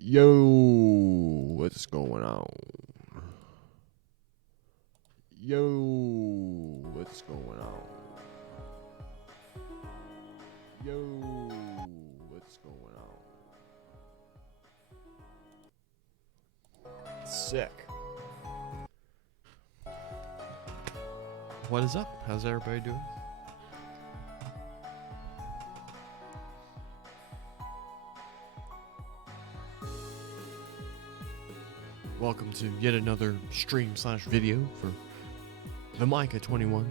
Yo, what's going on? Yo, what's going on? Yo, what's going on? Sick. What is up? How's everybody doing? Welcome to yet another stream/video for the Micah 21.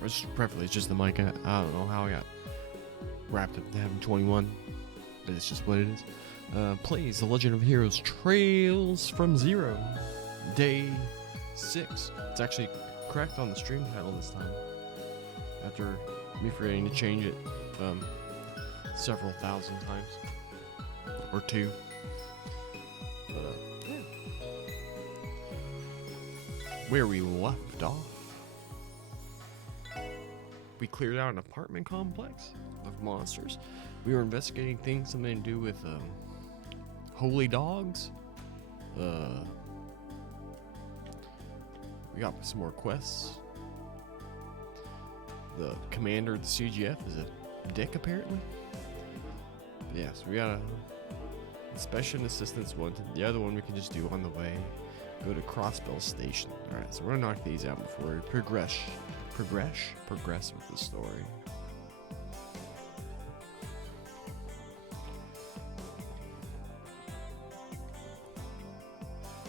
Or preferably it's just the Micah. I don't know how I got wrapped up to having 21, but it's just what it is. Plays The Legend of Heroes Trails from Zero, Day 6. It's actually correct on the stream title this time, after me forgetting to change it several thousand times, or two. But yeah. Where we left off, we cleared out an apartment complex of monsters. We were investigating things, something to do with holy dogs. We got some more quests. The commander of the CGF is a dick, apparently. Yeah, so we got a inspection assistance one. The other one we can just do on the way. Go to Crossbell Station. Alright, so we're gonna knock these out before we progress with the story.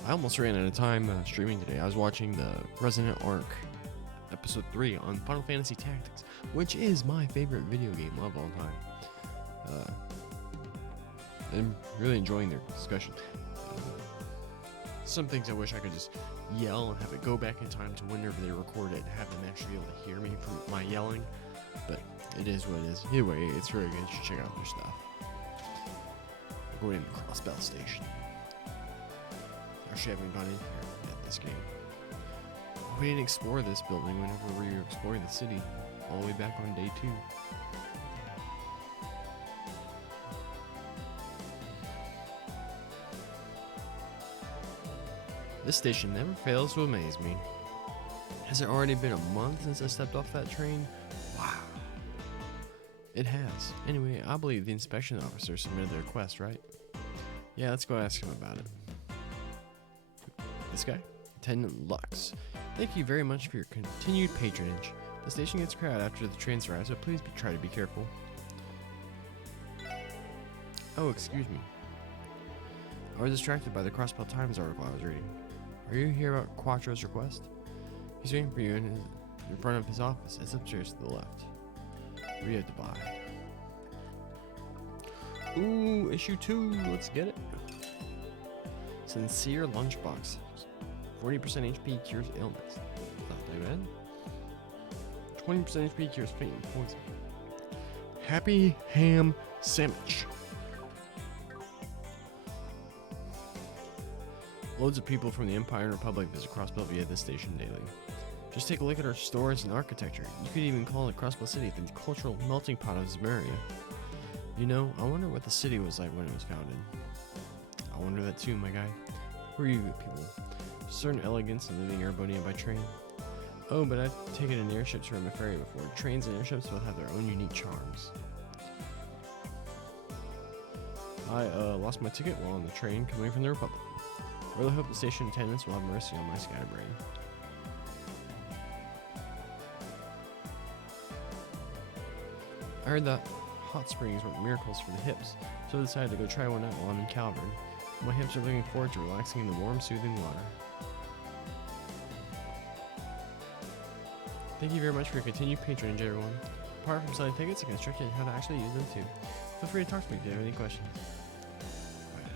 I almost ran out of time streaming today. I was watching the Resonant Arc episode 3 on Final Fantasy Tactics, which is my favorite video game of all time. I'm really enjoying their discussion. Some things I wish I could just yell and have it go back in time to whenever they record it and have them actually be able to hear me from my yelling. But it is what it is. Either way, it's very good. You should check out their stuff. We're going to Crossbell Station. Actually, I haven't gone in here yet this game. We didn't explore this building whenever we were exploring the city all the way back on day 2. This station never fails to amaze me. Has it already been a month since I stepped off that train? Wow. It has. Anyway, I believe the inspection officer submitted their request, right? Yeah, let's go ask him about it. This guy? Attendant Lux. Thank you very much for your continued patronage. The station gets crowded after the trains arrive, so please try to be careful. Oh, excuse me. I was distracted by the Crossbell Times article I was reading. Are you here about Quattro's request? He's waiting for you in front of his office. It's upstairs to the left. What do you have to buy? Ooh, issue 2. Let's get it. Sincere Lunchbox. 40% HP cures ailments. Not too bad. 20% HP cures faint and poison. Happy Ham Sandwich. Loads of people from the Empire and Republic visit Crossbell via this station daily. Just take a look at our stores and architecture. You could even call it Crossbell City, the cultural melting pot of Zemeria. You know, I wonder what the city was like when it was founded. I wonder that too, my guy. Who are you people? Certain elegance in living Erebonia by train. Oh, but I've taken an airship to run the ferry before. Trains and airships will have their own unique charms. I lost my ticket while on the train coming from the Republic. I really hope the station attendants will have mercy on my scatterbrain. I heard that hot springs work miracles for the hips, so I decided to go try one out while I'm in Calvern. My hips are looking forward to relaxing in the warm, soothing water. Thank you very much for your continued patronage, everyone. Apart from selling tickets, I can instruct you on how to actually use them too. Feel free to talk to me if you have any questions. Right.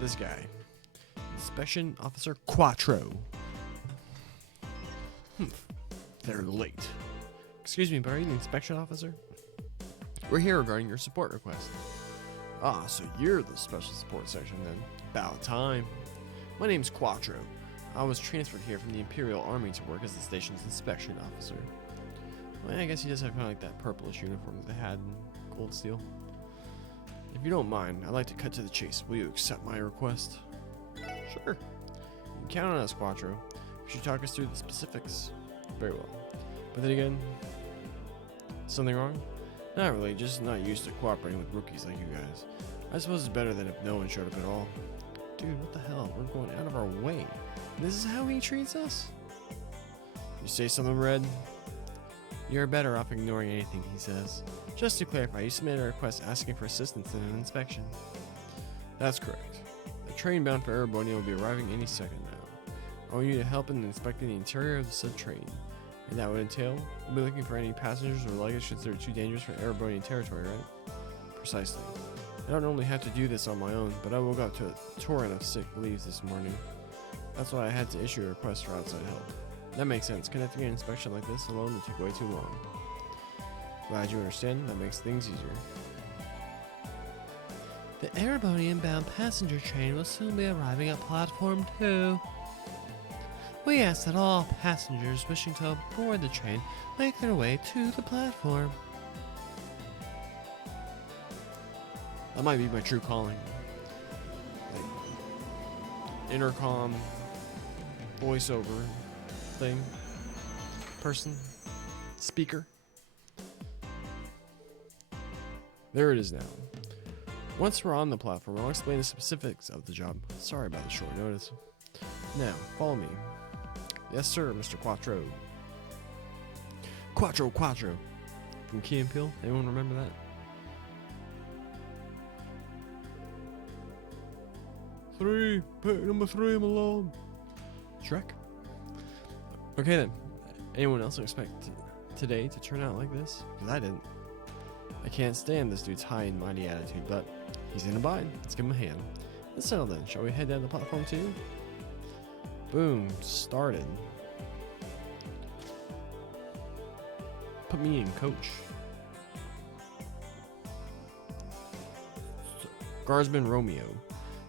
This guy. Inspection Officer Quattro. They're late. Excuse me, but are you the inspection officer? We're here regarding your support request. Ah, so you're the special support section then. About time. My name's Quattro. I was transferred here from the Imperial Army to work as the station's inspection officer. Well, I guess he does have kind of like that purplish uniform that they had in Cold Steel. If you don't mind, I'd like to cut to the chase. Will you accept my request? Sure. You can count on us, Quattro. You should talk us through the specifics. Very well. But then again, something wrong? Not really, just not used to cooperating with rookies like you guys. I suppose it's better than if no one showed up at all. Dude, what the hell? We're going out of our way. This is how he treats us? You say something, Red? You're better off ignoring anything he says. Just to clarify, you submitted a request asking for assistance in an inspection. That's correct. The train bound for Erebonia will be arriving any second now. I want you to help in inspecting the interior of the said train. And that would entail, we'll be looking for any passengers or luggage considered too dangerous for Erebonian territory, right? Precisely. I don't normally have to do this on my own, but I woke up to a torrent of sick leaves this morning. That's why I had to issue a request for outside help. That makes sense. Conducting an inspection like this alone would take way too long. Glad you understand. That makes things easier. The Erebonian bound passenger train will soon be arriving at platform 2. We ask that all passengers wishing to board the train make their way to the platform. That might be my true calling. Like, intercom, voiceover thing, person, speaker. There it is now. Once we're on the platform, I'll explain the specifics of the job. Sorry about the short notice. Now, follow me. Yes, sir, Mr. Quattro. Quattro. From Key and Peele. Anyone remember that? Number 3, Malone. Shrek. Okay then. Anyone else expect today to turn out like this? Because I didn't. I can't stand this dude's high and mighty attitude, but he's in a bind. Let's give him a hand. Let's settle then. Shall we head down to platform 2? Boom. Started. Put me in, coach. Guardsman Romeo.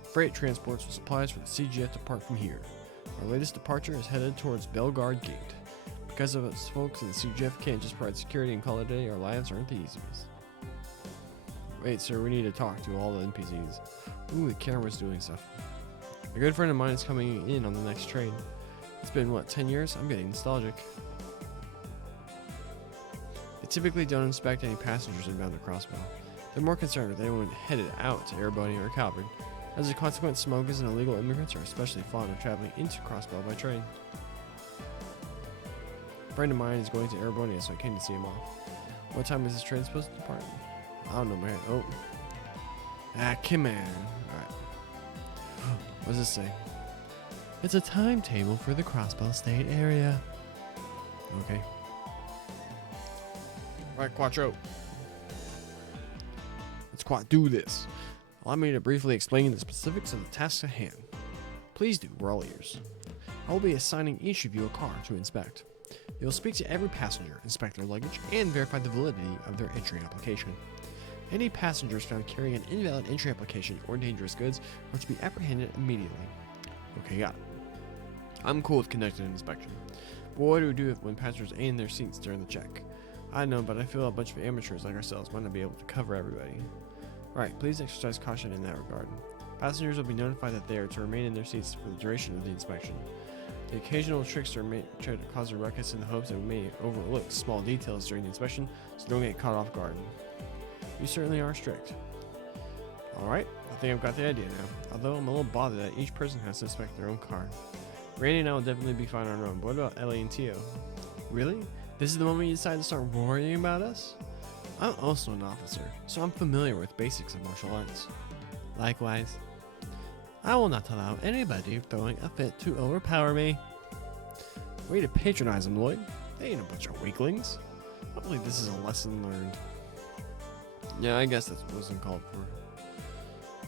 Freight transports with supplies for the CGF depart from here. Our latest departure is headed towards Bellegarde Gate. Because of us folks in the CGF can't just provide security and call it a day, our lives aren't the easiest. Wait, sir, we need to talk to all the NPCs. Ooh, the camera's doing stuff. A good friend of mine is coming in on the next train. It's been, what, 10 years? I'm getting nostalgic. They typically don't inspect any passengers inbound to Crossbow. They're more concerned with anyone headed out to Erebonia or Calvert. As a consequence, smokers and illegal immigrants are especially fond of traveling into Crossbow by train. A friend of mine is going to Erebonia, so I came to see him off. What time is this train supposed to depart? I don't know, man. Oh. Come on. Alright. What does this say? It's a timetable for the Crossbow State area. Okay. Alright, Quattro. Let's do this. Allow me to briefly explain the specifics of the tasks at hand. Please do, we're all ears. I will be assigning each of you a car to inspect. You will speak to every passenger, inspect their luggage, and verify the validity of their entry application. Any passengers found carrying an invalid entry application or dangerous goods are to be apprehended immediately. Okay, got it. I'm cool with conducting an inspection. But what do we do when passengers aim in their seats during the check? I know, but I feel a bunch of amateurs like ourselves might not be able to cover everybody. Alright, please exercise caution in that regard. Passengers will be notified that they are to remain in their seats for the duration of the inspection. The occasional trickster may try to cause a ruckus in the hopes that we may overlook small details during the inspection, so don't get caught off guard. You certainly are strict. Alright, I think I've got the idea now, although I'm a little bothered that each person has to inspect their own car. Randy and I will definitely be fine on our own, but what about Ellie and Tio? Really? This is the moment you decide to start worrying about us? I'm also an officer, so I'm familiar with basics of martial arts. Likewise. I will not allow anybody throwing a fit to overpower me. Way to patronize them, Lloyd. They ain't a bunch of weaklings. Hopefully this is a lesson learned. Yeah, I guess that wasn't called for.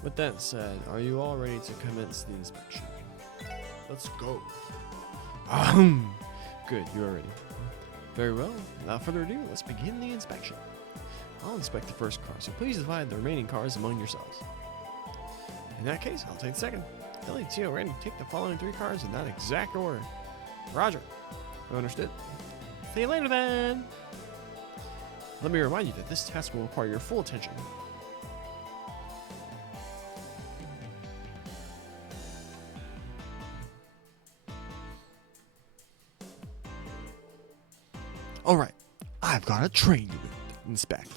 With that said, are you all ready to commence the inspection? Let's go. Good, you are ready. Very well, without further ado, let's begin the inspection. I'll inspect the first car, so please divide the remaining cars among yourselves. In that case, I'll take the second. Ellie, Tio, Randy, take the following 3 cars in that exact order. Roger. Understood. See you later then. Let me remind you that this task will require your full attention. Alright, I've got a train to inspect.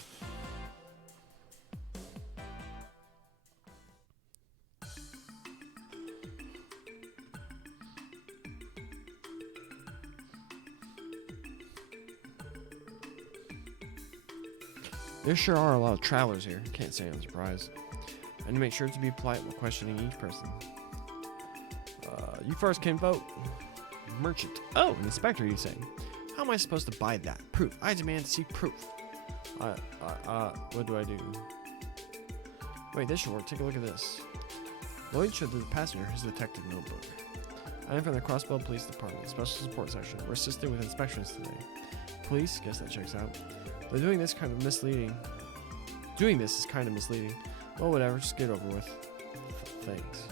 There sure are a lot of travelers here. Can't say I'm surprised. I need to make sure to be polite while questioning each person. You first can vote. Merchant. Oh, an inspector, you say? How am I supposed to buy that? Proof. I demand to see proof. What do I do? Wait, this should work. Take a look at this. Lloyd showed the passenger his detective notebook. I am from the Crossbow Police Department, Special Support Section. We're assisting with inspections today. Police? Guess that checks out. But doing this is kind of misleading. Well, whatever. Just get it over with. Thanks.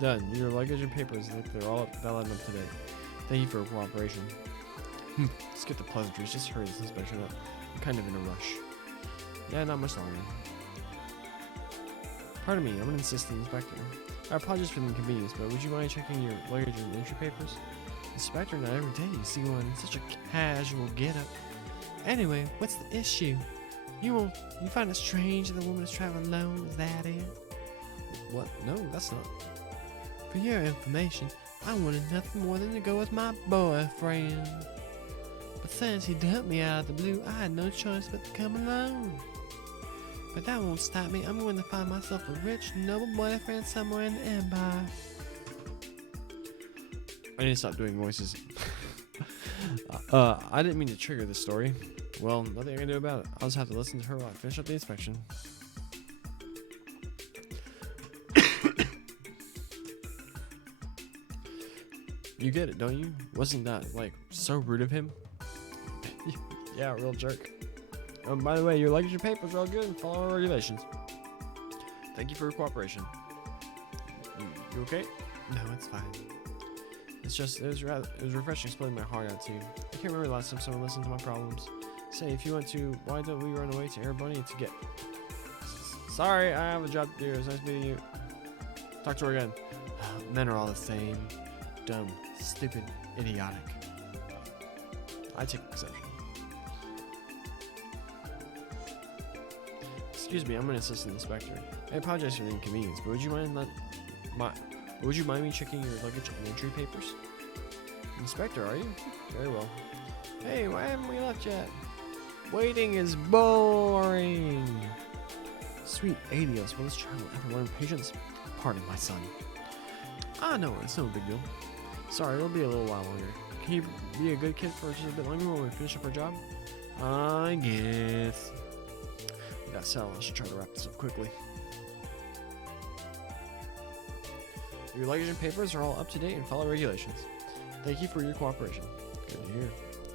Done. Your luggage and papers look they're all valid and up to date. Thank you for your cooperation. Skip the pleasantries. Just hurry this inspection up. I'm kind of in a rush. Yeah, not much longer. Pardon me, I'm an assistant inspector. I apologize for the inconvenience, but would you mind checking your luggage and entry papers? Inspector, not every day you see one in such a casual getup. Anyway, what's the issue? You find it strange that the woman is traveling alone? Is that it? What? No, that's not. For your information, I wanted nothing more than to go with my boyfriend. But since he dumped me out of the blue, I had no choice but to come alone. But that won't stop me. I'm going to find myself a rich, noble boyfriend somewhere in the Empire. I need to stop doing voices. I didn't mean to trigger this story. Well, nothing I can do about it. I'll just have to listen to her while I finish up the inspection. You get it, don't you? Wasn't that, like, so rude of him? Yeah, real jerk. By the way, your luggage and papers are all good and follow our regulations. Thank you for your cooperation. You okay? No, it's fine. It's just, it was refreshing splitting my heart out to you. I can't remember the last time someone listened to my problems. Say, if you want to, why don't we run away to Air Bunny to get... Sorry, I have a job to do. It was nice meeting you. Talk to her again. Men are all the same. Dumb, stupid, idiotic. I take exception. Excuse me, I'm an assistant inspector. I apologize for the inconvenience, but would you mind me checking your luggage and entry papers? Inspector, are you? Very well. Hey, why haven't we left yet? Waiting is boring. Sweet adios. Will this child ever learn patience? Pardon my son. No, it's no big deal. Sorry, it'll be a little while longer. Can you be a good kid for just a bit longer while we finish up our job? I guess. We got settled. I should try to wrap this up quickly. Your luggage and papers are all up to date and follow regulations. Thank you for your cooperation. Good to hear.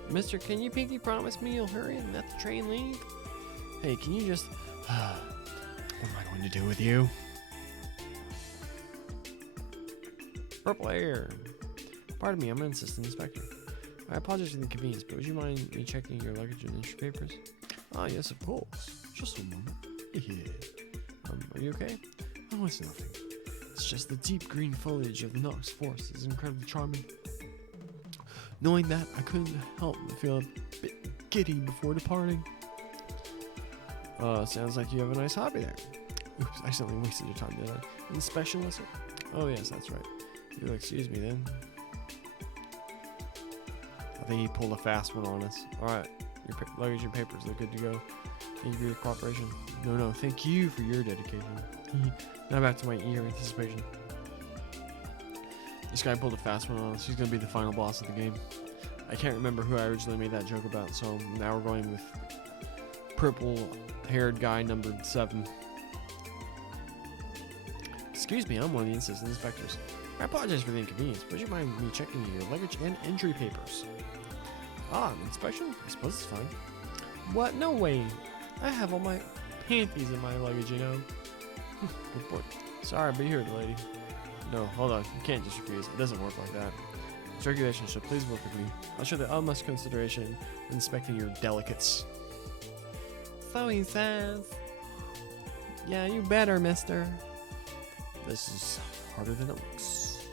Mister, can you pinky promise me you'll hurry and let the train leave? Hey, can you just... what am I going to do with you? Purple hair. Pardon me, I'm an assistant inspector. I apologize for the inconvenience, but would you mind me checking your luggage and entry papers? Ah, yes, of course. Just a moment. Yeah. Are you okay? Oh, it's nothing. It's just the deep green foliage of the Nox Forest is incredibly charming. Knowing that, I couldn't help but feel a bit giddy before departing. Sounds like you have a nice hobby there. Oops, I accidentally wasted your time, did I? Inspection, was it? Oh, yes, that's right. You'll excuse me then. I think he pulled a fast one on us. Alright, your luggage and papers, they're good to go. Thank you for your cooperation. No, thank you for your dedication. Now back to my eager anticipation. This guy pulled a fast one on us. He's going to be the final boss of the game. I can't remember who I originally made that joke about, so now we're going with purple-haired guy numbered 7. Excuse me, I'm one of the assistant inspectors. I apologize for the inconvenience. Would you mind me checking your luggage and entry papers? Ah, an inspection? I suppose it's fine. What? No way. I have all my panties in my luggage, you know. Good point. Sorry, but you're the lady. No, hold on. You can't just refuse. It doesn't work like that. It's regulation, so please work with me. I'll show the utmost consideration when inspecting your delicates. So he says. Yeah, you better, mister. This is harder than it looks.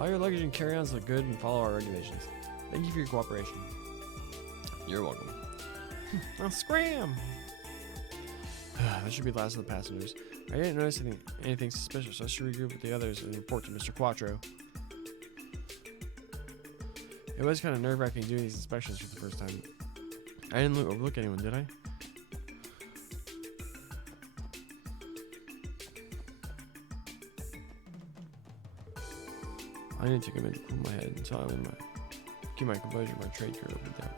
All your luggage and carry-ons look good and follow our regulations. Thank you for your cooperation. You're welcome. Now scram! That should be the last of the passengers. I didn't notice anything suspicious, so I should regroup with the others and report to Mr. Quattro. It was kind of nerve-wracking doing these inspections for the first time. I didn't overlook anyone, did I? I need to take a minute to cool my head until I keep my composure. My trade career will be down.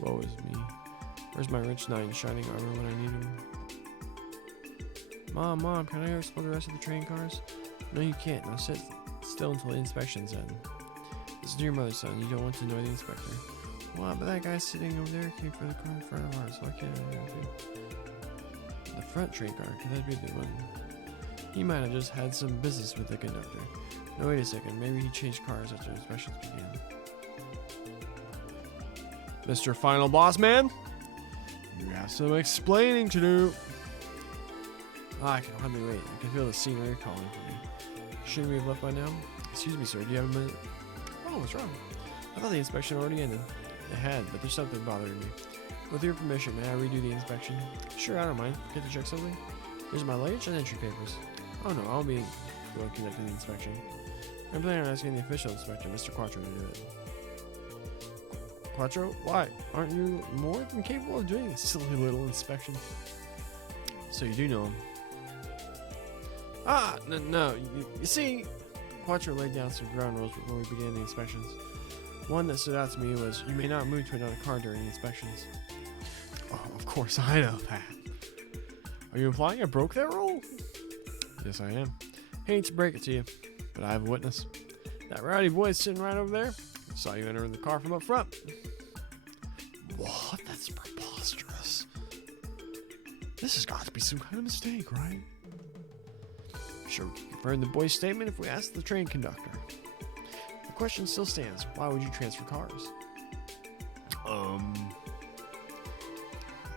Woe is me. Where's my rich knight in shining armor when I need him? Mom, can I explore the rest of the train cars? No, you can't. Now sit still until the inspection's end. This is your mother, son. You don't want to annoy the inspector. What? But that guy sitting over there came for the car in front of ours. Why can't I have him? The front train car. Could that be the one? He might have just had some business with the conductor. No, wait a second. Maybe he changed cars after inspections began. Mr. Final Boss Man? You have some explaining to do. I can hardly wait. I can feel the scenery calling for me. Shouldn't we have left by now? Excuse me, sir. Do you have a minute? Oh, what's wrong? I thought the inspection already ended. It had, but there's something bothering me. With your permission, may I redo the inspection? Sure, I don't mind. Get to check something? Here's my luggage and entry papers. Oh no, I'll be the one conducting the inspection. I'm planning on asking the official inspector, Mr. Quattro, to do it. Quattro? Why? Aren't you more than capable of doing a silly little inspection? So you do know him. No. You see, Quattro laid down some ground rules before we began the inspections. One that stood out to me was, you may not move to another car during the inspections. Oh, of course I know that. Are you implying I broke that rule? Yes, I am. Hate to break it to you, but I have a witness. That rowdy boy sitting right over there. I saw you enter the car from up front. What? That's preposterous. This has got to be some kind of mistake, right? Sure, we can confirm the boy's statement if we ask the train conductor. The question still stands. Why would you transfer cars?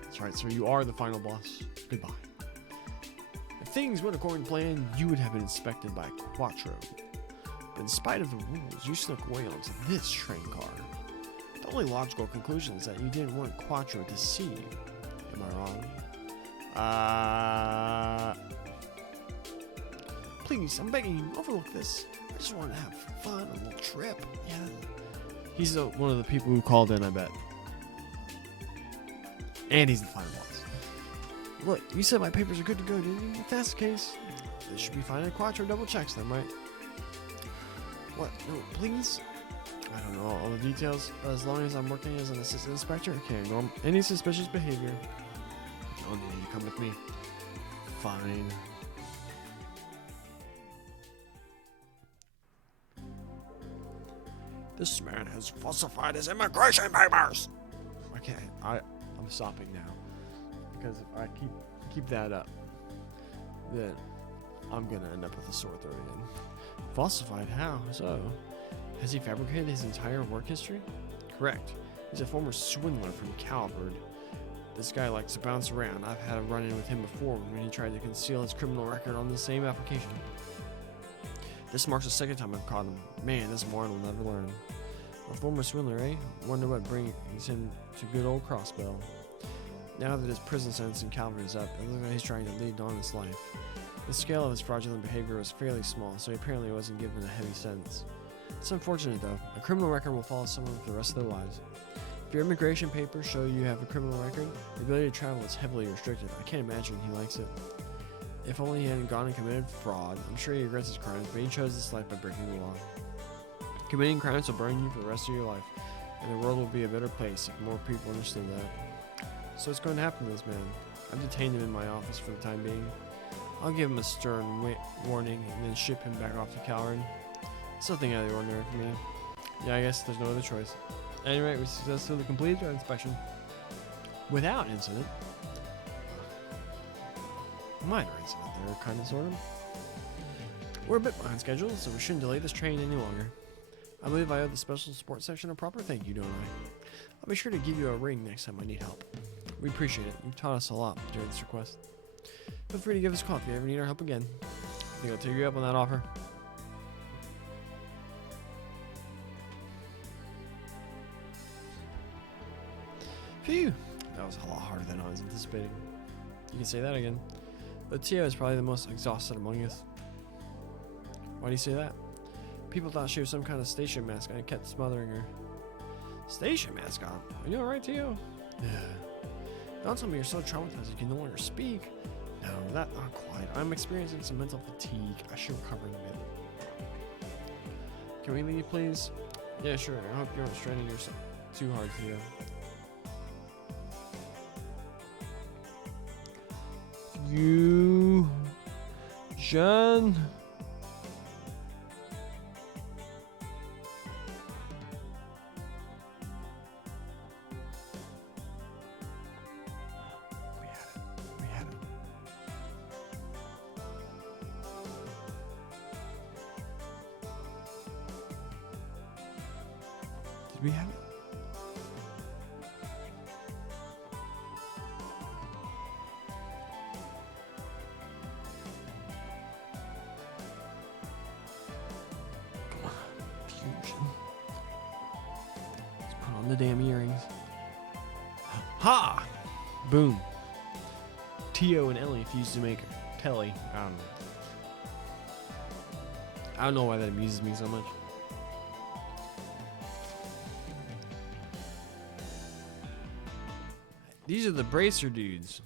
That's right, sir. You are the final boss. Goodbye. If things went according to plan, you would have been inspected by Quattro. But in spite of the rules, you snuck away onto this train car. The only logical conclusion is that you didn't want Quattro to see you. Am I wrong? Please, I'm begging you, overlook this. I just want to have fun, a little trip. Yeah. He's one of the people who called in, I bet. And he's the final boss. Look, you said my papers are good to go, didn't you? If that's the case, this should be fine. And Quattro double checks them, right? What? No, please? I don't know all the details. As long as I'm working as an assistant inspector, I can't ignore any suspicious behavior. I'll need you to come with me. Fine. This man has falsified his immigration papers. Okay, I'm stopping now because if I keep that up, then I'm gonna end up with a sore throat again. Falsified? How? So, has he fabricated his entire work history? Correct. He's a former swindler from Calvert. This guy likes to bounce around. I've had a run-in with him before when he tried to conceal his criminal record on the same application. This marks the second time I've caught him. Man, this Martin will never learn. A former swindler, eh? Wonder what brings him to good old Crossbell. Now that his prison sentence in Calvert is up, it looks like he's trying to lead an honest life. The scale of his fraudulent behavior was fairly small, so he apparently wasn't given a heavy sentence. It's unfortunate, though. A criminal record will follow someone for the rest of their lives. If your immigration papers show you have a criminal record, the ability to travel is heavily restricted. I can't imagine he likes it. If only he hadn't gone and committed fraud. I'm sure he regrets his crimes, but he chose this life by breaking the law. Committing crimes will burn you for the rest of your life, and the world will be a better place if more people understood that. So what's going to happen to this man? I've detained him in my office for the time being. I'll give him a stern warning and then ship him back off to Calvert. It's nothing out of the ordinary for me. Yeah, I guess there's no other choice. At any rate, we successfully completed our inspection without incident. Minor incident there, kind of, sort of. We're a bit behind schedule, so we shouldn't delay this train any longer. I believe I owe the special support section a proper thank you, don't I? I'll be sure to give you a ring next time I need help. We appreciate it. You've taught us a lot during this request. Feel free to give us a call if you ever need our help again. I think I'll take you up on that offer. Phew! That was a lot harder than I was anticipating. You can say that again. But Tio is probably the most exhausted among us. Why do you say that? People thought she was some kind of station mascot and kept smothering her. Station mascot? Are you alright, Tio? Yeah. Don't tell me you're so traumatized you can no longer speak. No, that not quite. I'm experiencing some mental fatigue. I should recover in a bit. Can we leave, please? Yeah, sure. I hope you aren't straining yourself too hard, Tio. You, Jen. We had it. Did we have it? Let's put on the damn earrings. Ha! Boom. Tio and Ellie fused to make Telly. I don't know why that amuses me so much. These are the bracer dudes.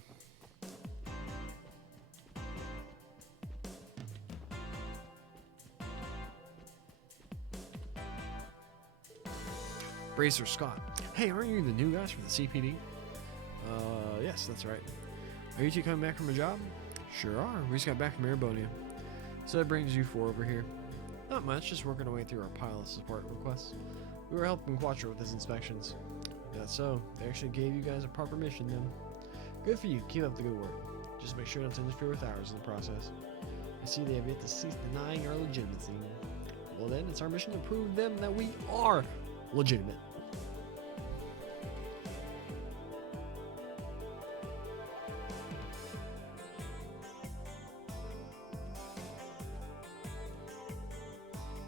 Bracer Scott. Hey, aren't you the new guys for the CPD? Yes, that's right. Are you two coming back from a job? Sure are. We just got back from Erebonia. So that brings you four over here. Not much, just working our way through our pile of support requests. We were helping Quattro with his inspections. That's so. They actually gave you guys a proper mission then. Good for you. Keep up the good work. Just make sure not to interfere with ours in the process. I see they have yet to cease denying our legitimacy. Well then, it's our mission to prove them that we are legitimate.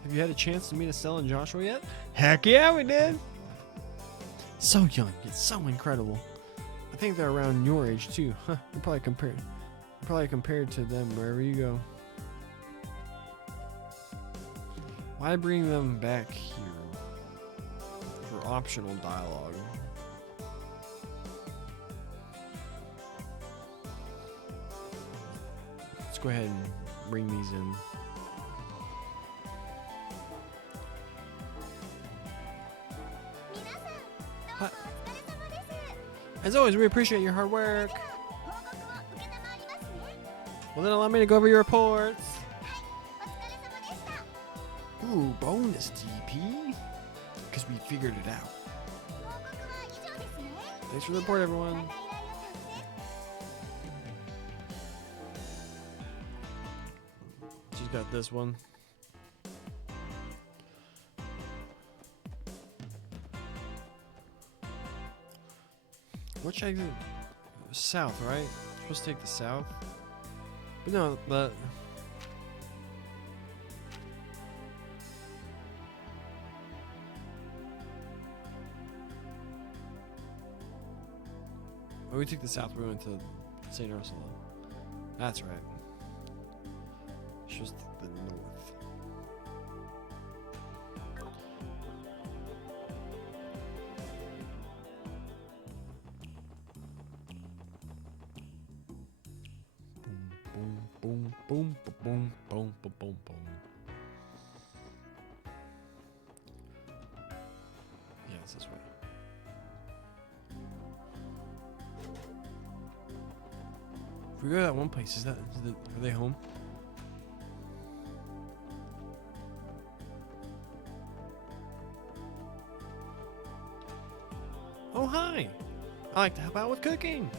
Have you had a chance to meet Estelle and Joshua yet? Heck yeah, we did! So young, yet so incredible. I think they're around your age too. Huh, you're probably compared to them wherever you go. Why bring them back here for optional dialogue? Let's go ahead and bring these in. As always, we appreciate your hard work. Well, then allow me to go over your reports. Ooh, bonus DP. Because we figured it out. Thanks for the report, everyone. She's got this one. Which exit? South, right? Supposed to take the south. But no, but oh, we took the south. We went to St. Ursula. That's right. It's just the north. Boom, boom, boom, boom, boom, boom, boom. Yeah, it's this way. If we go to that one place, are they home? Oh, hi! I like to help out with cooking.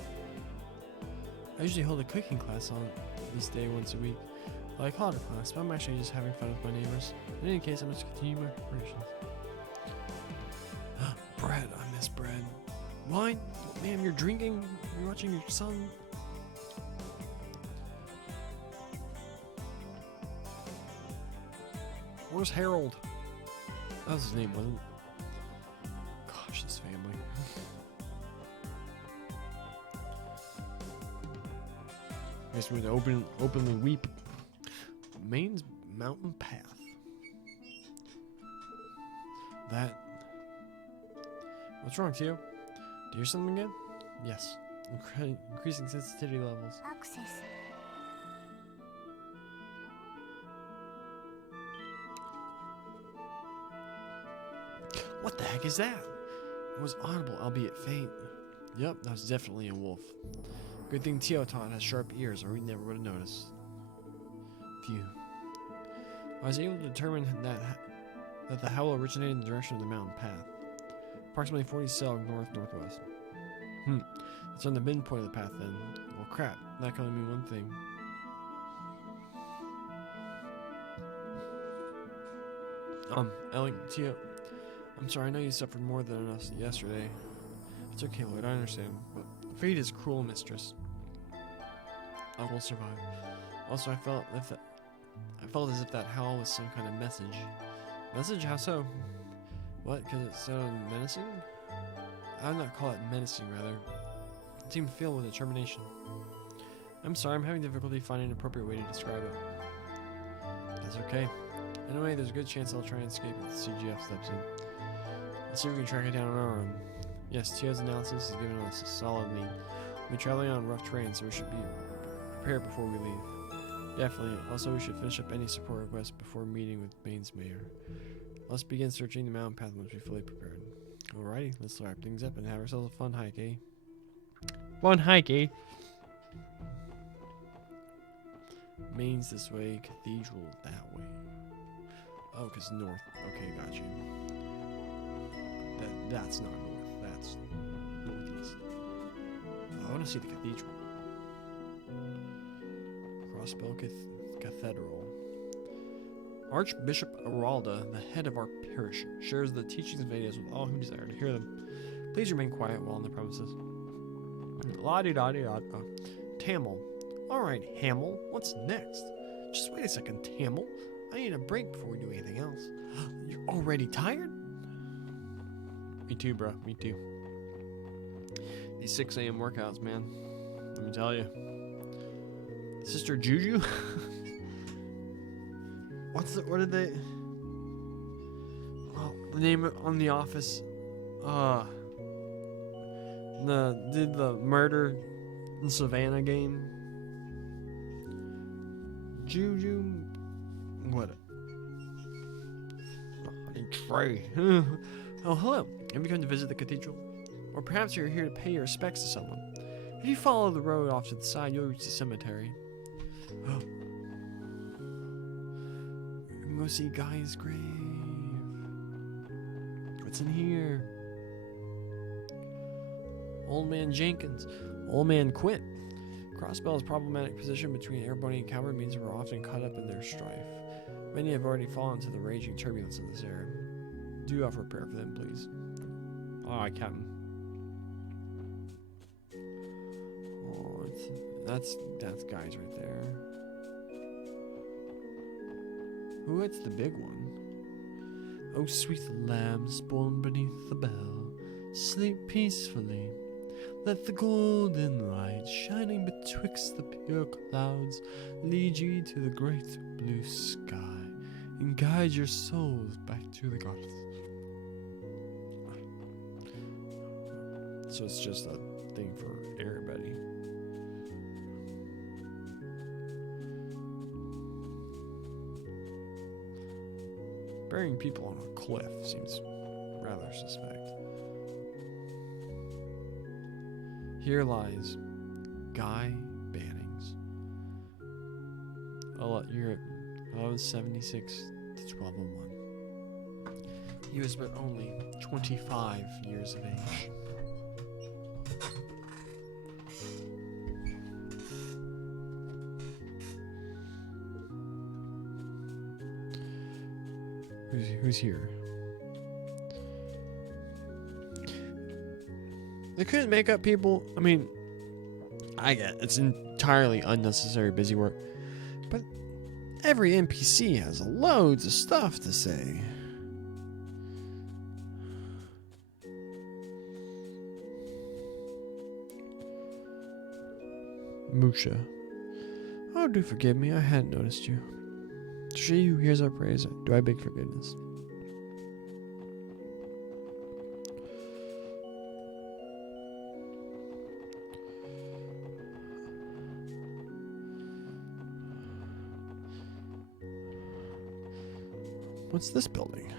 I usually hold a cooking class on this day once a week. Well, I call it a class, but I'm actually just having fun with my neighbors. In any case, I'm just continuing my preparations. Bread, I miss bread. Wine? Ma'am, you're drinking? You're watching your son? Where's Harold? That was his name, wasn't it? Gosh, this family. Makes me openly weep. Maine's mountain path. That. What's wrong, Tio? Do you hear something again? Yes. Increasing sensitivity levels. Access. What the heck is that? It was audible, albeit faint. Yep, that was definitely a wolf. Good thing Teoton has sharp ears, or we never would have noticed. Phew. I was able to determine that the howl originated in the direction of the mountain path. Approximately 40 cell northwest. It's on the midpoint of the path then. Well, crap. That can only mean one thing. Ellie, Tio, I'm sorry, I know you suffered more than us yesterday. It's okay, Lloyd, I understand. But fate is cruel, mistress. I will survive. Also, I felt as if that howl was some kind of message. Message? How so? What? Because it sounded menacing? I would not call it menacing, rather. It seemed filled with determination. I'm sorry, I'm having difficulty finding an appropriate way to describe it. That's okay. Anyway, there's a good chance I'll try and escape if the CGF steps in. Let's see if we can track it down on our own. Yes, Tio's analysis has given us a solid lead. We're traveling on rough terrain, so we should be prepared before we leave. Definitely. Also, we should finish up any support requests before meeting with Maine's mayor. Let's begin searching the mountain path once we're fully prepared. Alrighty, let's wrap things up and have ourselves a fun hike, eh? Fun hike, eh? Maine's this way, cathedral that way. Oh, because north. Okay, got you. That's not north. That's northeast. Oh, I want to see the cathedral. Crossbell Cathedral. Archbishop Aralda, the head of our parish, shares the teachings and ideas with all who desire to hear them. Please remain quiet while on the premises. La-di-da-di-da. Tamil. Alright, Hamill, what's next? Just wait a second, Tamil. I need a break before we do anything else. You're already tired? Me too, bro. Me too. These 6 a.m. workouts, man. Let me tell you. Sister Juju? What did they... Oh, the name on the office. Did the murder in Savannah game. Juju... What? Honey Trey. Oh, hello. Have you come to visit the cathedral? Or perhaps you're here to pay your respects to someone. If you follow the road off to the side, you'll reach the cemetery. Oh. We can go see Guy's grave. What's in here? Old Man Jenkins. Old Man Quint. Crossbell's problematic position between Airbunny and Coward means we're often caught up in their strife. Many have already fallen to the raging turbulence of this era. Do offer prayer for them, please. Alright, Captain. Oh, that's Guy's right there. Ooh, it's the big one. Oh, sweet lambs born beneath the bell, sleep peacefully. Let the golden light shining betwixt the pure clouds lead ye to the great blue sky and guide your souls back to the goddess. So it's just a thing for everybody. Burying people on a cliff seems rather suspect. Here lies Guy Bannings. You're at 1176 to 1201. He was but only 25 years of age. Who's here? They couldn't make up people. I mean, I get it's entirely unnecessary busy work, but every NPC has loads of stuff to say. Musha. Oh, do forgive me. I hadn't noticed you. To she who hears our praise, do I beg forgiveness. What's this building?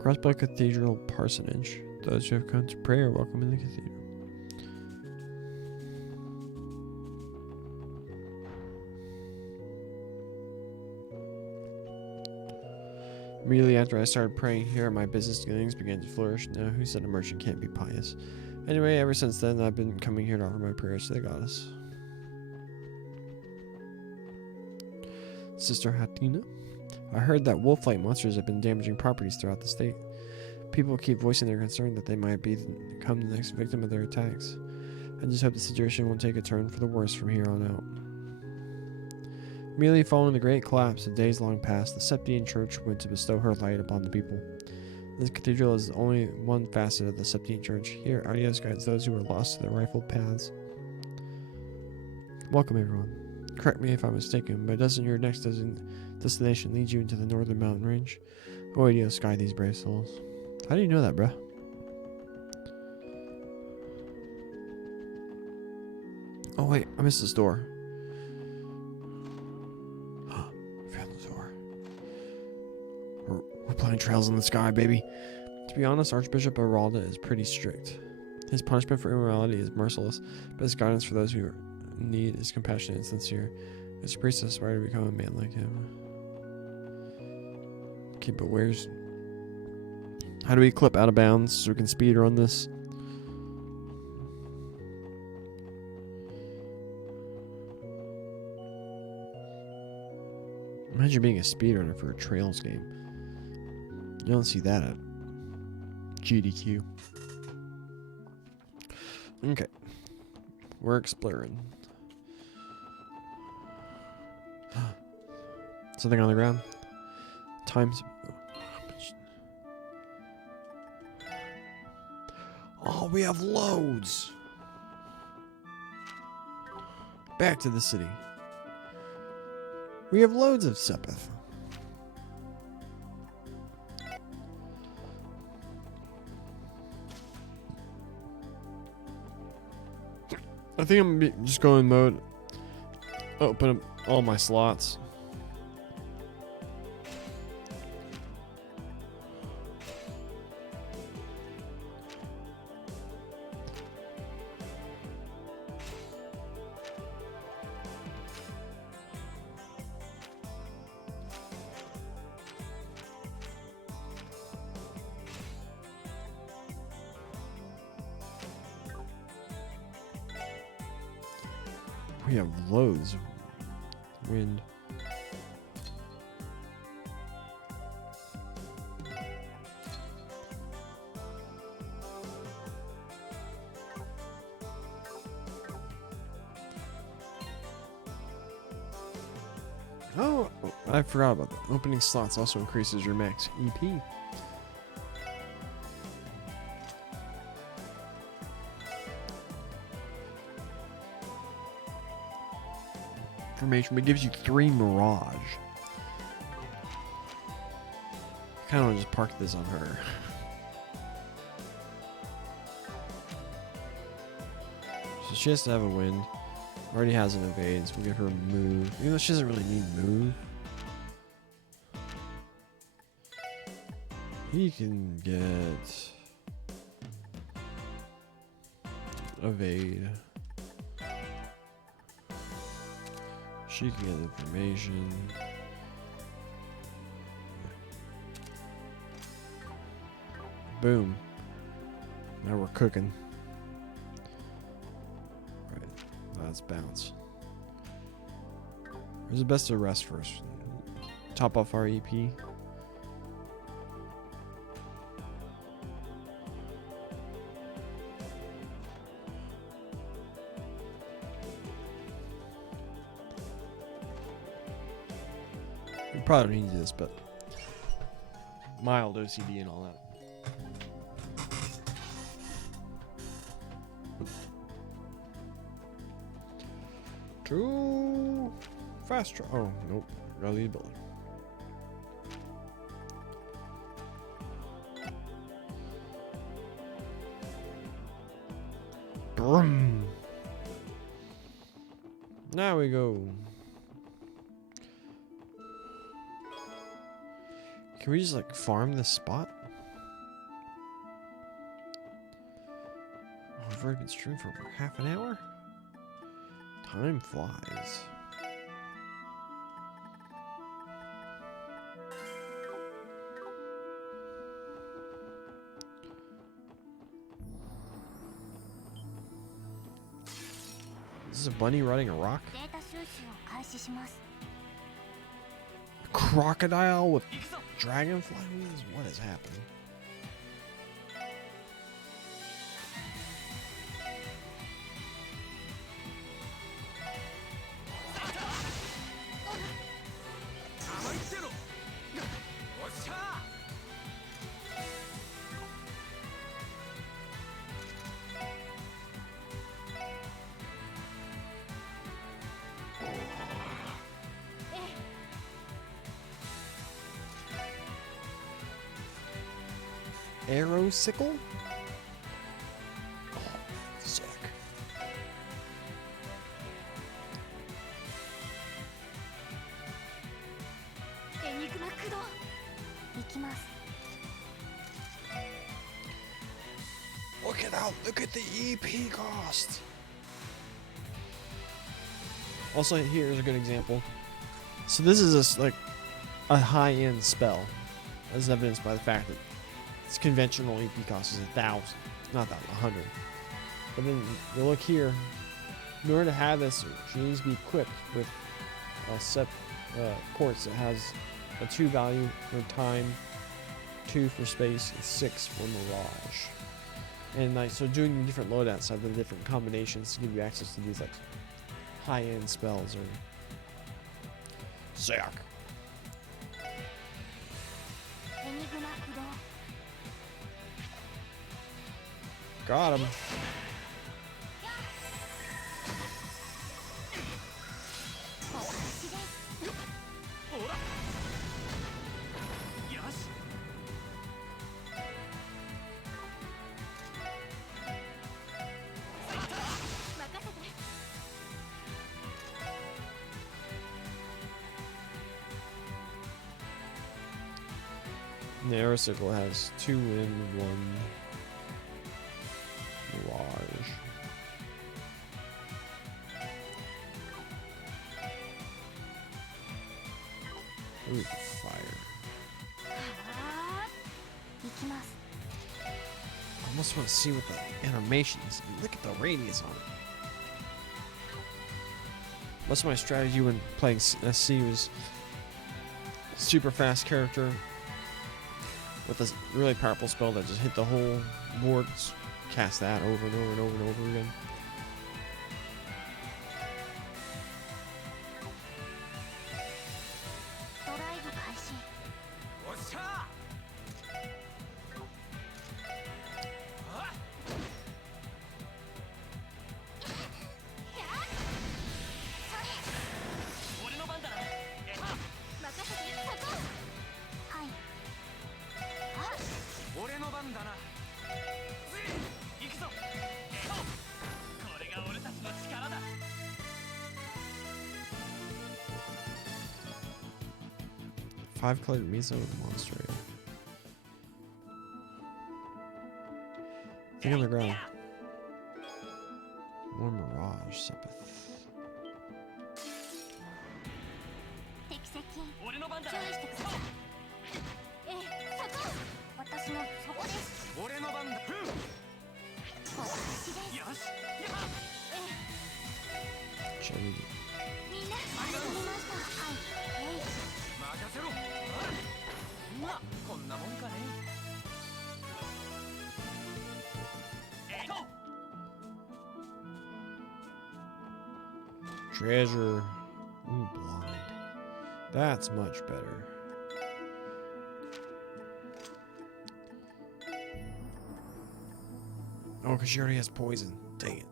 Crossbow Cathedral Parsonage. Those who have come to pray are welcome in the cathedral. Immediately after I started praying here, my business dealings began to flourish. Now, who said a merchant can't be pious? Anyway, ever since then, I've been coming here to offer my prayers to the goddess. Sister Hatina? I heard that wolf-like monsters have been damaging properties throughout the state. People keep voicing their concern that they might become the next victim of their attacks. I just hope the situation won't take a turn for the worse from here on out. Immediately following the great collapse, a days-long past, the Septine Church went to bestow her light upon the people. This cathedral is only one facet of the Septine Church. Here, Adios guides those who are lost to their rifled paths. Welcome, everyone. Correct me if I'm mistaken, but doesn't your next destination lead you into the northern mountain range? Oh, Adios guide these brave souls. How do you know that, bruh? Oh, wait, I missed this door. Found the door. We're playing Trails in the Sky, baby. To be honest, Archbishop Aralda is pretty strict. His punishment for immorality is merciless, but his guidance for those who are in need is compassionate and sincere. As a priest, I aspire to become a man like him. Okay, but where's... How do we clip out of bounds so we can speed run this? Imagine being a speedrunner for a Trails game. You don't see that at GDQ. Okay. We're exploring. Something on the ground. Times. Oh, we have loads. Back to the city. We have loads of Sepith. I think I'm gonna just go in mode. Open up all my slots. We have loads of wind. Oh, I forgot about that. Opening slots also increases your max EP. Information, but it gives you 3 Mirage. I kind of want to just park this on her. So she has to have a wind. Already has an evade, so we'll give her a move. Even though she doesn't really need move. He can get evade. She can get information. Boom. Now we're cooking. Alright, let's bounce. Where's the best to rest first? Top off our EP. We probably don't need to do this, but mild OCD and all that. Too fast. Oh, nope. Gotta leave the building. Brum. Now we go. Can we just like farm this spot? Oh, I've already been streaming for over half an hour. Time flies. Is this a bunny riding a rock? A crocodile with dragonfly wings? What is happening? Arrow sickle? Oh, sick. Look it out! Look at the EP cost! Also, here's a good example. So this is like a high-end spell, as evidenced by the fact that its conventional EP cost is 1,000, not that 100. But then you look here. In order to have this, she needs to be equipped with a set quartz that has a 2 value for time, 2 for space, and 6 for mirage. And like so, doing different loadouts have the different combinations to give you access to these like high-end spells or sick. Got him. The arrow circle has 2 and 1 mirage. Ooh, fire. I almost want to see what the animation is. Look at the radius on it. Most of my strategy when playing SC was super fast character with this really powerful spell that just hit the whole board. Cast that over and over and over and over again. Five-colored miso with monster. Thing on the ground. More mirage, Sepith. Treasure. Ooh, blind. That's much better. Oh, because she already has poison. Dang it.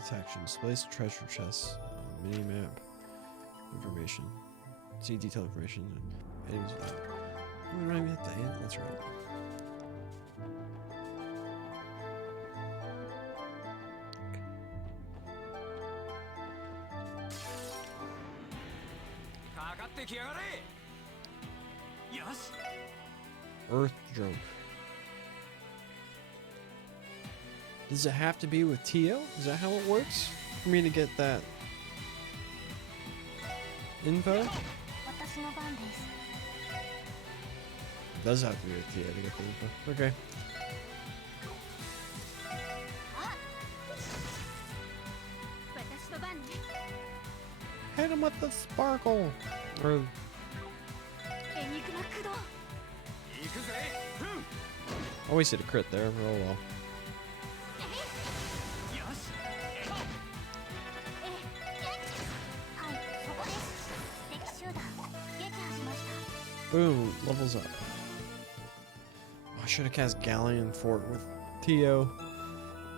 Detection. Displays treasure chests. Mini map. Information. See detailed information. Enemies. Oh, we don't even have to hit. That's right. Earth drone. Does it have to be with Tio? Is that how it works? For me to get that info? It does have to be with Tio to get the info. Okay. Hit him with the sparkle! Or... always hit a crit there. Oh well. Boom, levels up. Oh, I should have cast Galleon Fort with Tio.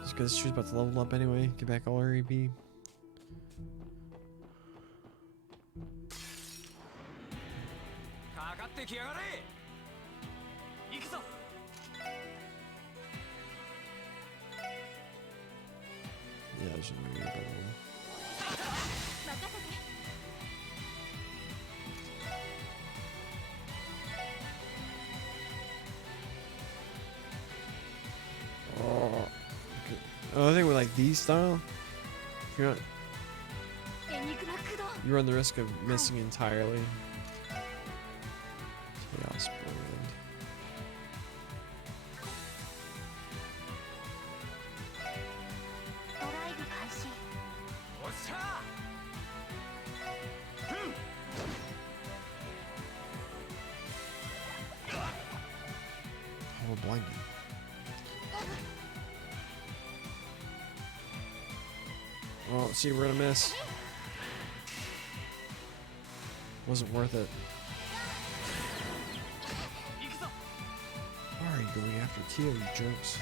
Just because she was about to level up anyway. Get back all her EP. Yeah, there's a really good one. Oh, I think with like these style, you run the risk of missing entirely. Chaos Brand. Oh, we're blinded. Oh, see, we're gonna miss. Wasn't worth it. Why are you going after Tio, you jerks?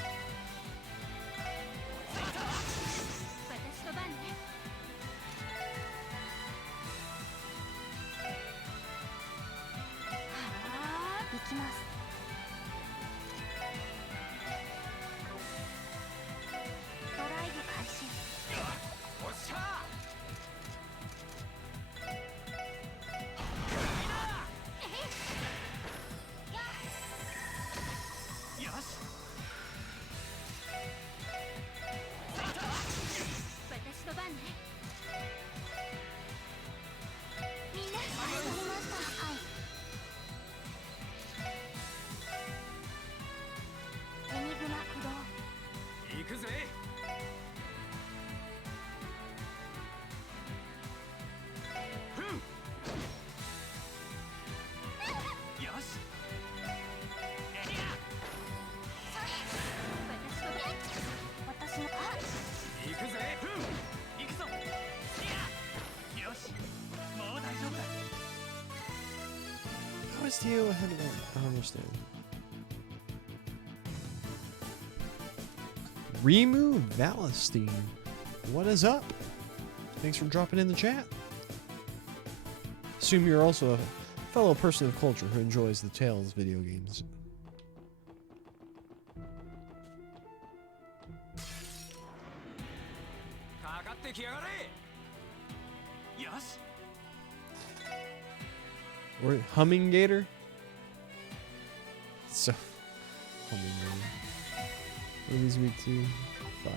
How is Tio ahead of him? I don't understand. Rimu Valestein, what is up? Thanks for dropping in the chat. Assume you're also a fellow person of culture who enjoys the Tales video games. Or Humming Gator? So, Humming Gator. What are these weak to? Fire.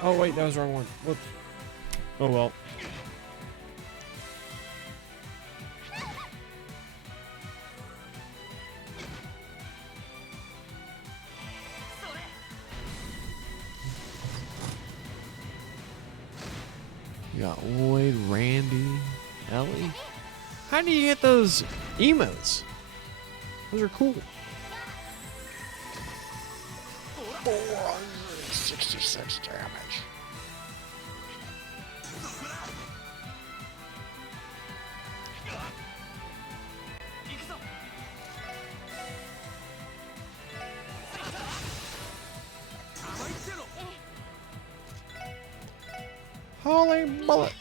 Oh wait, that was the wrong one. Whoops. Oh well. We got Lloyd, Randy, Ellie. How do you get those emotes? Those are cool. 466 damage. Holy bullet!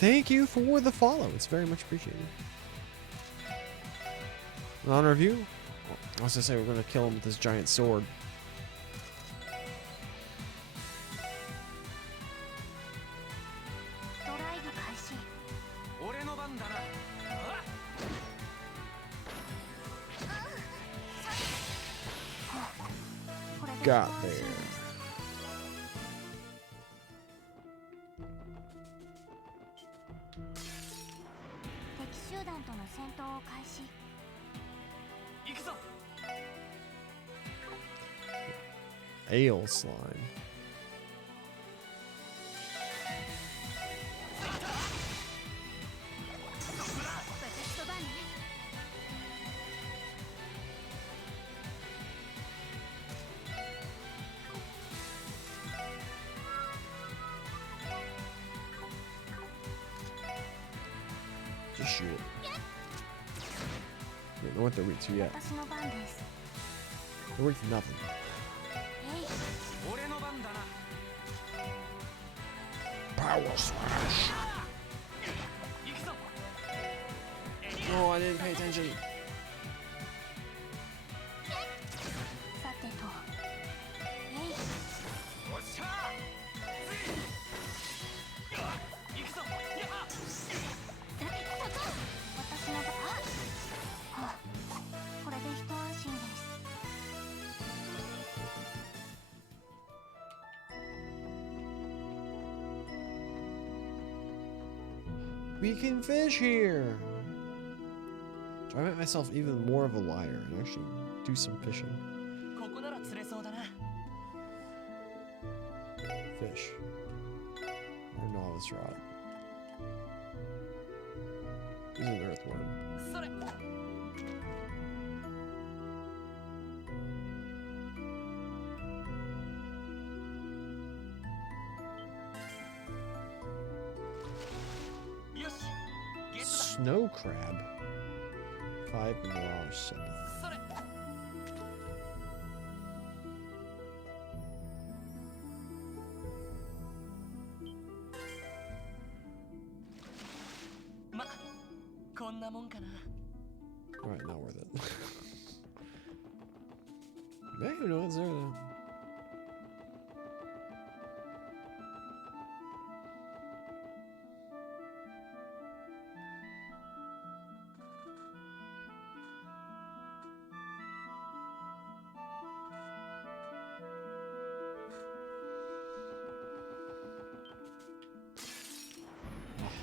Thank you for the follow. It's very much appreciated. In honor of you, I was gonna say we're gonna kill him with this giant sword. Got there. Ale slime. Just shoot it. Don't know what they're weak to yet. They're weak to nothing. Power slash. No, I didn't pay attention. We can fish here. Do I make myself even more of a liar and actually do some fishing? Fish. Or novice rod. This is an earthworm. Snow crab. 5 mirage sympathy. Alright, not worth it. Yeah, who knows there though.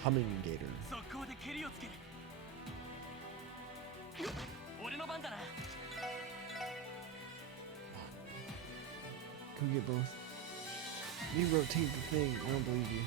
Humming gator. Can we get both? You rotate the thing. I don't believe you.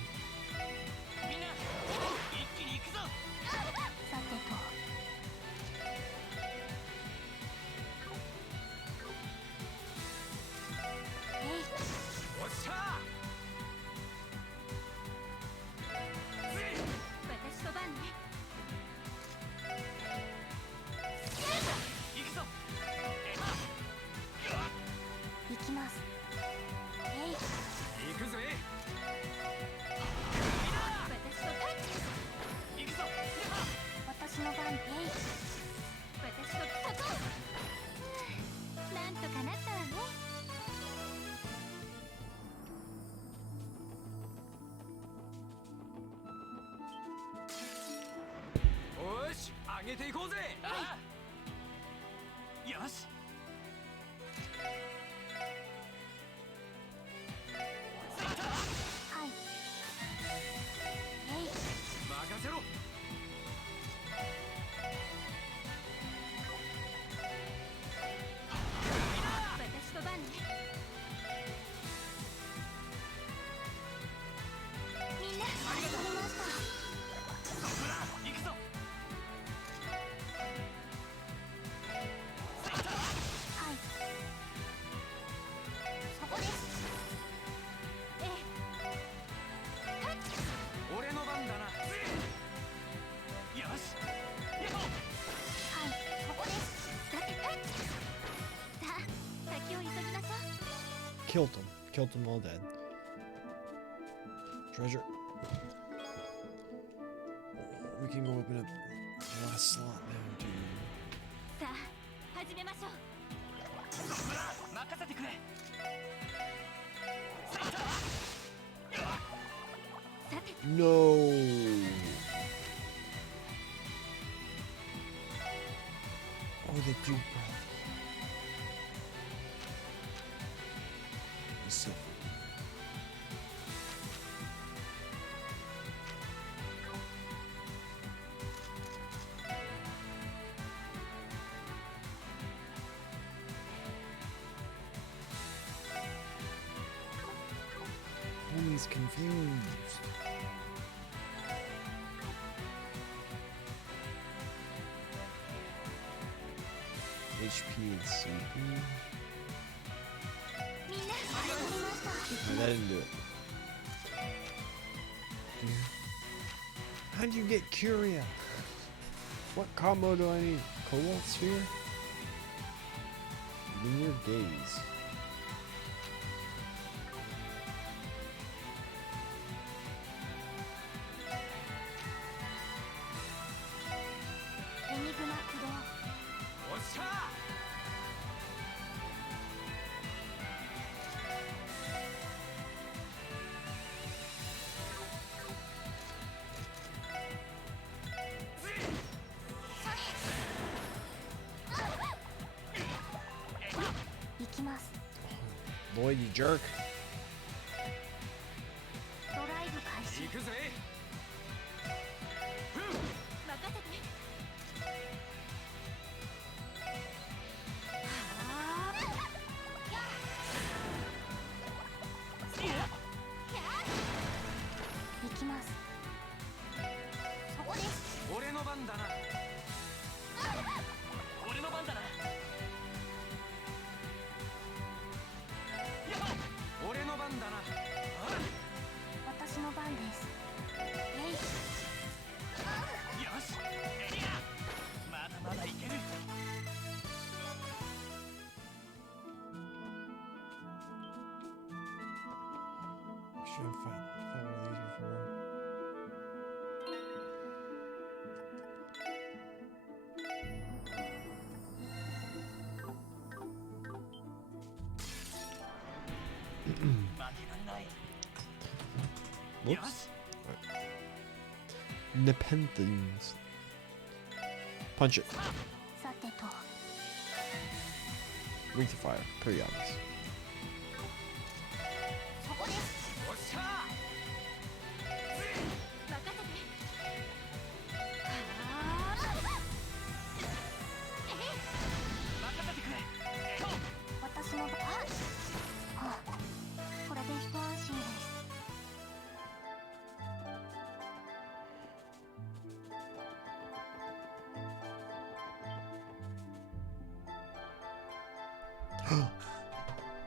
Killed them. Killed them all dead. Treasure. We can go open up the last slot now, dude. さあ始めましょう。任せてくれ。さて。 No. Oh, they do, bro. So. Homie's confused. HP and CP. That didn't do it. How'd you get Curia? What combo do I need? Cobalt Sphere? Linear Gaze. Lloyd, you jerk. Should have fought one of these before. Whoops. Nepenthes. Punch it. Wreath of Fire. Pretty obvious.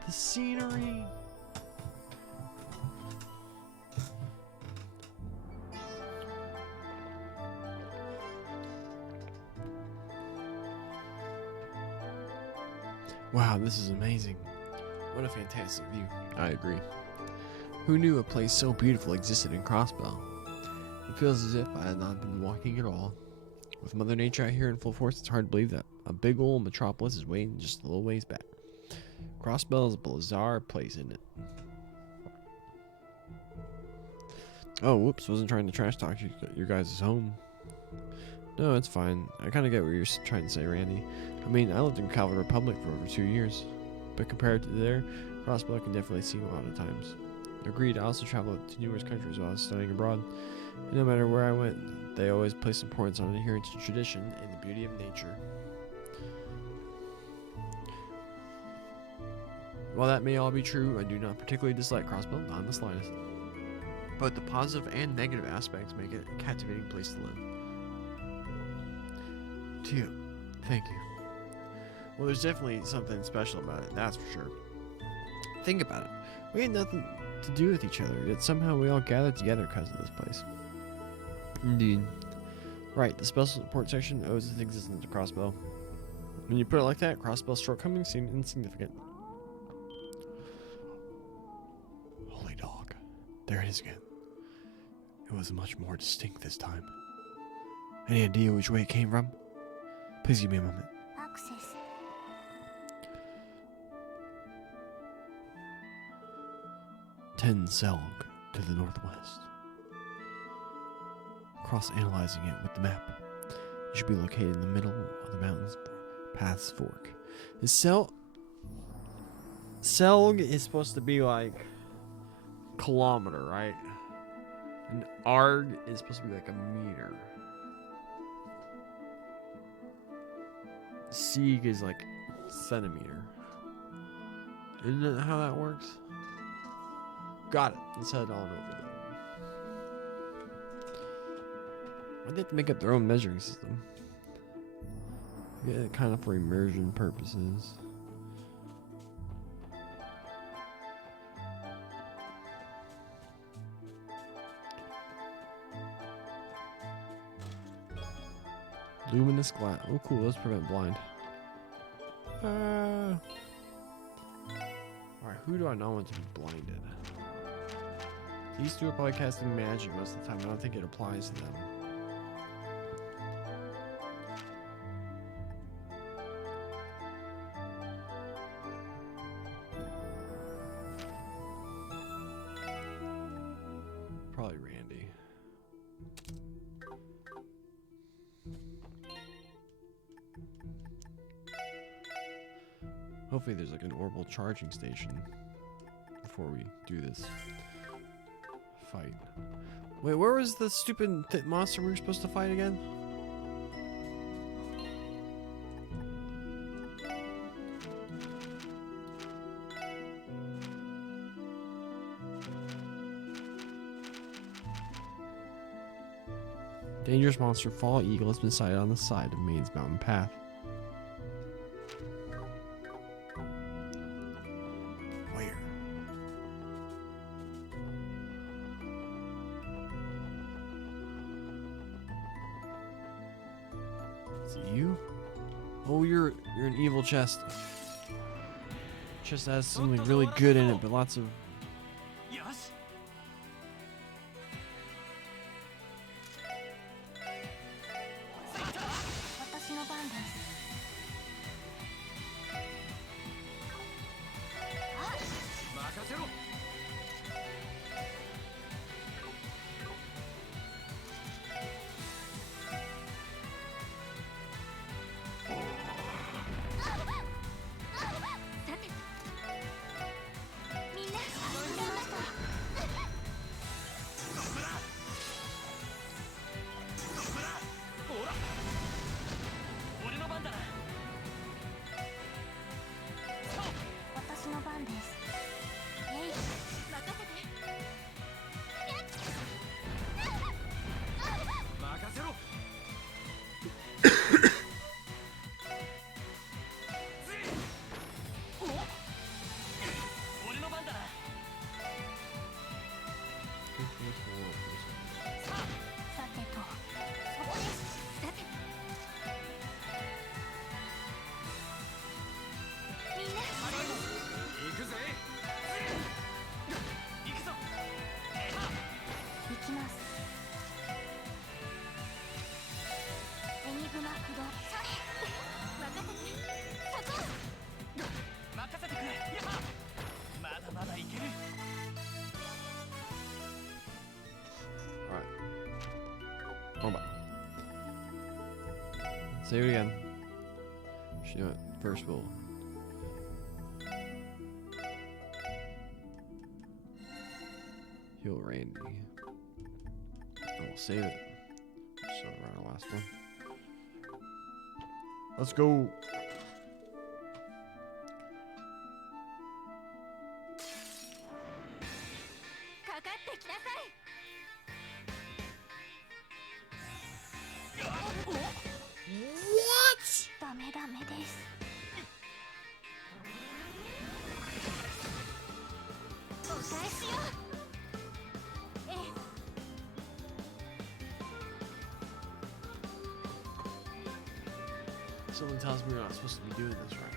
The scenery. Wow, this is amazing. What a fantastic view. I agree. Who knew a place so beautiful existed in Crossbell? It feels as if I had not been walking at all. With Mother Nature out here in full force, it's hard to believe that a big old metropolis is waiting just a little ways back. Crossbell is a bizarre place, isn't it? Oh, whoops, wasn't trying to trash talk your guys' home. No, it's fine. I kind of get what you're trying to say, Randy. I mean, I lived in Calvin Republic for over 2 years. But compared to there, Crossbell can definitely seem a lot of times. Agreed, I also traveled to numerous countries while I was studying abroad. And no matter where I went, they always placed importance on adhering to tradition and the beauty of nature. While that may all be true, I do not particularly dislike Crossbell, not in the slightest. Both the positive and negative aspects make it a captivating place to live. To you, thank you. Well, there's definitely something special about it, that's for sure. Think about it. We had nothing to do with each other, yet somehow we all gathered together because of this place. Indeed. Right, the special support section owes its existence to Crossbell. When you put it like that, Crossbell's shortcomings seem insignificant. There it is again. It was much more distinct this time. Any idea which way it came from? Please give me a moment. Access. 10 Selg to the northwest. Cross-analyzing it with the map. It should be located in the middle of the mountain's path's fork. Is Selg is supposed to be like kilometer, right? And Arg is supposed to be like a meter. Sieg is like centimeter. Isn't it how that works? Got it. Let's head on over there. Why'd they have to make up their own measuring system? Yeah, kind of for immersion purposes. Luminous glass. Oh, cool. Let's prevent blind. Alright, who do I not want to be blinded? These two are probably casting magic most of the time. I don't think it applies to them. Probably Randy. Hopefully there's like an orbital charging station before we do this fight. Wait, where was the stupid monster we were supposed to fight again? Dangerous monster Fall Eagle has been sighted on the side of Maine's mountain path. Where? Is it you? Oh, you're an evil chest. Chest has something really good in it, but lots of. Hold on. Save it again. You know what? First we'll heal Randy. And we'll save it. So around the last one. Let's go. Someone tells me we're not supposed to be doing this right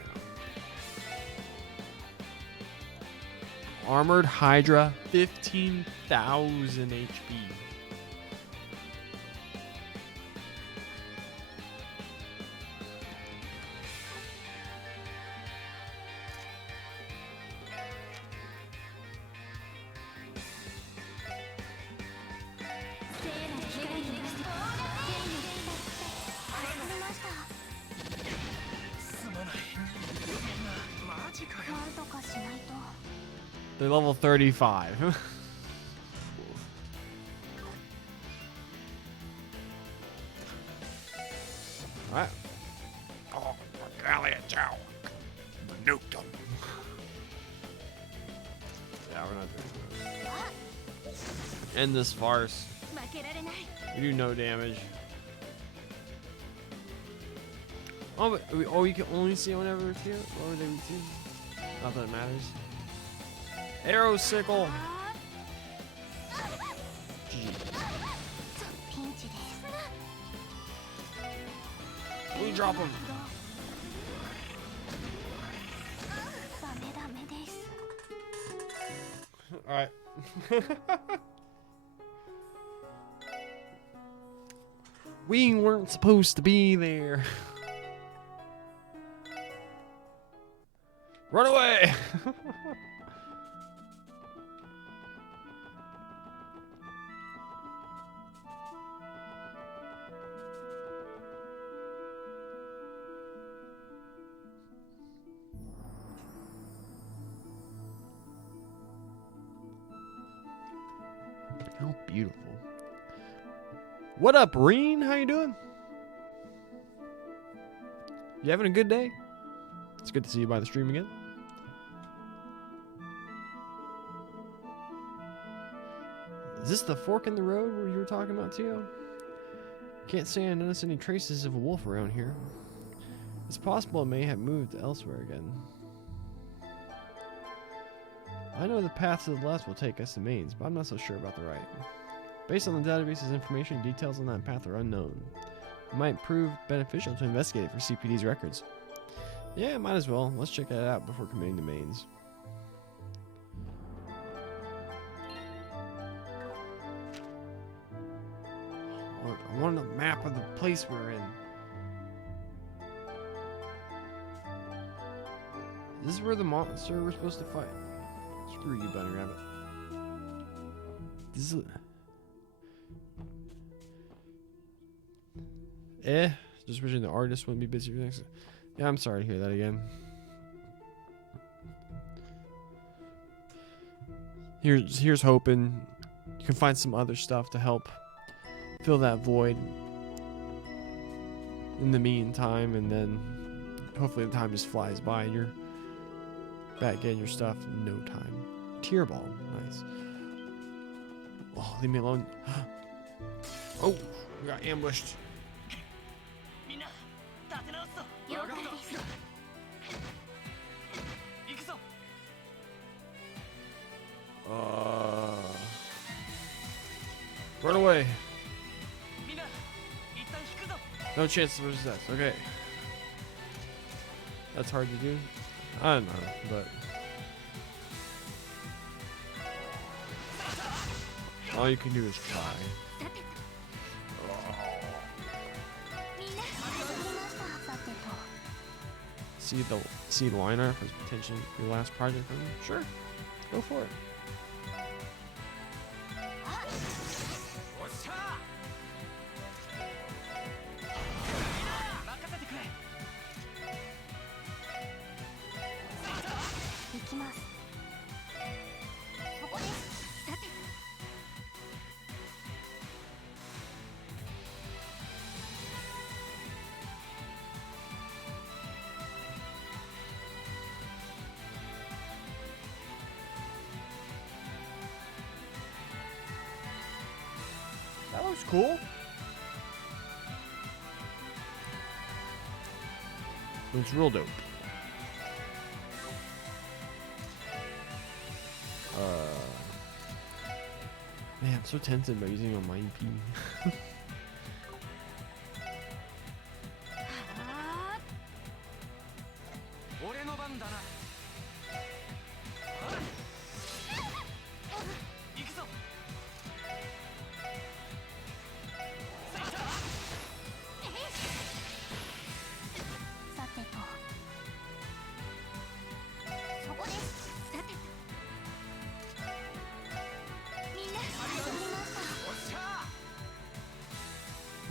now. Armored Hydra, 15,000 HP. They're level 35. Alright. Oh, Gallia Tower. Nuke them. Yeah, we're not doing that. End this farce. We do no damage. Oh, but you can only see it whenever it's here? What would they be too? Not that it matters. Arrow sickle. We drop him. Alright. We weren't supposed to be there. Run away! How beautiful. What up, Reen? How you doing? You having a good day? It's good to see you by the stream again. Is this the fork in the road where you were talking about, Tio? Can't say I noticed any traces of a wolf around here. It's possible it may have moved elsewhere again. I know the path to the left will take us to Mains, but I'm not so sure about the right. Based on the database's information, details on that path are unknown. It might prove beneficial to investigate for CPD's records. Yeah, might as well. Let's check that out before committing to Mains. I want a map of the place we're in. This is where the monster we're supposed to fight. Screw you, bunny rabbit. This is just wishing the artist wouldn't be busy for next. Yeah, I'm sorry to hear that again. Here's hoping you can find some other stuff to help fill that void in the meantime, and then hopefully the time just flies by and you're back getting your stuff in no time. Tear ball, nice. Oh, leave me alone. Oh, we got ambushed. Run away. No chance to resist. Okay. That's hard to do. I don't know, but all you can do is try. See the line art for potentially your last project for me? Sure. Go for it. That looks cool. It's real dope. Man, I'm so tempted by using it on my EP.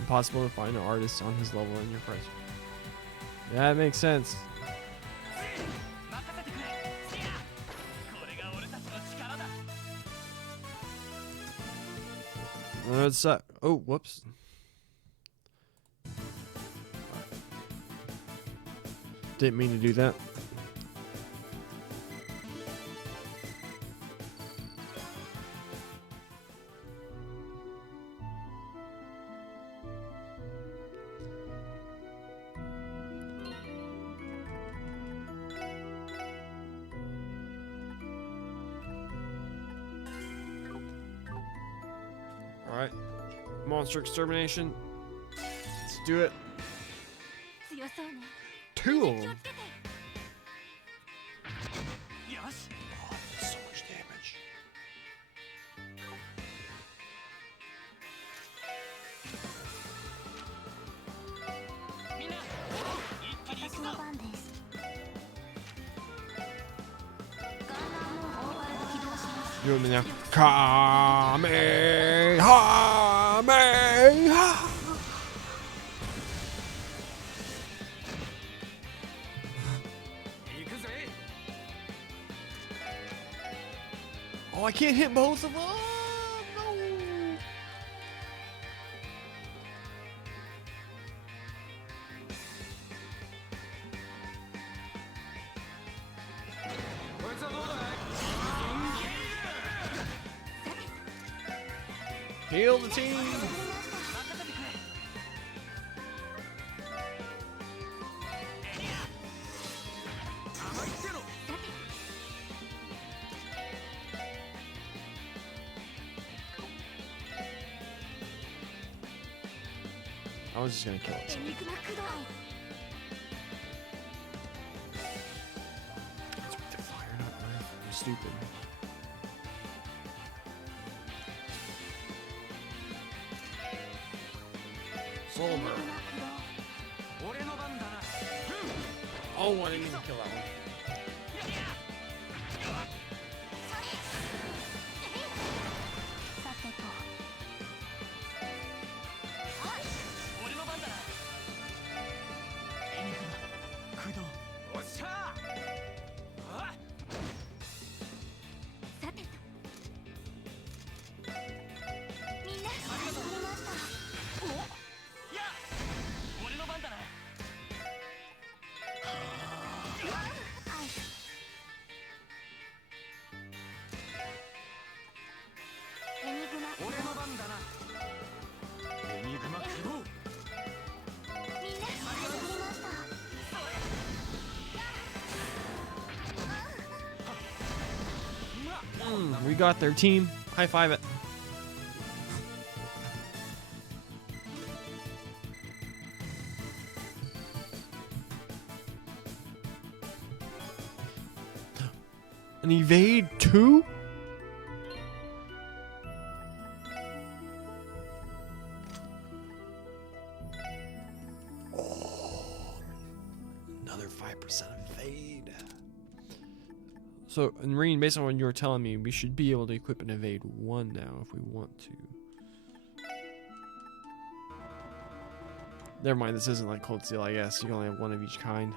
Impossible to find an artist on his level in your price. Yeah, that makes sense. 任せてくれせやこれが俺たちの力だ What's that? Oh, whoops. Didn't mean to do that. Alright. Monster extermination. Let's do it. 強そうね Two of 気を them. つけてよし Oh, that's so much damage. みんな一気に行く私ぞの番ですガンナーのオーバルド起動します Do it now. Kamehameha! 行くぜ Oh, I can't hit both of them. No. こいつはどうだい Heal the team. 任せてくれ 甘いってろ I was just gonna kill it. エニグマ駆動 That's with the fire, not knife. I'm stupid. Soul エニグ Burn. マ駆動 俺の番だな Oh, I didn't even kill that one. さてと俺の番だなエニグマ駆動おっしゃあっさてとみんな始めましたおや俺の番だなはいエニグマ駆動俺の番だなエニグマ駆動みんな始めました We got their team. High five it. An evade 2? Another 5% evade. So, and Reen, based on what you were telling me, we should be able to equip an evade 1 now if we want to. Never mind, this isn't like Cold Steel, I guess. You can only have one of each kind.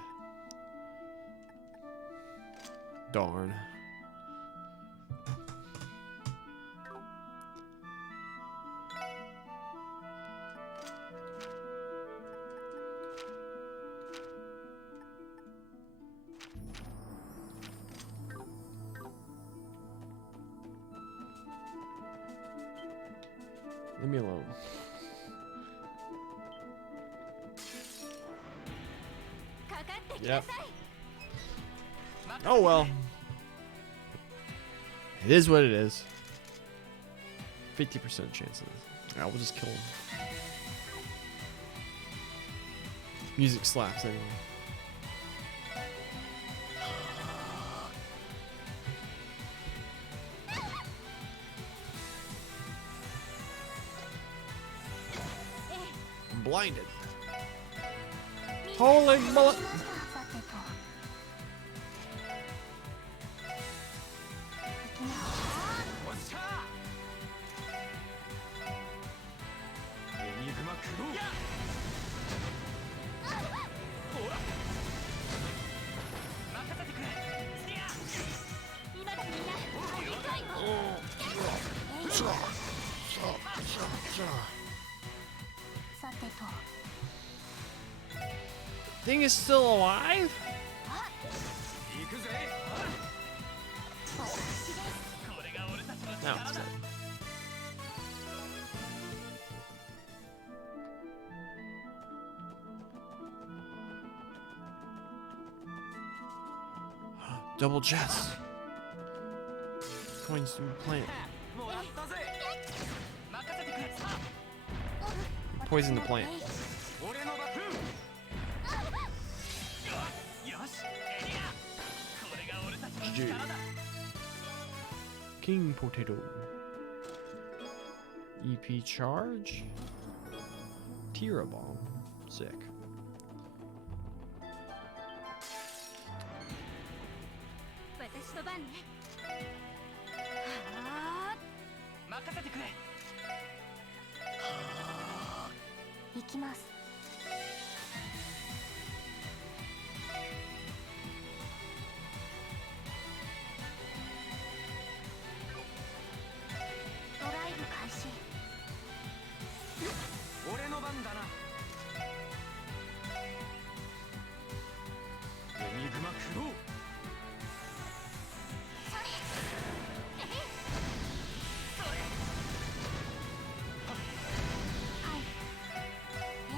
Darn. Leave me alone. Yep. Oh well. It is what it is. 50% chance of this. Yeah, we'll just kill him. Music slaps anyway. I'm blinded. Holy bullet! さてとおっしゃエニグマ駆動 thing is still alive? 行くぜ。これが俺たちの No, 力 it's だ。 dead. Double chest. Coins to plant. もらったぜ。任せてくれ。さあ Poison the plant. 俺のバフン。よし、エリア。これが俺たちの力だ。 King Potato. EP charge. Tira bomb. Sick. 私の番ね。は任せてくれ。あ、行きます。ドライブ開始。俺の番だな。エニグマクロー。はい。え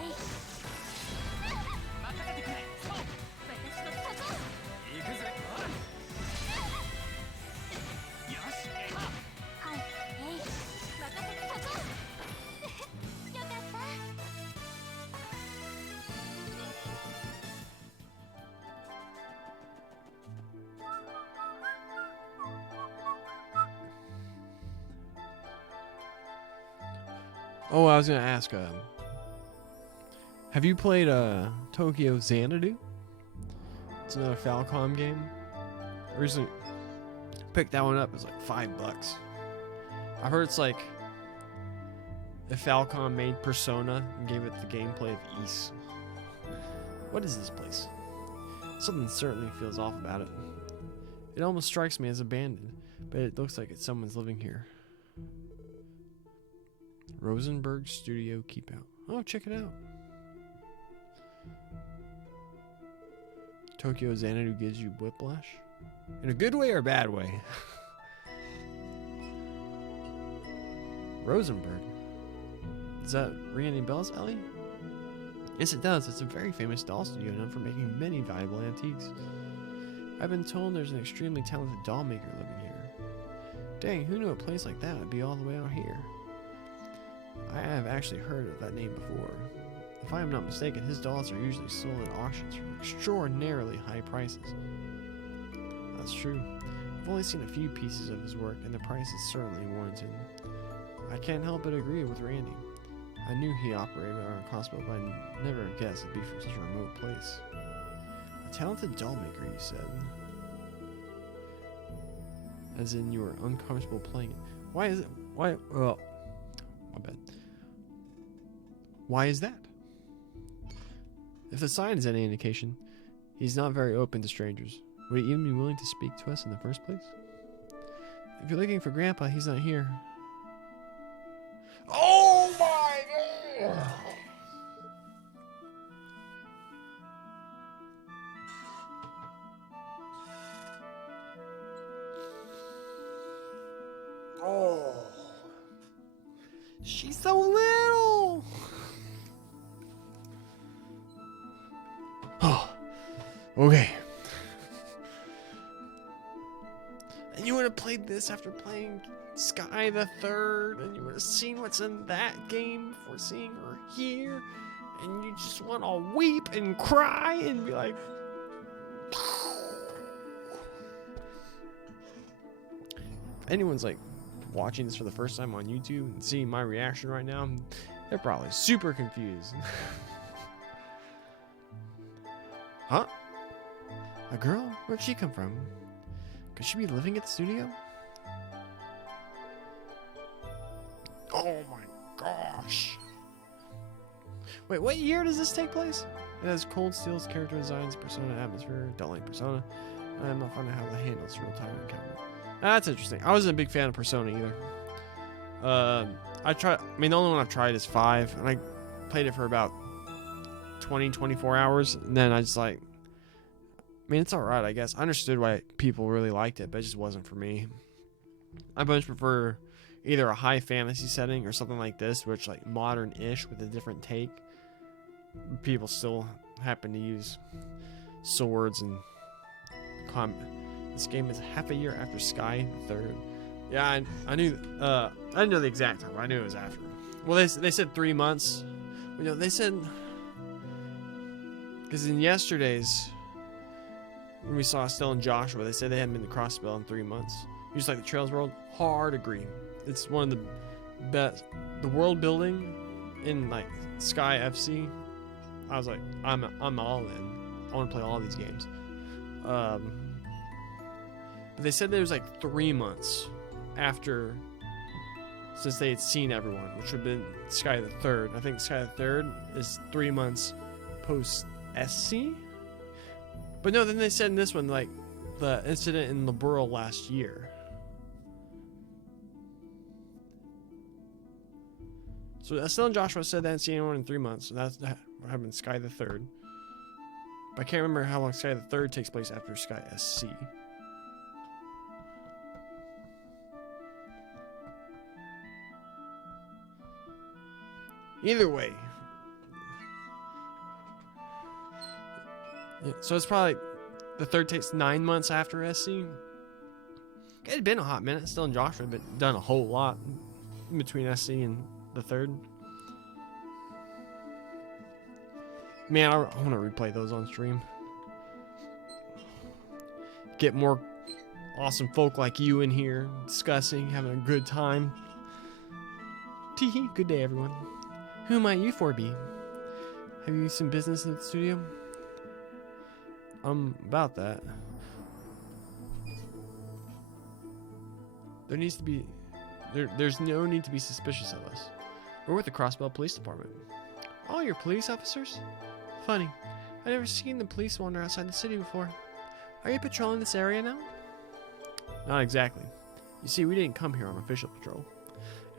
い。任せてくれ。そう。私のそこ。行くぜ。よし、エマ。はい。えい。任せてそこ。よかった。Oh, I was gonna ask. Have you played Tokyo Xanadu? It's another Falcom game. I recently picked that one up. It was like $5. I heard it's like if Falcom made Persona and gave it the gameplay of Ys. What is this place? Something certainly feels off about it. It almost strikes me as abandoned, but it looks like someone's living here. Rosenberg Studio Keep Out. Oh, check it out. Tokyo Xanadu gives you whiplash? In a good way or a bad way? Rosenberg. Does that ring any bells, Ellie? Yes, it does. It's a very famous doll studio known for making many valuable antiques. I've been told there's an extremely talented doll maker living here. Dang, who knew a place like that would be all the way out here? I have actually heard of that name before. If I am not mistaken, his dolls are usually sold at auctions for extraordinarily high prices. That's true. I've only seen a few pieces of his work, and the price is certainly warranted. I can't help but agree with Randy. I knew he operated on a hospital, but I never guessed it'd be from such a remote place. A talented doll maker, you said. As in you were uncomfortable playing it. Why is it? Why? Well, my bad. Why is that? If the sign is any indication, he's not very open to strangers. Would he even be willing to speak to us in the first place? If you're looking for Grandpa, he's not here. Oh my God! Oh. She's so little! Oh. Okay. And you would have played this after playing Sky the Third, and you would have seen what's in that game before seeing her here, and you just want to weep and cry and be like, if anyone's like watching this for the first time on YouTube and seeing my reaction right now, they're probably super confused. Huh? A girl? Where'd she come from? Could she be living at the studio? Oh my gosh. Wait, what year does this take place? It has Cold Steel's character designs, persona atmosphere, dulling persona. I'm not finding how the handles real time on camera. That's interesting. I wasn't a big fan of Persona either. The only one I've tried is 5, and I played it for about 20, 24 hours. And then I just like, I mean, it's alright, I guess. I understood why people really liked it, but it just wasn't for me. I much prefer either a high fantasy setting or something like this, which like modern-ish with a different take. People still happen to use swords and this game is half a year after Sky 3rd. Yeah, I knew. I didn't know the exact time. But I knew it was after. Well, they said 3 months. You know, they said because in yesterday's when we saw Estelle and Joshua, they said they hadn't been to Crossbell in 3 months. Just like the Trails World, hard agree. It's one of the best. The world building in like Sky FC. I was like, I'm all in. I want to play all these games. But they said there was like 3 months after since they had seen everyone, which would have been Sky the 3rd. I think Sky the 3rd is 3 months post SC. But no, then they said in this one like the incident in Liberal last year. So Estelle and Joshua said they hadn't seen anyone in 3 months. So that happened Sky the 3rd. But I can't remember how long Sky the 3rd takes place after Sky SC. Either way. Yeah, so it's probably the 3rd takes 9 months after SC. It had been a hot minute. Still and Joshua had done a whole lot in between SC and the 3rd. Man, I want to replay those on stream. Get more awesome folk like you in here discussing, having a good time. Teehee, good day, everyone. Who might you for be? Have you some business in the studio? About that. There needs to be... There's no need to be suspicious of us. We're with the Crossbell Police Department. Oh, you're police officers? Funny. I've never seen the police wander outside the city before. Are you patrolling this area now? Not exactly. You see, we didn't come here on official patrol.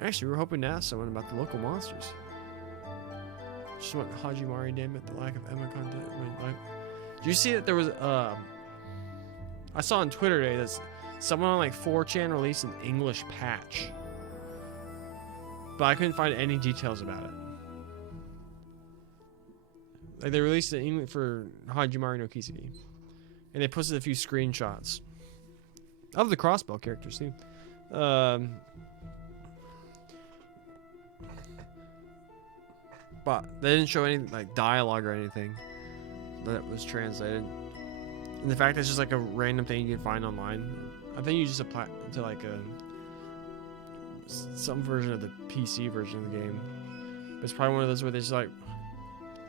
Actually, we were hoping to ask someone about the local monsters. Just went Hajimari, damn it, the lack of Emma content. Did you see that there was I saw on Twitter today that someone on like 4chan released an English patch, but I couldn't find any details about it. Like they released it in for Hajimari no Kiseki, and they posted a few screenshots of the Crossbell characters too. But they didn't show any like dialogue or anything that was translated. And the fact that it's just like a random thing you can find online. I think you just apply to like some version of the PC version of the game. It's probably one of those where they just like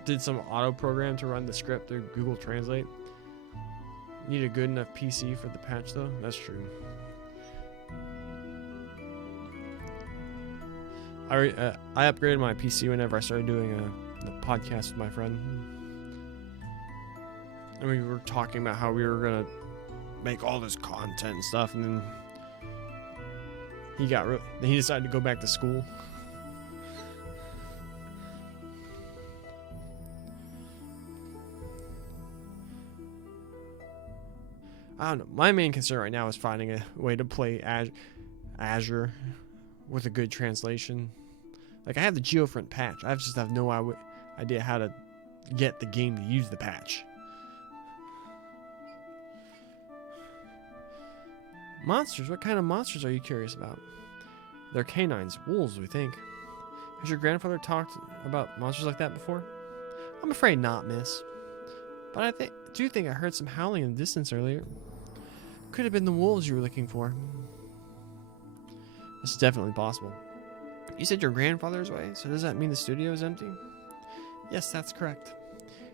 did some auto program to run the script through Google Translate. Need a good enough PC for the patch though. That's true. I upgraded my PC whenever I started doing the podcast with my friend. And we were talking about how we were gonna make all this content and stuff, and then he decided to go back to school. I don't know. My main concern right now is finding a way to play Azure with a good translation. Like, I have the Geofront patch. I just have no idea how to get the game to use the patch. Monsters? What kind of monsters are you curious about? They're canines. Wolves, we think. Has your grandfather talked about monsters like that before? I'm afraid not, miss. But I do think I heard some howling in the distance earlier. Could have been the wolves you were looking for. That's definitely possible. You said your grandfather's away, so does that mean the studio is empty? Yes, that's correct.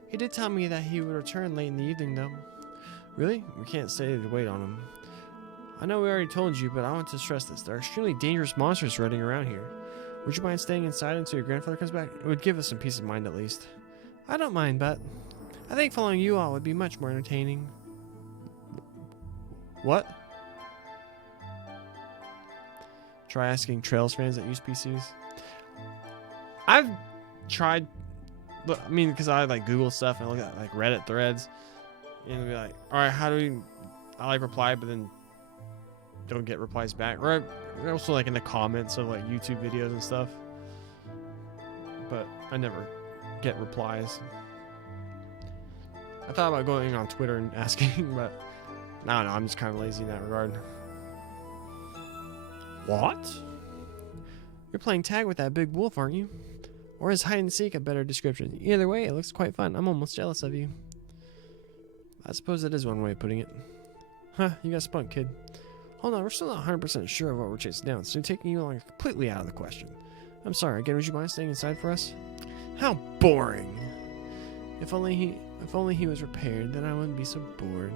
He did tell me that he would return late in the evening, though. Really? We can't stay to wait on him. I know we already told you, but I want to stress this. There are extremely dangerous monsters running around here. Would you mind staying inside until your grandfather comes back? It would give us some peace of mind, at least. I don't mind, but I think following you all would be much more entertaining. What? Try asking Trails fans that use PCs. I've tried But I mean, because I like Google stuff and I look at like Reddit threads, and it'll be like, all right, how do we? I like reply, but then don't get replies back. Or also like in the comments of like YouTube videos and stuff. But I never get replies. I thought about going on Twitter and asking, but I don't know. I'm just kind of lazy in that regard. What? You're playing tag with that big wolf, aren't you? Or is hide and seek a better description? Either way, it looks quite fun. I'm almost jealous of you. I suppose that is one way of putting it. Huh, you got spunk, kid. Hold on, we're still not 100% sure of what we're chasing down, so taking you along completely out of the question. I'm sorry, again, would you mind staying inside for us? How boring! If only he was repaired, then I wouldn't be so bored.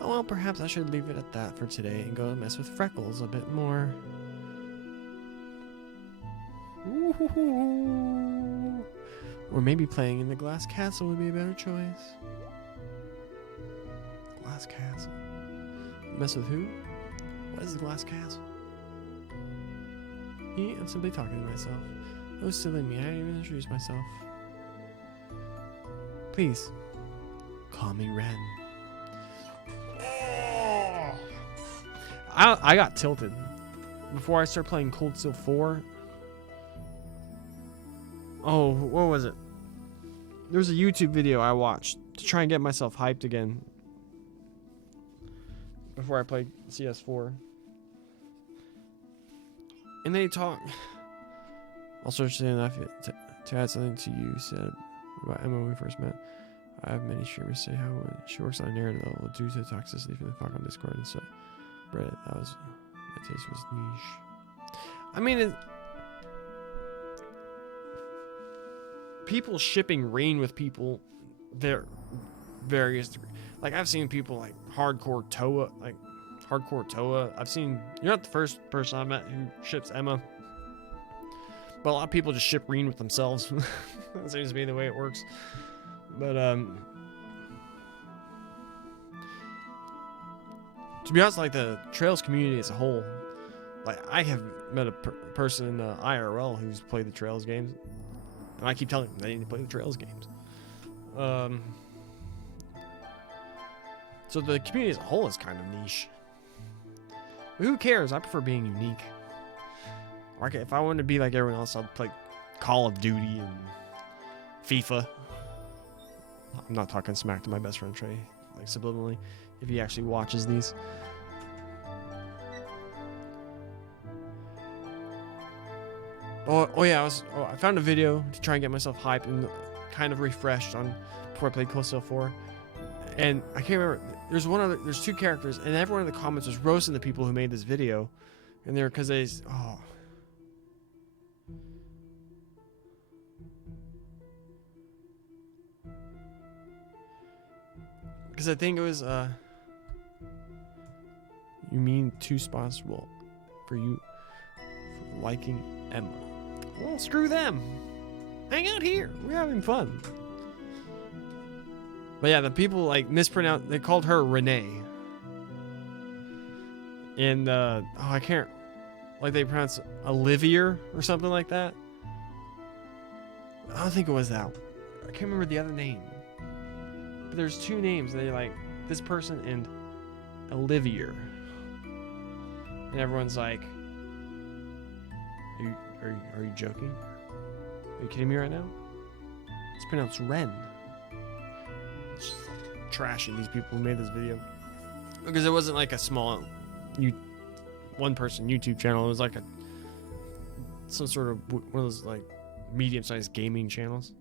Oh well, perhaps I should leave it at that for today and go mess with Freckles a bit more. Ooh. Or maybe playing in the Glass Castle would be a better choice. Glass Castle. Mess with who? What is the Glass Castle? I'm simply talking to myself. Oh, silly me, I didn't even introduce myself. Please, call me Ren. I got tilted. Before I started playing Cold Steel 4. Oh, what was it? There was a YouTube video I watched to try and get myself hyped again. Before I played CS4. And they talk. Also, interesting enough to add something to you said about Emma when we first met. I have many streamers say how she works on a narrative level due to toxicity from the fuck on Discord and so. Reddit, that was my taste was niche. I mean, people shipping Rain with people, they're various. Like I've seen people like hardcore Toa. I've seen. You're not the first person I met who ships Emma. But a lot of people just ship Reen with themselves. That seems to be the way it works. But to be honest, like the Trails community as a whole, like I have met a person in IRL who's played the Trails games, and I keep telling them they need to play the Trails games. So the community as a whole is kind of niche. But who cares? I prefer being unique. Like if I wanted to be like everyone else, I'd play Call of Duty and FIFA. I'm not talking smack to my best friend Trey, like subliminally, if he actually watches these. Oh yeah, I found a video to try and get myself hyped and kind of refreshed on before I played Cold Steel 4. And I can't remember. There's two characters, and everyone in the comments was roasting the people who made this video, and they're because because I think it was you mean too responsible for you for liking Emma. Well, screw them. Hang out here. We're having fun. But yeah, the people like mispronounced. They called her Renee. And I can't. Like they pronounce Olivier or something like that. I don't think it was that. I can't remember the other name. But there's two names. They like this person and Olivier. And everyone's like, Are you joking? Are you kidding me right now? It's pronounced Ren. It's trashing these people who made this video. Because it wasn't like a small one person YouTube channel. It was like some sort of one of those like medium-sized gaming channels.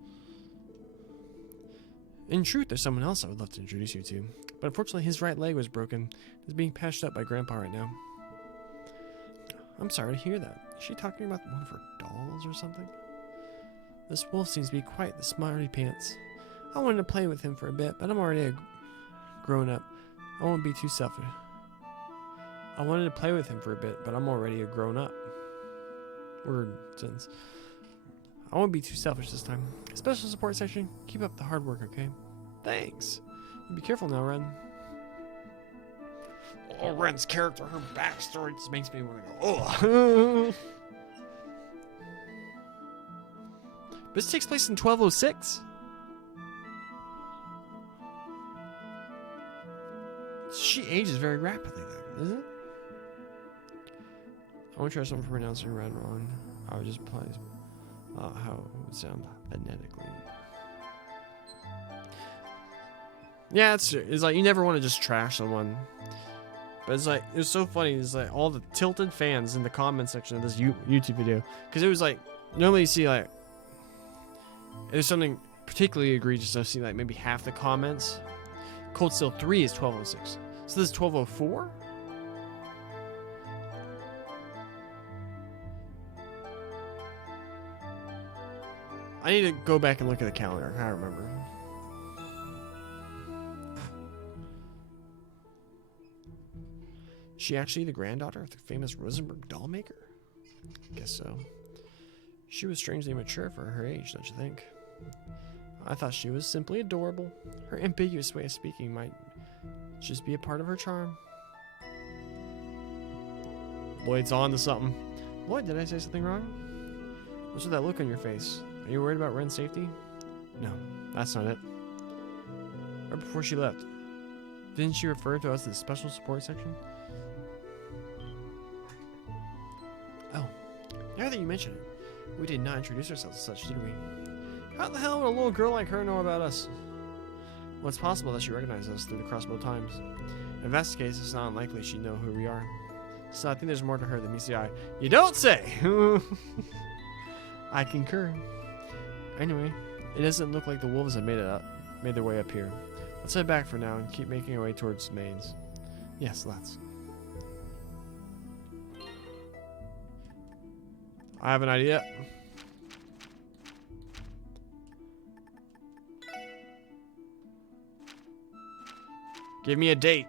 In truth, there's someone else I would love to introduce you to. But unfortunately, his right leg was broken. He's being patched up by Grandpa right now. I'm sorry to hear that. Is she talking about one of her dolls or something? This wolf seems to be quite the smarty pants. I wanted to play with him for a bit, but I'm already a grown up. I won't be too selfish. I wanted to play with him for a bit, but I'm already a grown up. Word sentence. I won't be too selfish this time. Special support section, keep up the hard work, okay? Thanks. Be careful now, Ren. Oh, Ren's character, her backstory just makes me want to go, ugh. This takes place in 1206. She ages very rapidly, then, isn't it? I want to try something for pronouncing red wrong. I would just apply how it would sound phonetically. Yeah, it's like you never want to just trash someone. But it's like, it was so funny. It's like all the tilted fans in the comment section of this YouTube video. Because it was like, normally you see like, there's something particularly egregious. I've seen like maybe half the comments. Cold Steel 3 is 1206. So this is 1204? I need to go back and look at the calendar. I remember. Is she actually the granddaughter of the famous Rosenberg doll maker? I guess so. She was strangely mature for her age, don't you think? I thought she was simply adorable. Her ambiguous way of speaking might just be a part of her charm. Lloyd's on to something. Lloyd, did I say something wrong? What's with that look on your face? Are you worried about Ren's safety? No, that's not it. Right before she left, didn't she refer to us as the special support section? Oh, now that you mention it, we did not introduce ourselves as such, did we? How the hell would a little girl like her know about us? Well, it's possible that she recognized us through the Crossbow Times. If that's the case, it's not unlikely she'd know who we are. So I think there's more to her than meets the eye. You don't say! I concur. Anyway, it doesn't look like the wolves have made their way up here. Let's head back for now and keep making our way towards Mains. Yes, let's. I have an idea. Give me a date.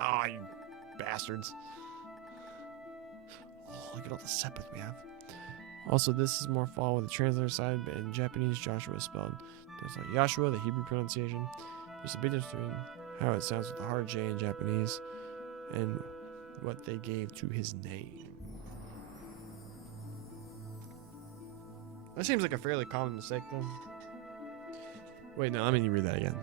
Aw, you bastards. Oh, look at all the sepith we have. Also, this is more fall with the translator side, but in Japanese, Joshua is spelled. There's like Joshua, the Hebrew pronunciation. There's a big difference between how it sounds with the hard J in Japanese and what they gave to his name. That seems like a fairly common mistake, though. Wait, no, let me read that again.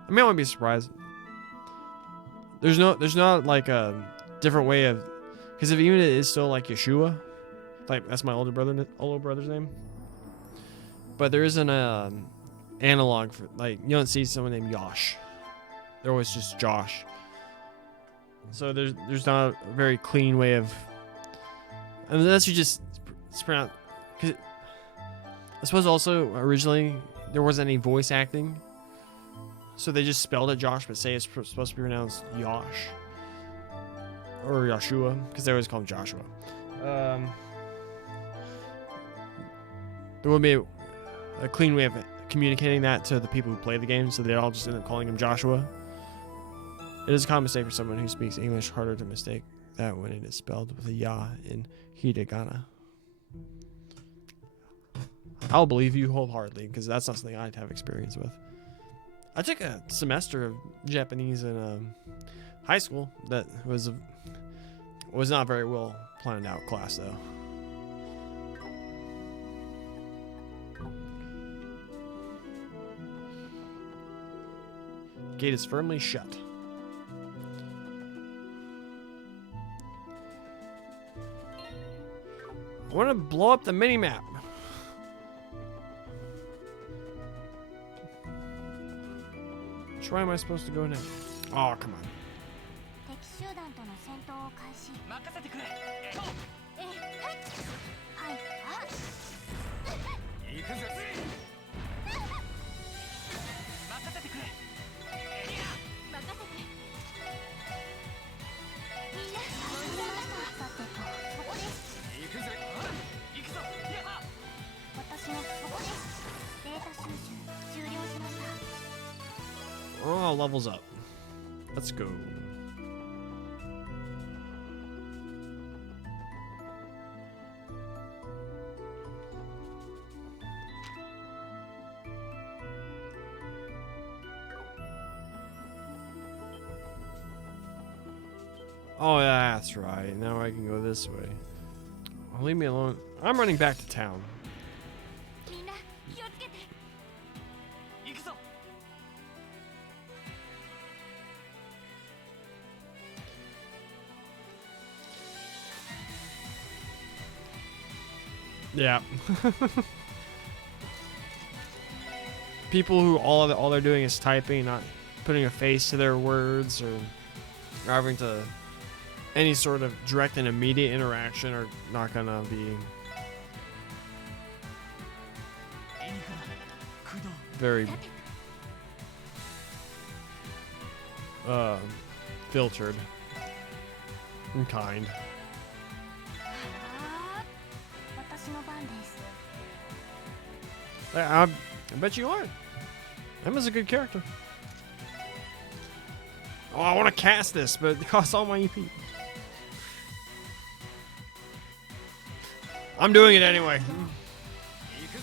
I mean, I wouldn't be surprised. There's not like a different way of, because if even it is still like Yeshua, like that's my older brother's name. But there isn't a analog for, like, you don't see someone named Yosh. They're always just Josh. So there's not a very clean way of, unless you just pronounce. Cause I suppose also originally there wasn't any voice acting. So they just spelled it Josh, but say it's supposed to be pronounced Yosh. Or Joshua, because they always call him Joshua. There would be a clean way of communicating that to the people who play the game, so they all just end up calling him Joshua. It is a common mistake for someone who speaks English, harder to mistake that when it is spelled with a Ya in hiragana. I'll believe you wholeheartedly, because that's not something I'd have experience with. I took a semester of Japanese in high school. That was not a very well planned out class, though. Gate is firmly shut. I want to blow up the mini-map. Which way am I supposed to go now? Oh, come on. 敵集団との戦闘を開始。任せてくれ。はい。行くぜ。任せてくれ。任せて。みんな、さてと、そこです。行くぜ。行くぞ。私もそこです。データ収集終了しました。 Oh, levels up. Let's go. Oh, yeah, that's right. Now I can go this way. leave me alone. I'm running back to town. みんな気をつけて。行くぞ。 Yeah. People who all they're doing is typing, not putting a face to their words or having to any sort of direct and immediate interaction are not gonna be エニカ工藤 very さて filtered and kind. あー私の番です。 I bet you are. Emma's a good character. Oh, I want to cast this, but it costs all my EP. I'm doing it anyway. 行くぜ。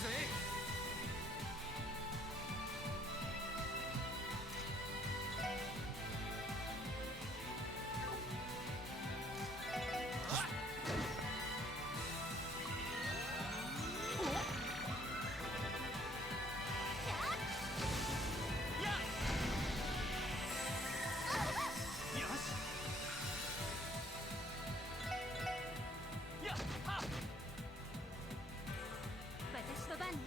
私の番ね。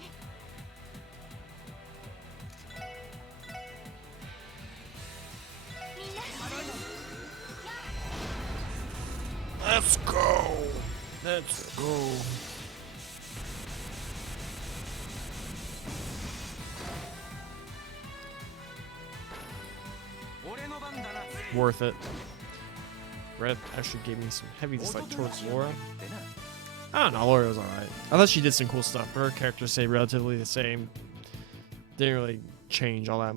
みんな Let's go. Let's go. Worth it. Red actually gave me some heavy dislike towards Laura. I don't know, Laura was alright. I thought she did some cool stuff, but her characters stayed relatively the same. Didn't really change all that.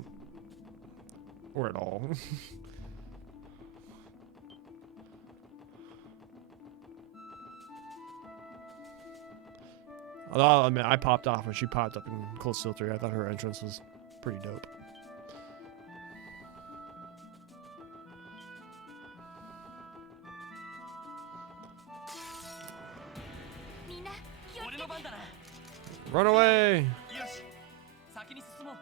Or at all. Although I'll admit, I popped off when she popped up in Cold Steel 3. I thought her entrance was pretty dope. Run away! よし、先に進もう。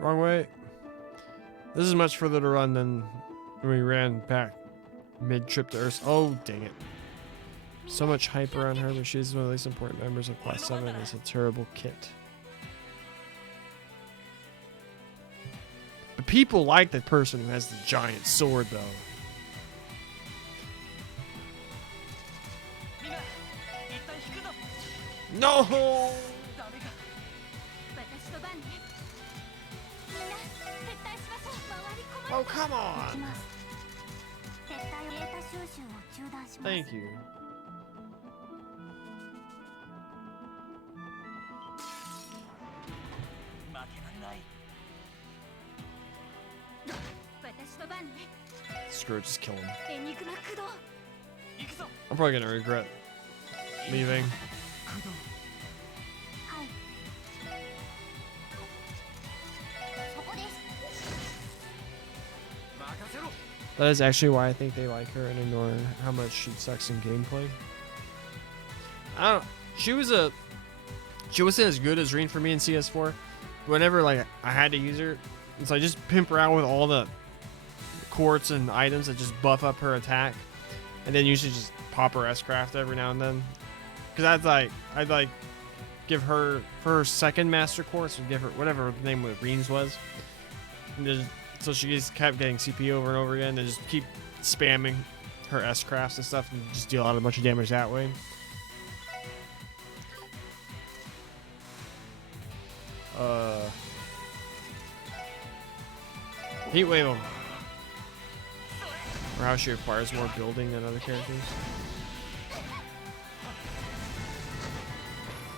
Wrong way. This is much further to run than when we ran back mid-trip to Earth. Oh, dang it. So much hype around her, but she's one of the least important members of Class 7. It's a terrible kit. But people like the person who has the giant sword, though. みんな、一旦引くぞ。 No! ダメか。 私の番ね。みんな撤退しましょう。回り込ま Oh, れた。 come 行き on! ます。撤退データ収集を中断します。 Thank you. 負けられない。 私の番ね。 Screw it, just kill him. エニグマ駆動。行くぞ。 I'm probably gonna regret leaving. 工藤。 はい。そこです。 任せろ。 That is actually why I think they like her and ignore how much she sucks in gameplay. I don't. She wasn't as good as Reen for me in CS4. Whenever like I had to use her, it's like just pimp around with all the quartz and items that just buff up her attack, and then usually just pop her S-craft every now and then. Because I'd like give her for her second master quartz, would give her whatever the name of Reen's was, and just, so she just kept getting CP over and over again, and just keep spamming her S-crafts and stuff, and just deal out a bunch of damage that way. Heatwave him. Or how she requires more building than other characters.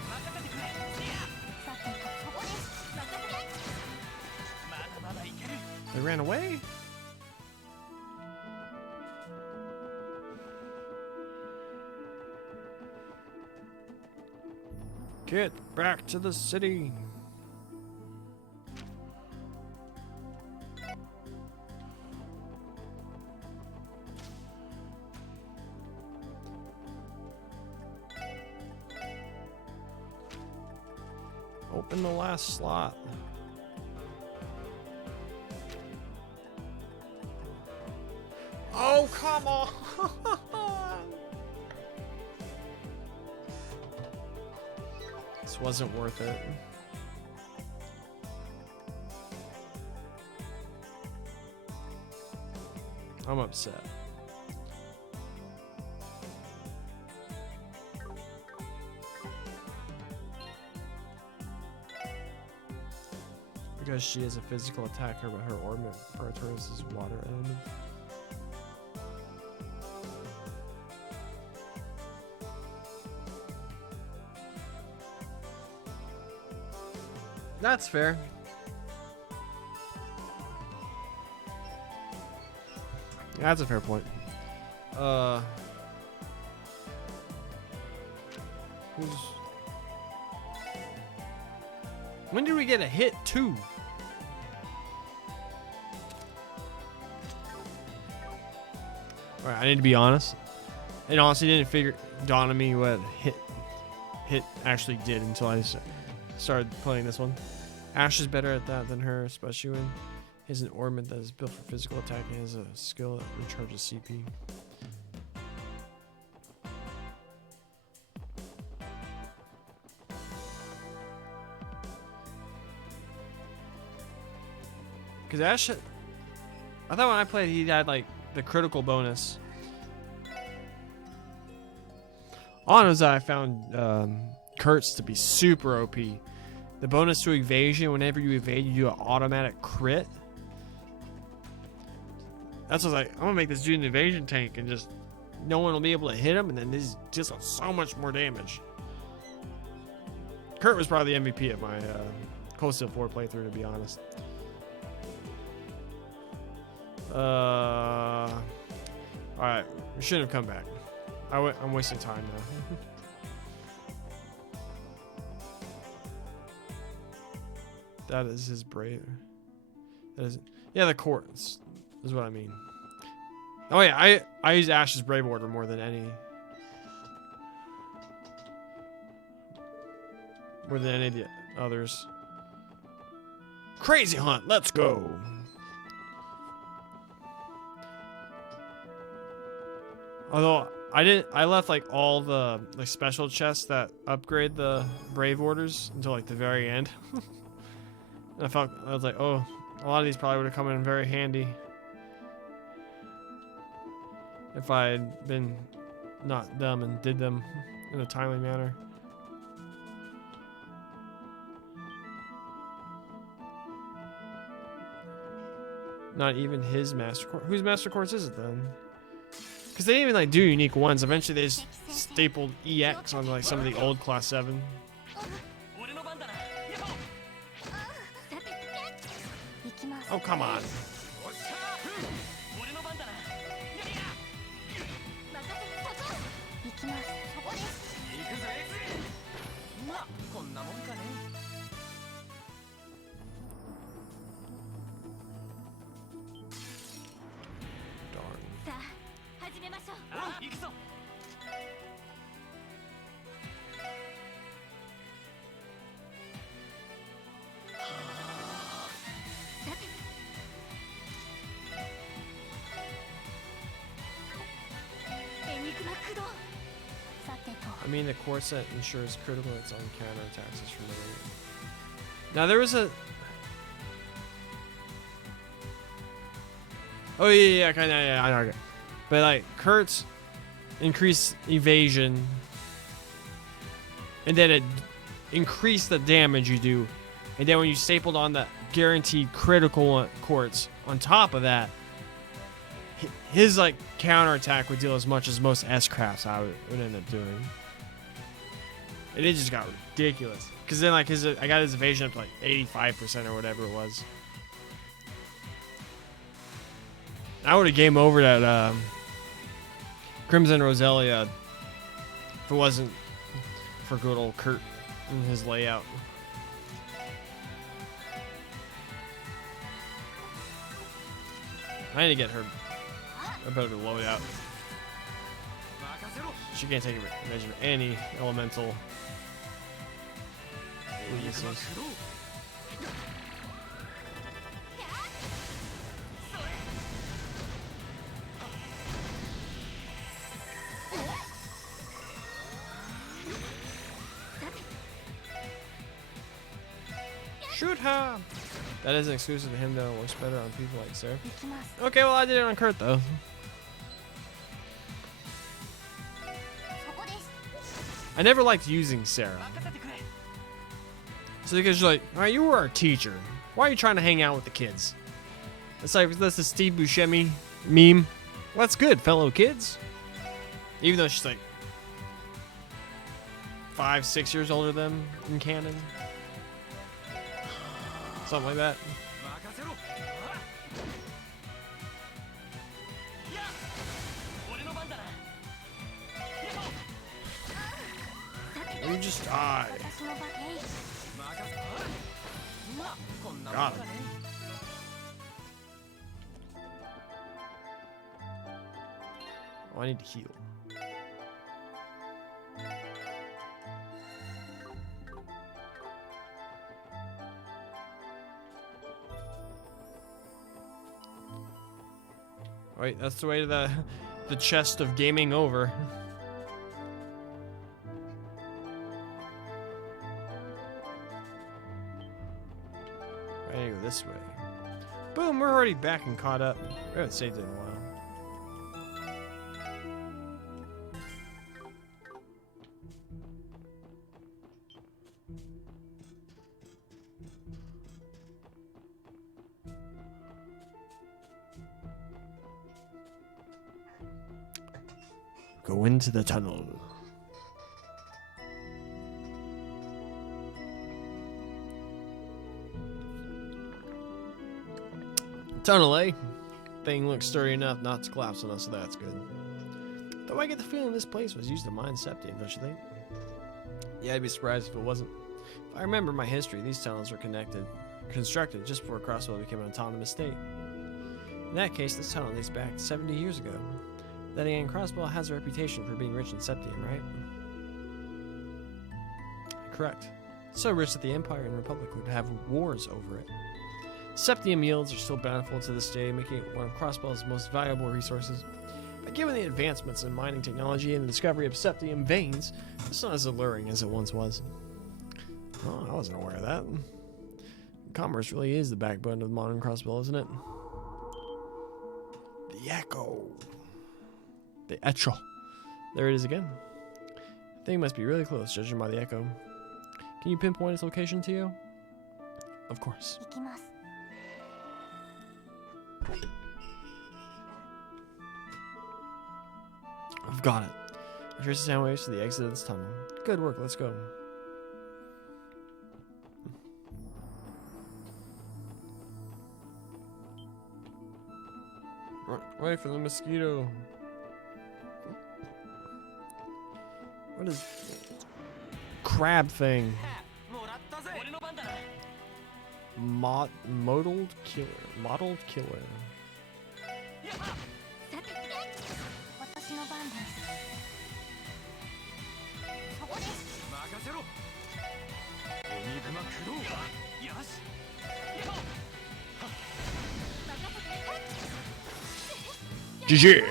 任せてくれ。さてそこです。任せて。 まだまだいける。 They ran away? Get back to the city. Open the last slot. Oh, come on. This wasn't worth it. I'm upset. Because she is a physical attacker, but her ornament Paraturus is water element. That's fair. Yeah, that's a fair point. When did we get a hit too? Alright, I need to be honest. It honestly didn't dawn on me what hit actually did until I started playing this one. Ash is better at that than her, especially when he has an ornament that is built for physical attack and has a skill that recharges CP. Because Ash, I thought when I played he had like the critical bonus. On is I found Kurtz to be super OP. The bonus to evasion, whenever you evade, you do an automatic crit. That's what I was like, I'm gonna make this dude an evasion tank and just no one will be able to hit him, and then this just does so much more damage. Kurt was probably the MVP of my Cold Steel 4 playthrough, to be honest. Alright, we shouldn't have come back. I'm wasting time now. That is his brave. That is, yeah, the courts is what I mean. Oh yeah, I use Ash's Brave Order more than any of the others. Crazy Hunt, let's go. Although I left like all the like special chests that upgrade the Brave Orders until like the very end. And I was like, oh, a lot of these probably would have come in very handy if I had been not dumb and did them in a timely manner. Not even his Master Course. Whose Master Course is it then? Because they didn't even like do unique ones. Eventually they just stapled EX on like some of the old Class 7. Oh, come on. I mean, the core set ensures critical hits on counterattacks from the rate. Now there was a. Oh yeah, I know. Okay. But like Kurtz increased evasion, and then it increased the damage you do, and then when you stapled on the guaranteed critical quartz on top of that, his like counterattack would deal as much as most S-crafts I would end up doing. And it just got ridiculous. Because then like I got his evasion up to like 85% or whatever it was. I would have game over that Crimson Roselia if it wasn't for good old Kurt and his layout. I need to get her a better loadout. She can't take advantage of any elemental Ooh, useless. Shoot her! That isn't exclusive to him though. It works better on people like Sarah. 行きます Okay, well I did it on Kurt though. そこです I never liked using Sarah. 任せてくれ So because you're like, alright, you were our teacher. Why are you trying to hang out with the kids? It's like that's the Steve Buscemi meme. Well, that's good, fellow kids. Even though she's like 5, 6 years older than in canon. Something like that. 任せろあいや俺の番だなやっ You just die. 私の番えい任せまあこんなもん Got だ it. ね Oh, I need to heal. Wait, that's the way to the chest of gaming over. I need to go this way. Boom, we're already back and caught up. We haven't saved it in a while. Go into the tunnel. Tunnel, eh? Thing looks sturdy enough not to collapse on us, so that's good. Though I get the feeling this place was used to mine septium, don't you think? Yeah, I'd be surprised if it wasn't. If I remember my history, these tunnels were constructed just before Crosswell became an autonomous state. In that case, this tunnel dates back 70 years ago. Then again, Crosswell has a reputation for being rich in septium, right? Correct. So rich that the Empire and Republic would have wars over it. Septium yields are still bountiful to this day, making it one of Crosswell's most valuable resources. But given the advancements in mining technology and the discovery of septium veins, it's not as alluring as it once was. Oh, I wasn't aware of that. Commerce really is the backbone of modern Crosswell, isn't it? The Echo. The Echo. There it is again. The thing must be really close, judging by the echo. Can you pinpoint its location to you? Of course. 行きます I've got it. I trace the sound waves to the exit of this tunnel. Good work, let's go. Wait for the mosquito. What is crab thing? もらったぜ俺の番だな Modeled killer. Modeled killer. やっさて私の番ですそこです任せろエニグマ駆動よしやっ GG.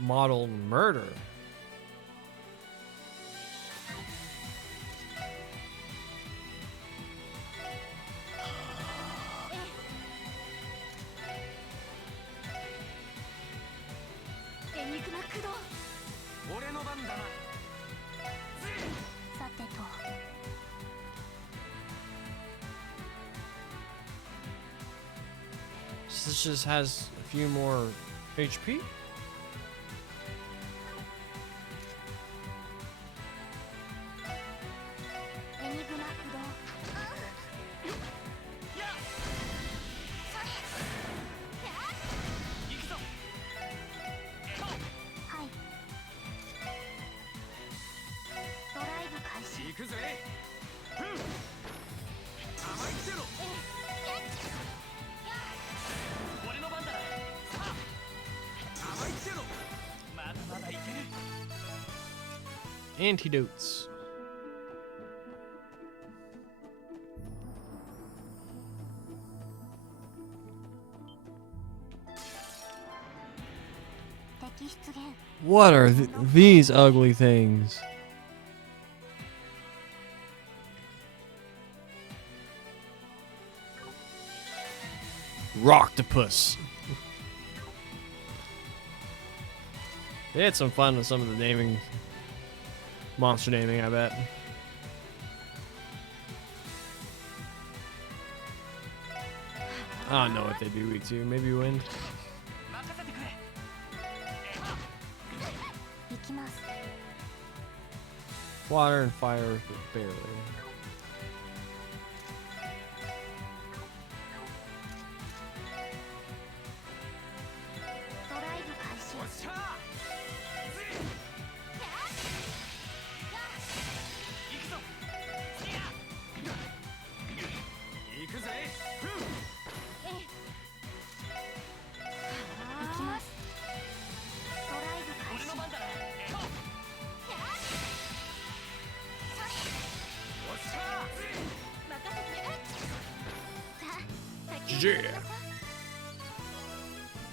Model murder. This just has a few more HP. Antidotes. What are these ugly things? Rocktopus. They had some fun with some of the naming, monster naming, I bet. I don't know what they do week 2. Maybe wind. 任せてくれ。 行きます Water and fire, barely. ドライブ開始おっしゃ行くぞ。行くぜ。行きますドライブ開始俺の番だな。おっしゃ任せてさあ先に GG 行きなさい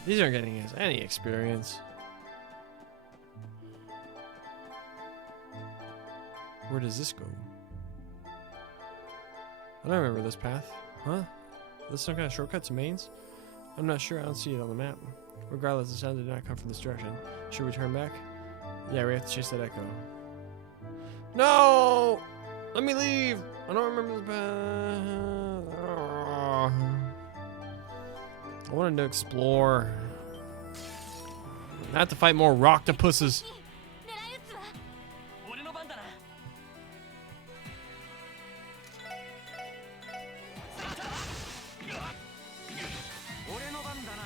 These aren't getting us any experience. Where does this go? I don't remember this path. Huh? Is this some kind of shortcut to mains? I'm not sure. I don't see it on the map. Regardless, the sound did not come from this direction. Should we turn back? Yeah, we have to chase that echo. No! Let me leave! I don't remember the path. I wanted to explore. I have to fight more roctopuses. 狙い撃つわ俺の番だな。俺の番だな。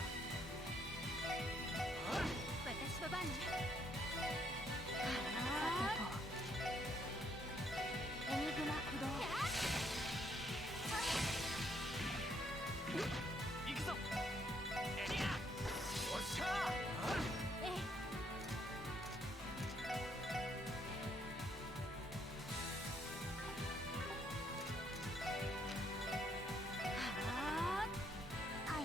私の番ねエニグマ駆動行くぞ。エリア。おっしゃえいはい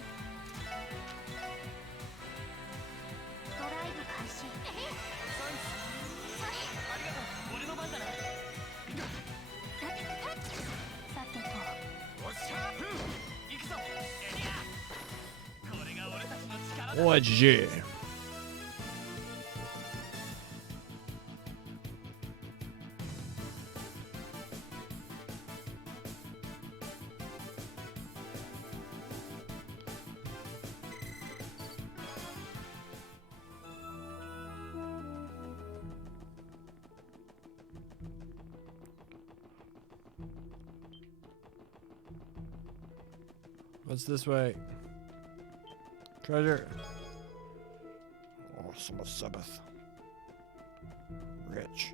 ドライブ開始ありがとう。俺の番だな。さてとおっしゃ行くぞ。エリア。これが俺たちの力だ。 What G? What's this way? Treasure. Oh, some Sabbath. Rich.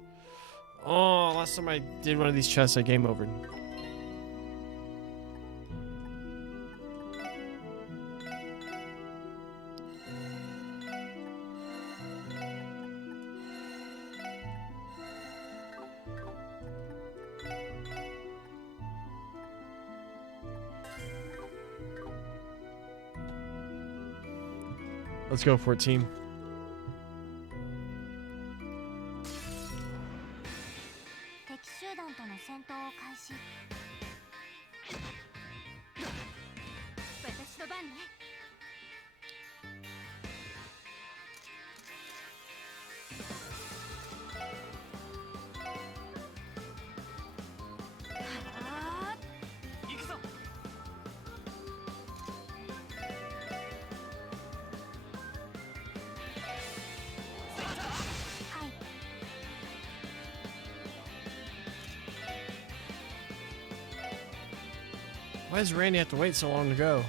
Oh, last time I did one of these chests, I game over. Let's go for it, team. 敵集団との戦闘を開始私の番ね行くぞ。はい Why does Randy have to wait so long to go?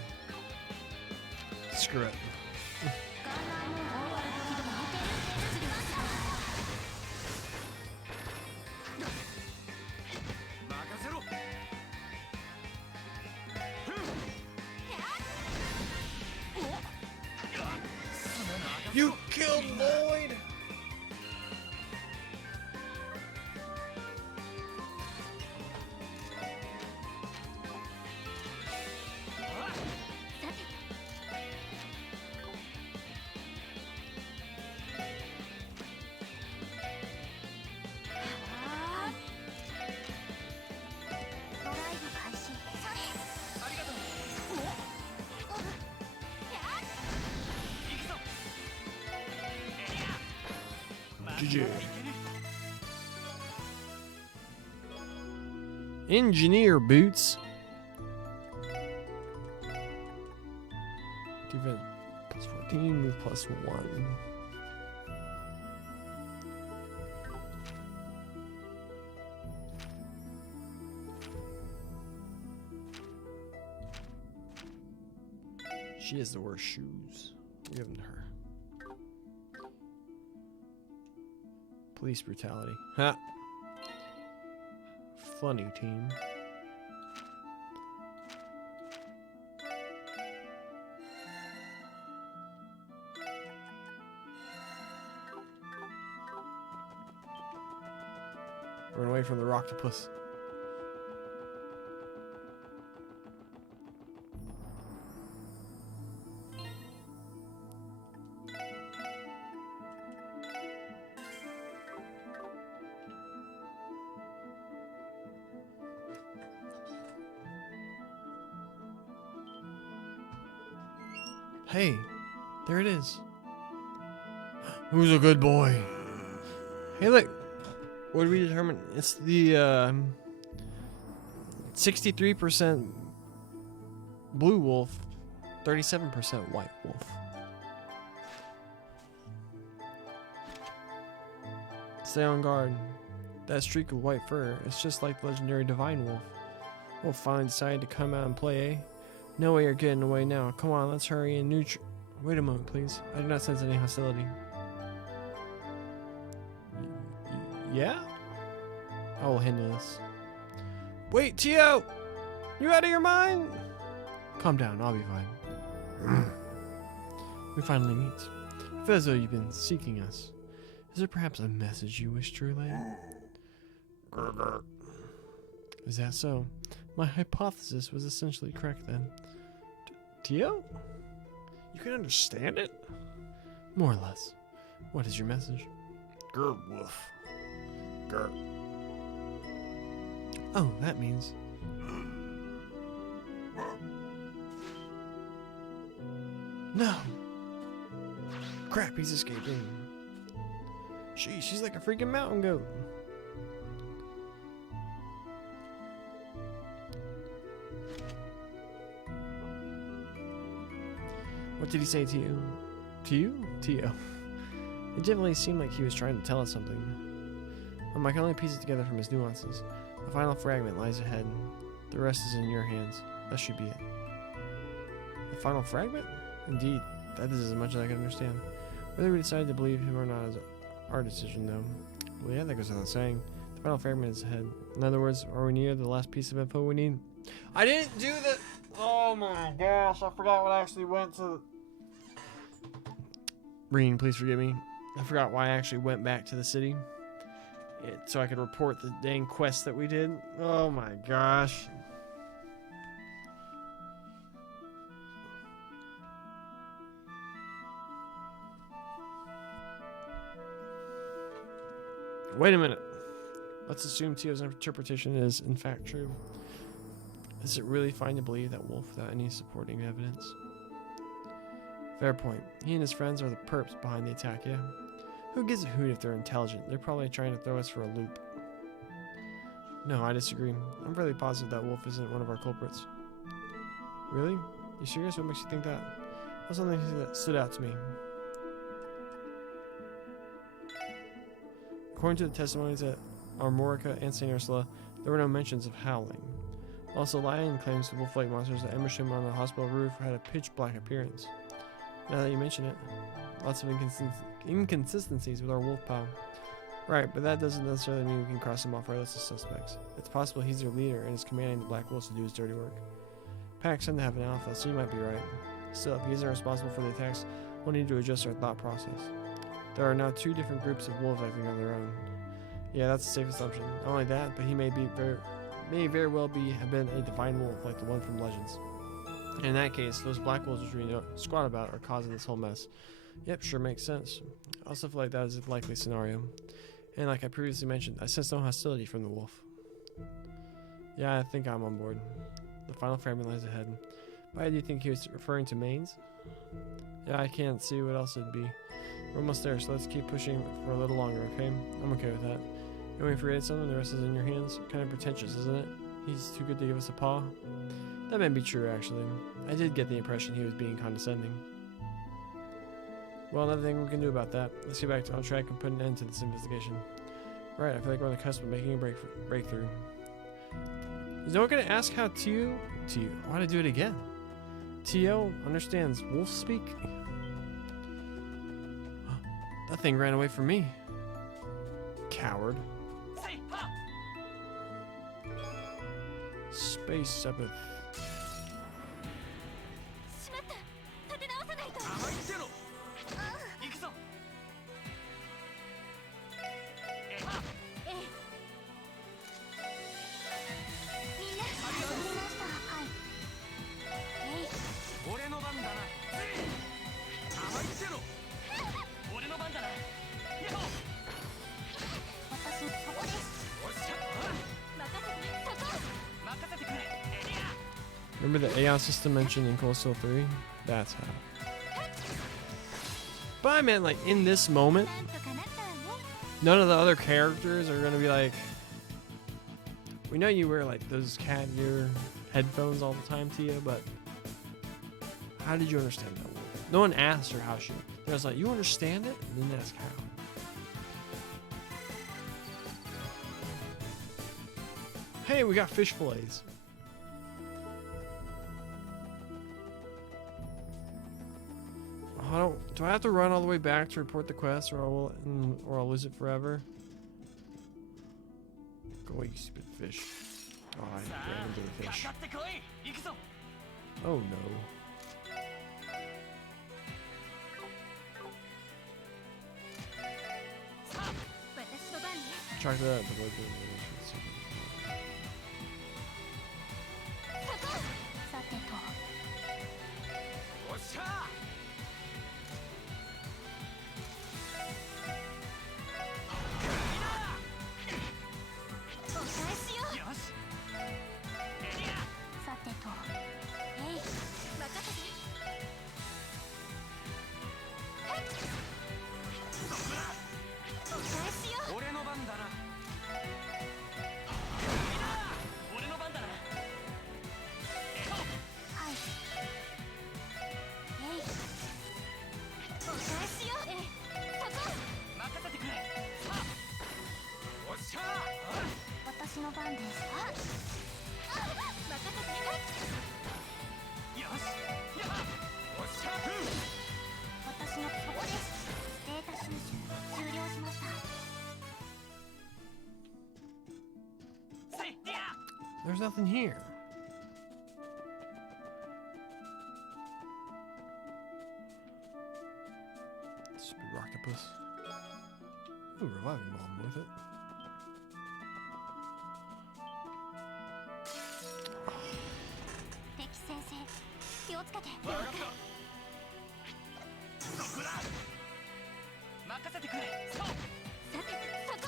Screw it. ガンナーのオーバルド起動見てる次は任せろ。 You killed Lloyd! GG. Engineer boots. Defense plus 14, move plus 1. She has the worst shoes. Give them to her. Police brutality. Ha! Funny team. Run away from the octopus. Hey, there it is. Who's a good boy? Hey, look. What did we determine? It's the 63% blue wolf, 37% white wolf. Stay on guard. That streak of white fur, it's just like the legendary divine wolf. Wolf finally decided to come out and play, eh? No way you're getting away now. Come on, let's hurry and wait a moment, please. I do not sense any hostility. Yeah? I will handle this. Wait, Tio! You out of your mind? Calm down, I'll be fine. We finally meet. I feel as though you've been seeking us. Is there perhaps a message you wish to relay? Is that so? My hypothesis was essentially correct then. Tio? You can understand it? More or less. What is your message? Grr, woof. Grr. Oh, that means... No! Crap, he's escaping. She's like a freaking mountain goat. What did he say to you? To you? Tio. It definitely seemed like he was trying to tell us something. I can only piece it together from his nuances. The final fragment lies ahead. The rest is in your hands. That should be it. The final fragment? Indeed. That is as much as I can understand. Whether we decide to believe him or not is our decision, though. Well, yeah, that goes without saying. The final fragment is ahead. In other words, are we near the last piece of info we need? I didn't do the... Oh my gosh, I forgot what I actually went to... Breen, please forgive me. I forgot why I actually went back to the city. So I could report the dang quest that we did. Oh my gosh. Wait a minute. Let's assume Tio's interpretation is in fact true. Is it really fine to believe that wolf without any supporting evidence? Fair point. He and his friends are the perps behind the attack, yeah? Who gives a hoot if they're intelligent? They're probably trying to throw us for a loop. No, I disagree. I'm fairly positive that wolf isn't one of our culprits. Really? You serious? What makes you think that? That's something that stood out to me. According to the testimonies at Armorica and St. Ursula, there were no mentions of howling. Also, Lion claims the wolf-like monsters that ambushed him on the hospital roof had a pitch-black appearance. Now that you mention it, lots of inconsistencies with our wolf pal. Right, but that doesn't necessarily mean we can cross him off our list of suspects. It's possible he's their leader and is commanding the Black Wolves to do his dirty work. Packs tend to have an alpha, so you might be right. Still, if he isn't responsible for the attacks, we'll need to adjust our thought process. There are now two different groups of wolves acting on their own. Yeah, that's a safe assumption. Not only that, but he may very well have been a divine wolf like the one from Legends. And in that case, those black wolves which we squat about are causing this whole mess. Yep, sure makes sense. I also feel like that is a likely scenario. And like I previously mentioned, I sense no hostility from the wolf. Yeah, I think I'm on board. The final fragment lies ahead. Why do you think he was referring to Maines? Yeah, I can't see what else it'd be. We're almost there, so let's keep pushing for a little longer, okay? I'm okay with that. And when we forget something, the rest is in your hands. Kind of pretentious, isn't it? He's too good to give us a paw. That may be true, actually. I did get the impression he was being condescending. Well, another thing we can do about that. Let's get back on track and put an end to this investigation. Right, I feel like we're on the cusp of making a breakthrough. Is no one going to ask how Tio... Why'd I do it again? Tio understands wolf speak? That thing ran away from me. Coward. Say, ha! Space Sabbath. しまった立て直さないと甘いってろ行くぞはええみんな始めましたはいえい俺の番だな甘いってろ俺の番だなヤッホー私そこですおっしゃ任せてくれエリア Remember the Aeon system mentioned in Cold Steel 3? That's how. But I meant, like, in this moment, なんとかなったわね none of the other characters are gonna be like, we know you wear, like, those cat ear headphones all the time, Tia, but how did you understand that word? No one asked her how she... They was like, you understand it? And didn't ask how. Hey, we got fish fillets. Do I have to run all the way back to report the quest, or I'll lose it forever? Go away, you stupid fish. Oh, I ran into the か fish. かってこい行くぞ Oh no. 私の番ね Check that. さてとおっしゃ お返しよよしエリアさてとえい任せてお返しよ俺の番だな俺の番だなはいえいお返しよえいそこ任せてくれさあおっしゃ私の番ですあ任せてよしやっおっしゃ私のそこですデータ収集終了しました せいや There's nothing here. Stupid octopus. Ooh, reviving bomb with it. 敵先生気をつけて分かったそこだ任せてくれそうさてそこ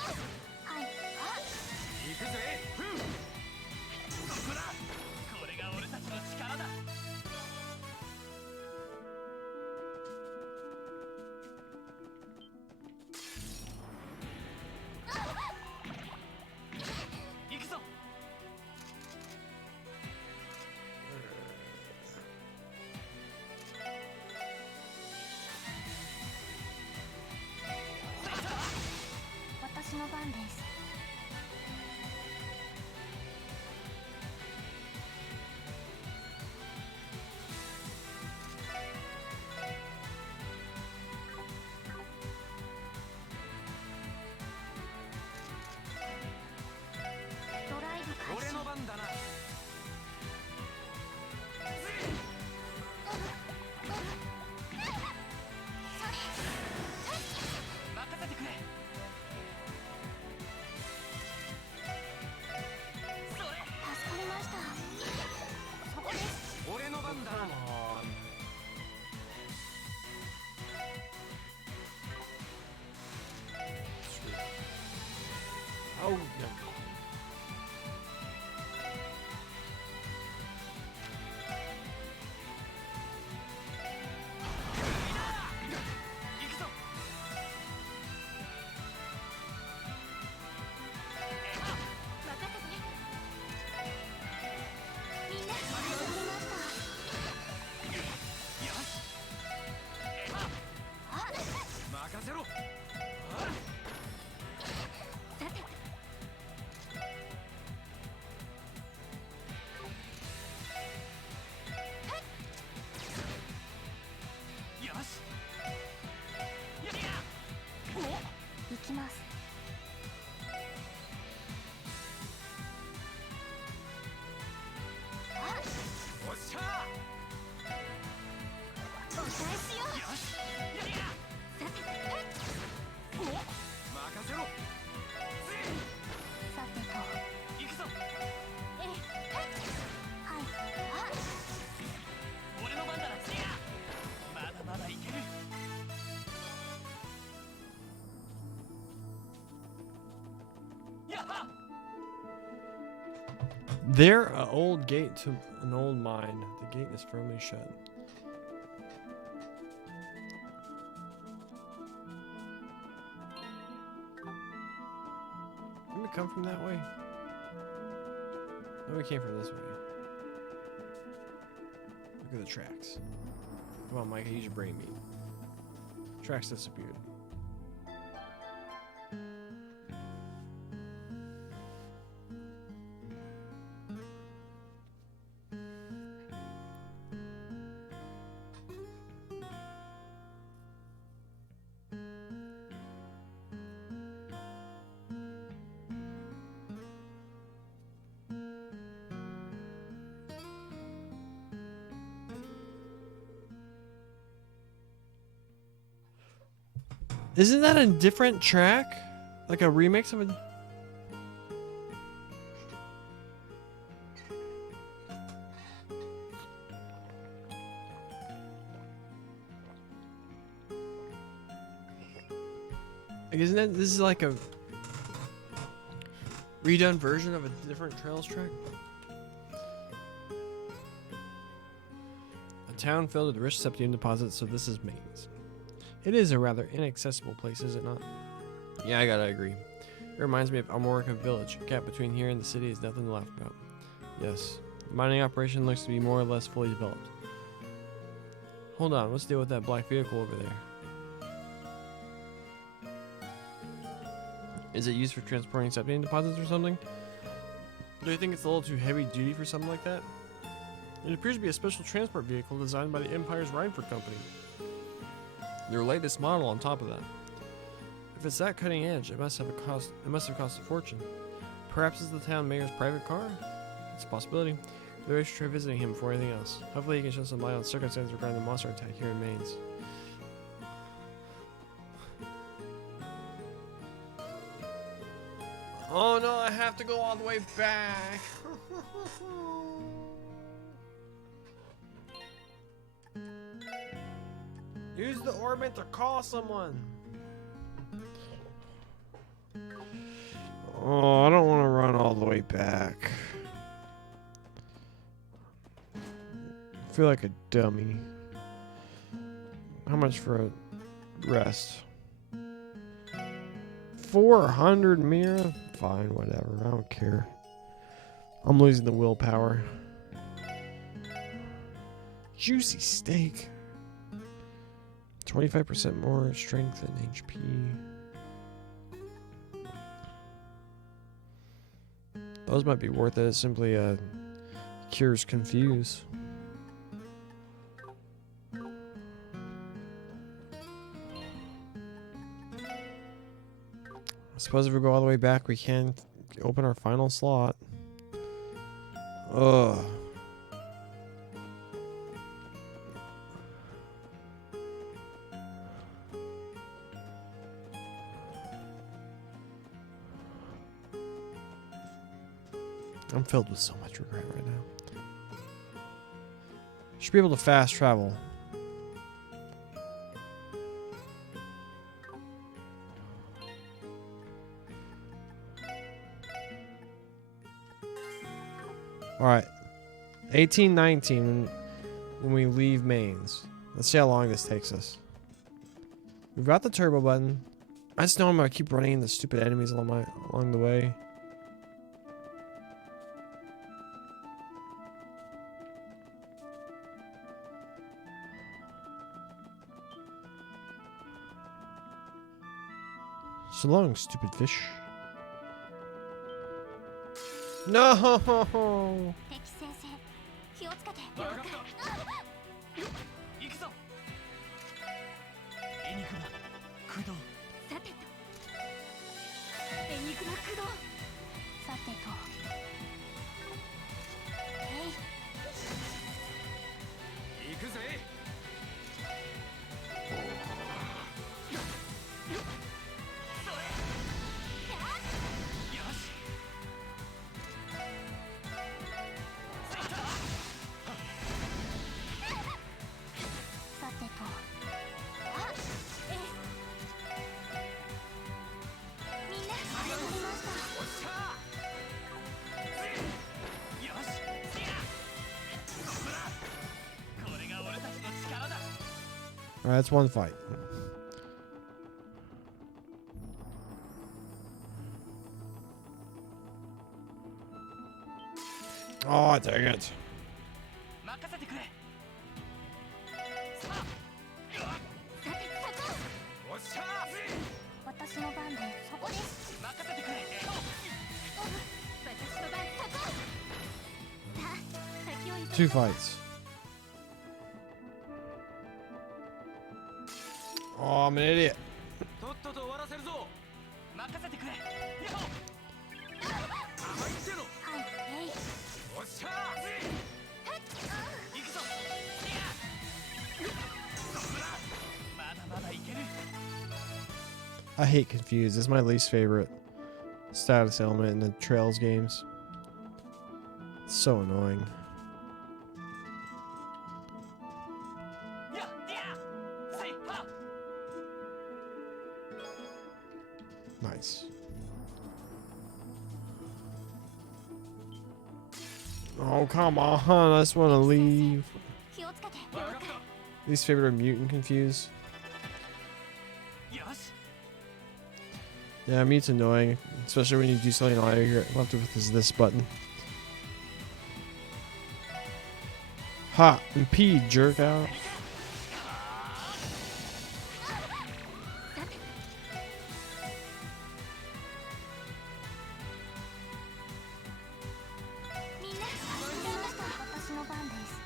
はい行くぜそこだこれが俺たちの力だ行くぞ私の番ですドライブ開始俺の番だな任せてくれそれ助かりましたそこです俺の番だな Come on. Oh, no. 行くぞろさてよしやりや行きますおっしゃお返しよよしやりやさてお任せろさてと行くぞえいはい俺の番だな次やまだまだいけるやっは There, an old gate to an old mine. The gate is firmly shut. Didn't we come from that way? No, we came from this way. Look at the tracks. Come on, Mike, use your brain meat. Tracks disappeared. Isn't that a different track? Like a remix of a... Like, isn't it? This is like a redone version of a different Trails track? A town filled with rich septium deposits, so this is Mainz. It is a rather inaccessible place, is it not? Yeah, I gotta agree. It reminds me of Amorica Village. A gap between here and the city is nothing to laugh about. Yes, the mining operation looks to be more or less fully developed. Hold on, what's the deal with that black vehicle over there? Is it used for transporting septium deposits or something? Do you think it's a little too heavy duty for something like that? It appears to be a special transport vehicle designed by the Empire's Rhineford Company. Their latest model on top of that. If it's that cutting edge, it must have cost a fortune. Perhaps it's the town mayor's private car? It's a possibility. Maybe I should try visiting him before anything else. Hopefully he can shed some light on circumstances regarding the monster attack here in Mainz. Oh no, I have to go all the way back. Use the orbit to call someone. Oh, I don't want to run all the way back. I feel like a dummy. How much for a rest? 400 Mira? Fine, whatever. I don't care. I'm losing the willpower. Juicy steak. 25% more strength and HP. Those might be worth it. It simply cures confuse. I suppose if we go all the way back, we can open our final slot. Ugh. I'm filled with so much regret right now. Should be able to fast travel. Alright. 1819 when we leave Mainz. Let's see how long this takes us. We've got the turbo button. I just know I'm gonna keep running into stupid enemies along the way. So long, stupid fish. No! 敵先生気をつけて分かった行くぞエニグマ駆動さてとエニグマ駆動さてと行くぜさてとあえみんな始まりましたおっしゃよしこれが俺たちの力だ Alright, that's one fight. Oh, dang it. 任せてくれさあさてそこおっしゃ私の番でそこです任せてくれ私の番そこさあ先を急いで Two fights. Oh, I'm an idiot. とっとと終わらせるぞ任せてくれやっ甘いってのはいえいおっしゃ行くぞまだまだいける I hate Confused. It's my least favorite status element in the Trails games. It's so annoying. やっやせいは Nice. Oh, come on. I just want to leave. 気をつけて分かった Least favorite are Mute and Confused. よし Yeah, Mute's annoying. Especially when you do something all you're left with is this button. Ha! Impede, jerk out. みんな始まりました私の番です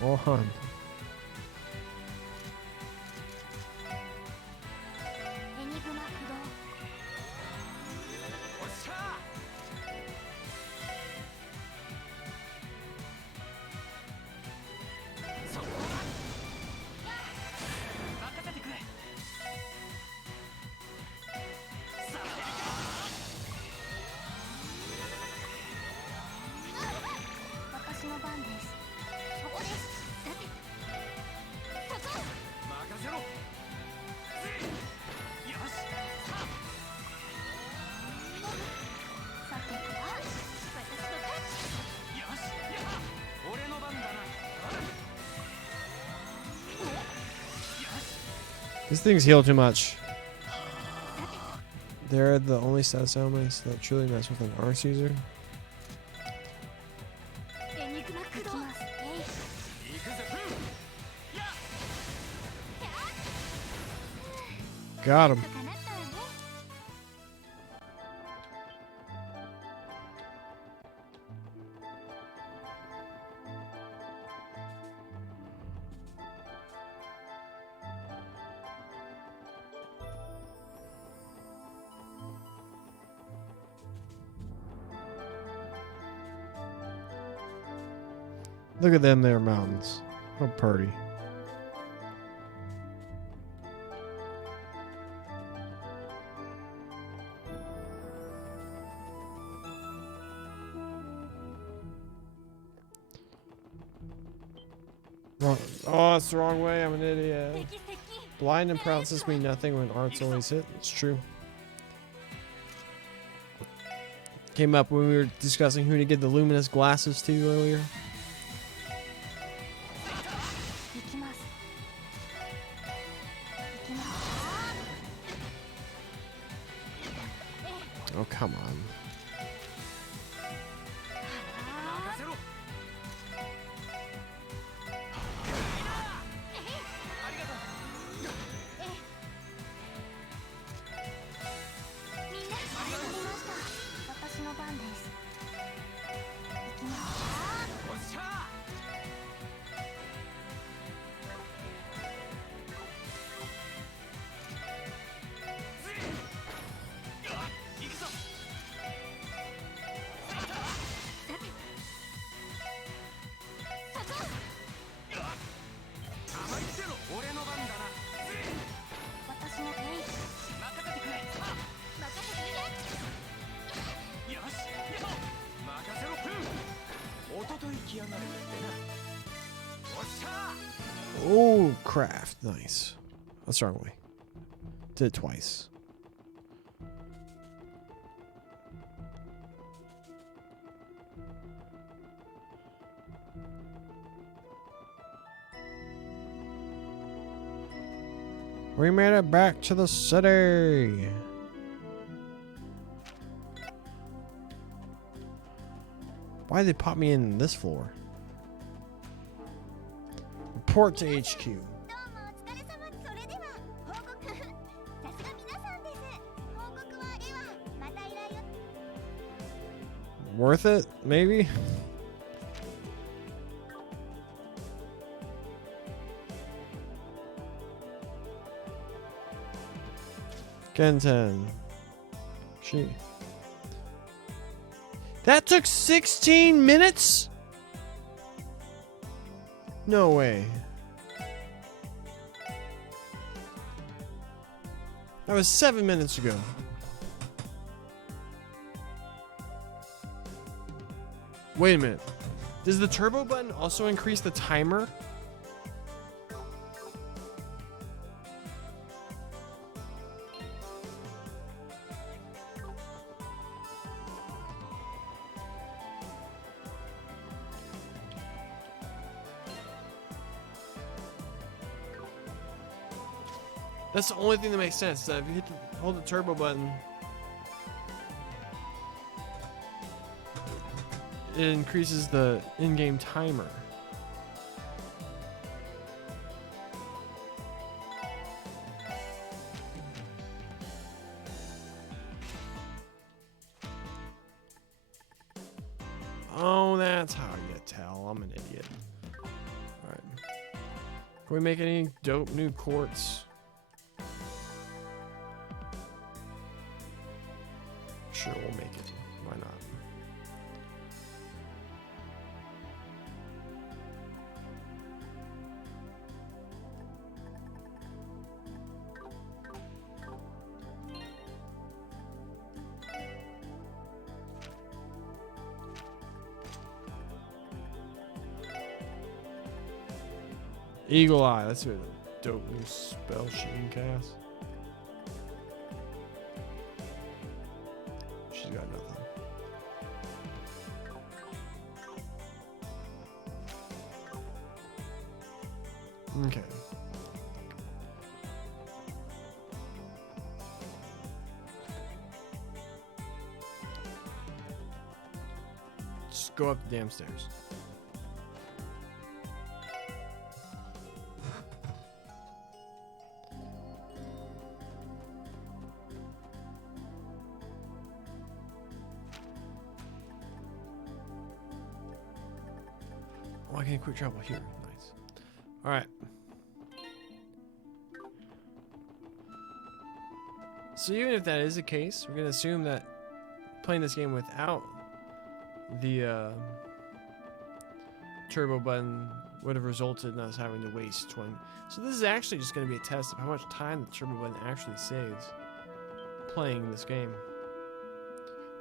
Oh, come on. エニグマ駆動おっしゃそこ任せてくれさ私の番ですそこですさてそこ任せろよしさてと私の番よし俺の番だなよ These things heal too much. They're the only status elements that truly mess with an Arts user. エニグマ駆動ますえいし行くぜや Got him. とかなったわね Look at them there mountains. How pretty. Wrong. Oh, it's the wrong way. I'm an idiot. 敵敵 Blind and paralysis mean nothing when arts always hit. It's true. Came up when we were discussing who to give the luminous glasses to earlier. 行きます行きます Oh, come on. 任せろありがとう Oh, craft. Nice. That's the wrong way. Did it twice. We made it back to the city. Why did they pop me in this floor? Report to HQ. どうもお疲れ様。それでは報告。さすが皆さんです。報告はではまた依頼を。 Worth it? Maybe? Genten. She. That took 16 minutes? No way. That was 7 minutes ago. Wait a minute. Does the turbo button also increase the timer? That's the only thing that makes sense. That if you hold the turbo button, it increases the in-game timer. Oh, that's how you tell. I'm an idiot. Alright. Can we make any dope new quartz? Sure, we'll make it. Why not? Eagle Eye. That's a dope new spell she can cast. She's got nothing. Okay. Just go up the damn stairs. Oh, I can quick travel here. Nice. All right. So even if that is the case, we're gonna assume that playing this game without the turbo button would have resulted in us having to waste 20. So this is actually just gonna be a test of how much time the turbo button actually saves playing this game.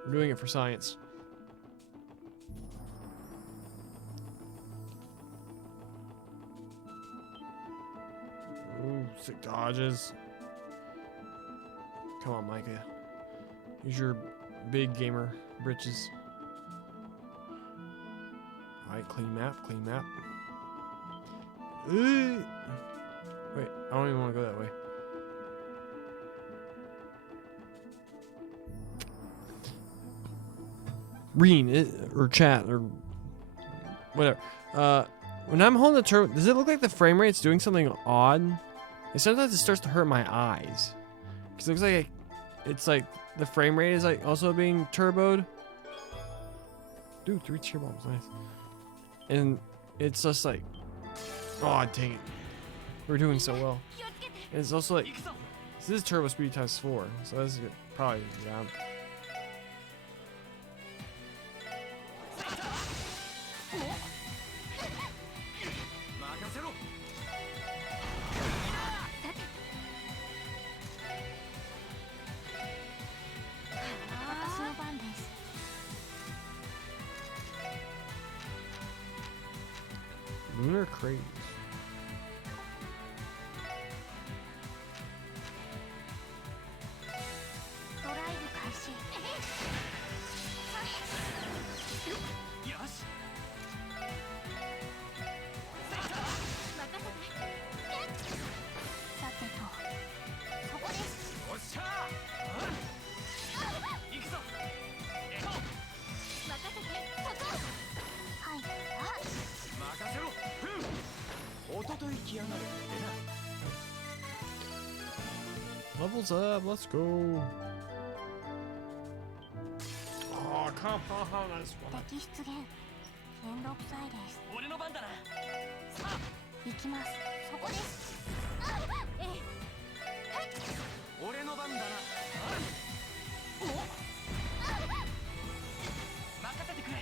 We're doing it for science. Ooh, sick dodges. Come on, Micah. Use your big gamer britches. Alright, clean map, clean map. Wait, I don't even want to go that way. Reen, or chat, or whatever. When I'm holding the turbo, does it look like the frame rate's doing something odd? And sometimes it starts to hurt my eyes. Because it looks like it's like the frame rate is like also being turboed. Dude, 3 cheer bombs, nice. And it's just like, oh dang it, we're doing so well. And it's also like, so this is turbo speed times 4, so this is good. Probably down. Lunar craze. 争いきやがるってな。 Levels up, let's go. Oh, come on, I just wanna... 敵出現エンドオブサイです。俺の番だな。さあ行きます。そこです。ええ、俺の番だな。お任せてくれ。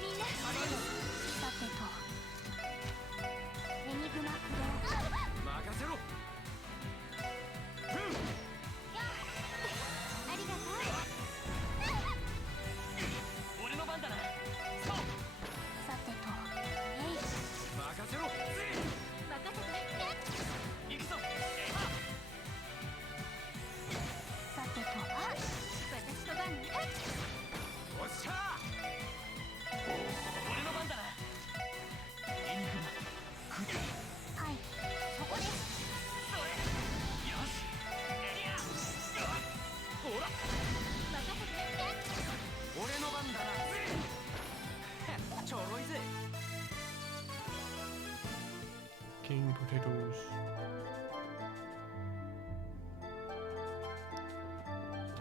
みんなさてとエニグマ駆動。任せろ。ありがとう。俺の番だな。さあさてとえい、任せろ。任せて。行くぞ。さてと私の番ね。おっしゃー。俺の番だな。エニグマ駆動。はい、そこです。それ。よし。エリア。ほら。任せて。俺の番だな。ちょろいぜ。 King potatoes.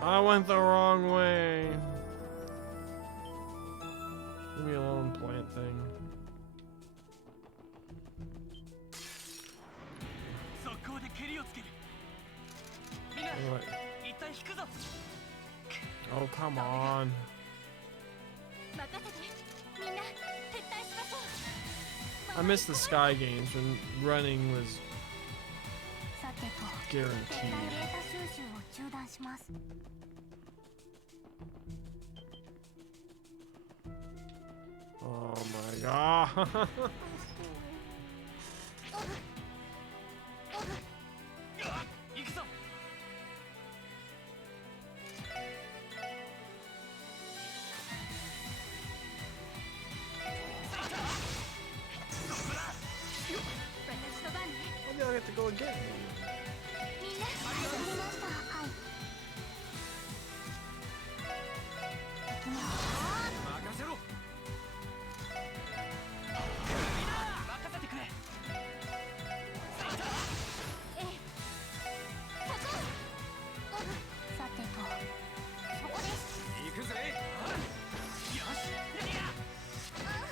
I went the wrong way. Leave me alone, plant thing. 速攻で蹴りをつける。みんな What? 一旦引くぞ。 Oh, come on. 任せて。みんな撤退しましょう。 I missed the Sky games when running was さてと撤 guaranteed. 退データ収集を中断します。 Oh my god. 行くぞ。私の番ね。 Maybe I'll get to go again. みんな始めました。はい。行きます。任せろ。任せてくれ。ええ、そこ。さてとそこです。行くぜ。よし。エリア。よかった。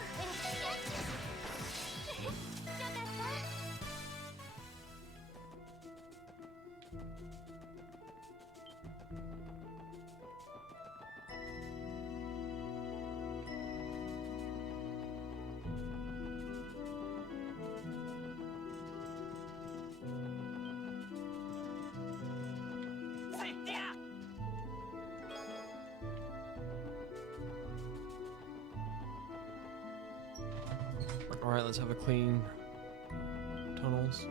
せってや。 All right, let's have a clean tunnels.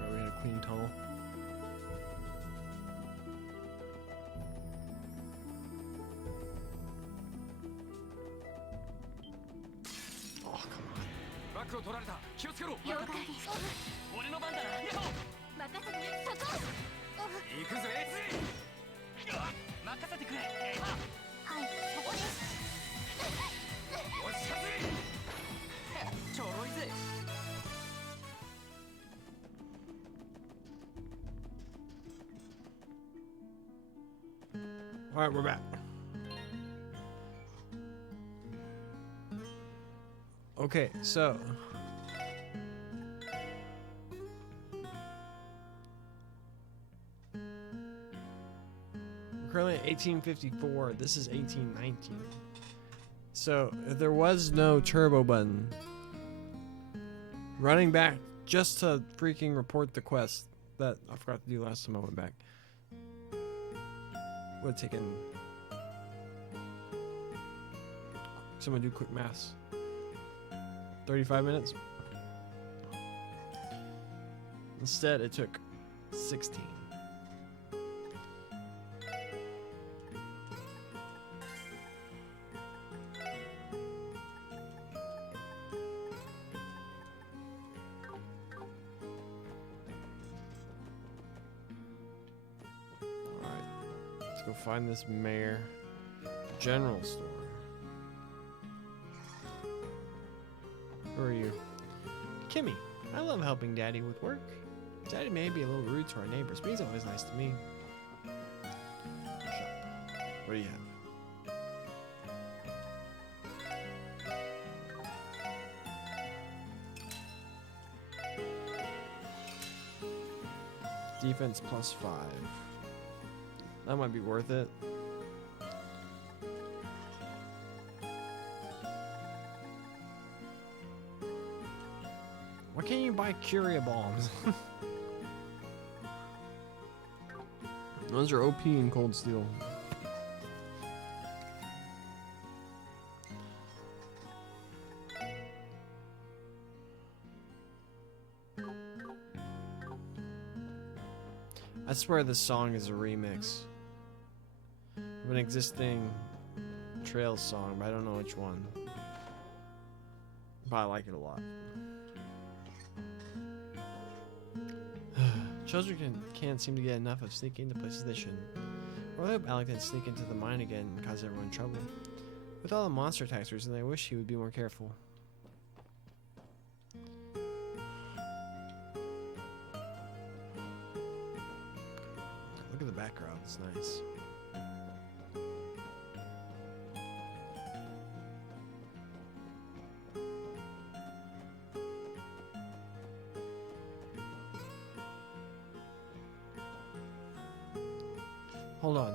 Right, we had a clean tunnel. Oh, come on. バックを取られた。気をつけろ。了解です。俺の番だな。任せて。そこ。行くぜ。任せてくれ。はい、そこです。おっしゃぜ。ちょろいぜ。 All right, we're back. Okay, so we're currently at 1854. This is 1819. So if there was no turbo button, running back just to freaking report the quest that I forgot to do last time I went back would have taken. Someone do quick maths. 35 minutes. Instead, it took 16. go find this mayor. General store. Who are you? Kimmy. I love helping Daddy with work. Daddy may be a little rude to our neighbors, but he's always nice to me. Shop. What do you have? Defense +5. That might be worth it. Why can't you buy Curia bombs? Those are OP in Cold Steel. I swear this song is a remix of an existing Trails song, but I don't know which one. But I like it a lot. Children can't seem to get enough of sneaking into places they shouldn't. Or I hope Alec didn't sneak into the mine again and cause everyone trouble. With all the monster attacks recently, I wish he would be more careful. Look at the background, it's nice. Hold on.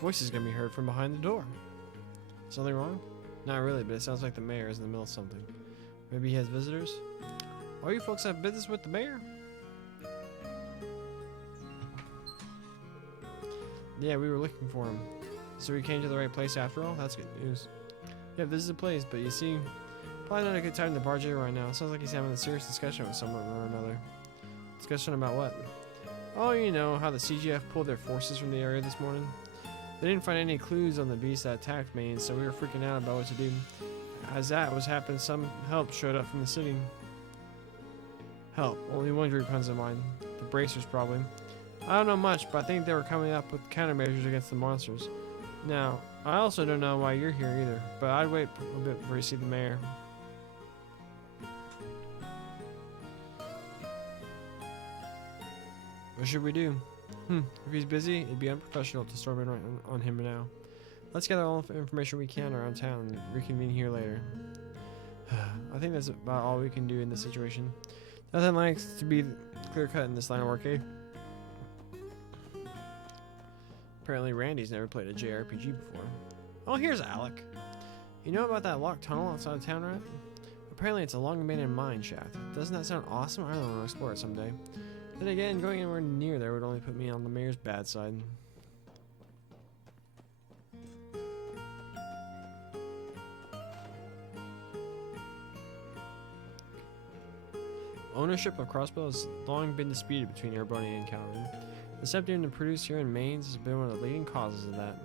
Voice is gonna be heard from behind the door. Something wrong? Not really, but it sounds like the mayor is in the middle of something. Maybe he has visitors? All you folks have business with the mayor? Yeah, we were looking for him. So we came to the right place after all? That's good news. Yeah, this is the place, but you see, probably not a good time to barge in right now. It sounds like he's having a serious discussion with someone or another. Discussion about what? Oh, you know, how the CGF pulled their forces from the area this morning. They didn't find any clues on the beast that attacked Maine, so we were freaking out about what to do. As that was happening, some help showed up from the city. Help. Only one group comes to mind. The Bracers, probably. I don't know much, but I think they were coming up with countermeasures against the monsters. Now, I also don't know why you're here either, but I'd wait a bit before you see the mayor. What should we do? If he's busy, it'd be unprofessional to storm in right on him now. Let's gather all the information we can around town and reconvene here later. I think that's about all we can do in this situation. Nothing likes to be clear-cut in this line of work, eh? Apparently Randy's never played a JRPG before. Oh, here's Alec. You know about that locked tunnel outside of town, right? Apparently it's a long-abandoned mine shaft. Doesn't that sound awesome? I don't want to explore it someday. Then again, going anywhere near there would only put me on the mayor's bad side. Ownership of Crossbow has long been disputed between Erebony and Calvin. The septium to produce here in Mainz has been one of the leading causes of that.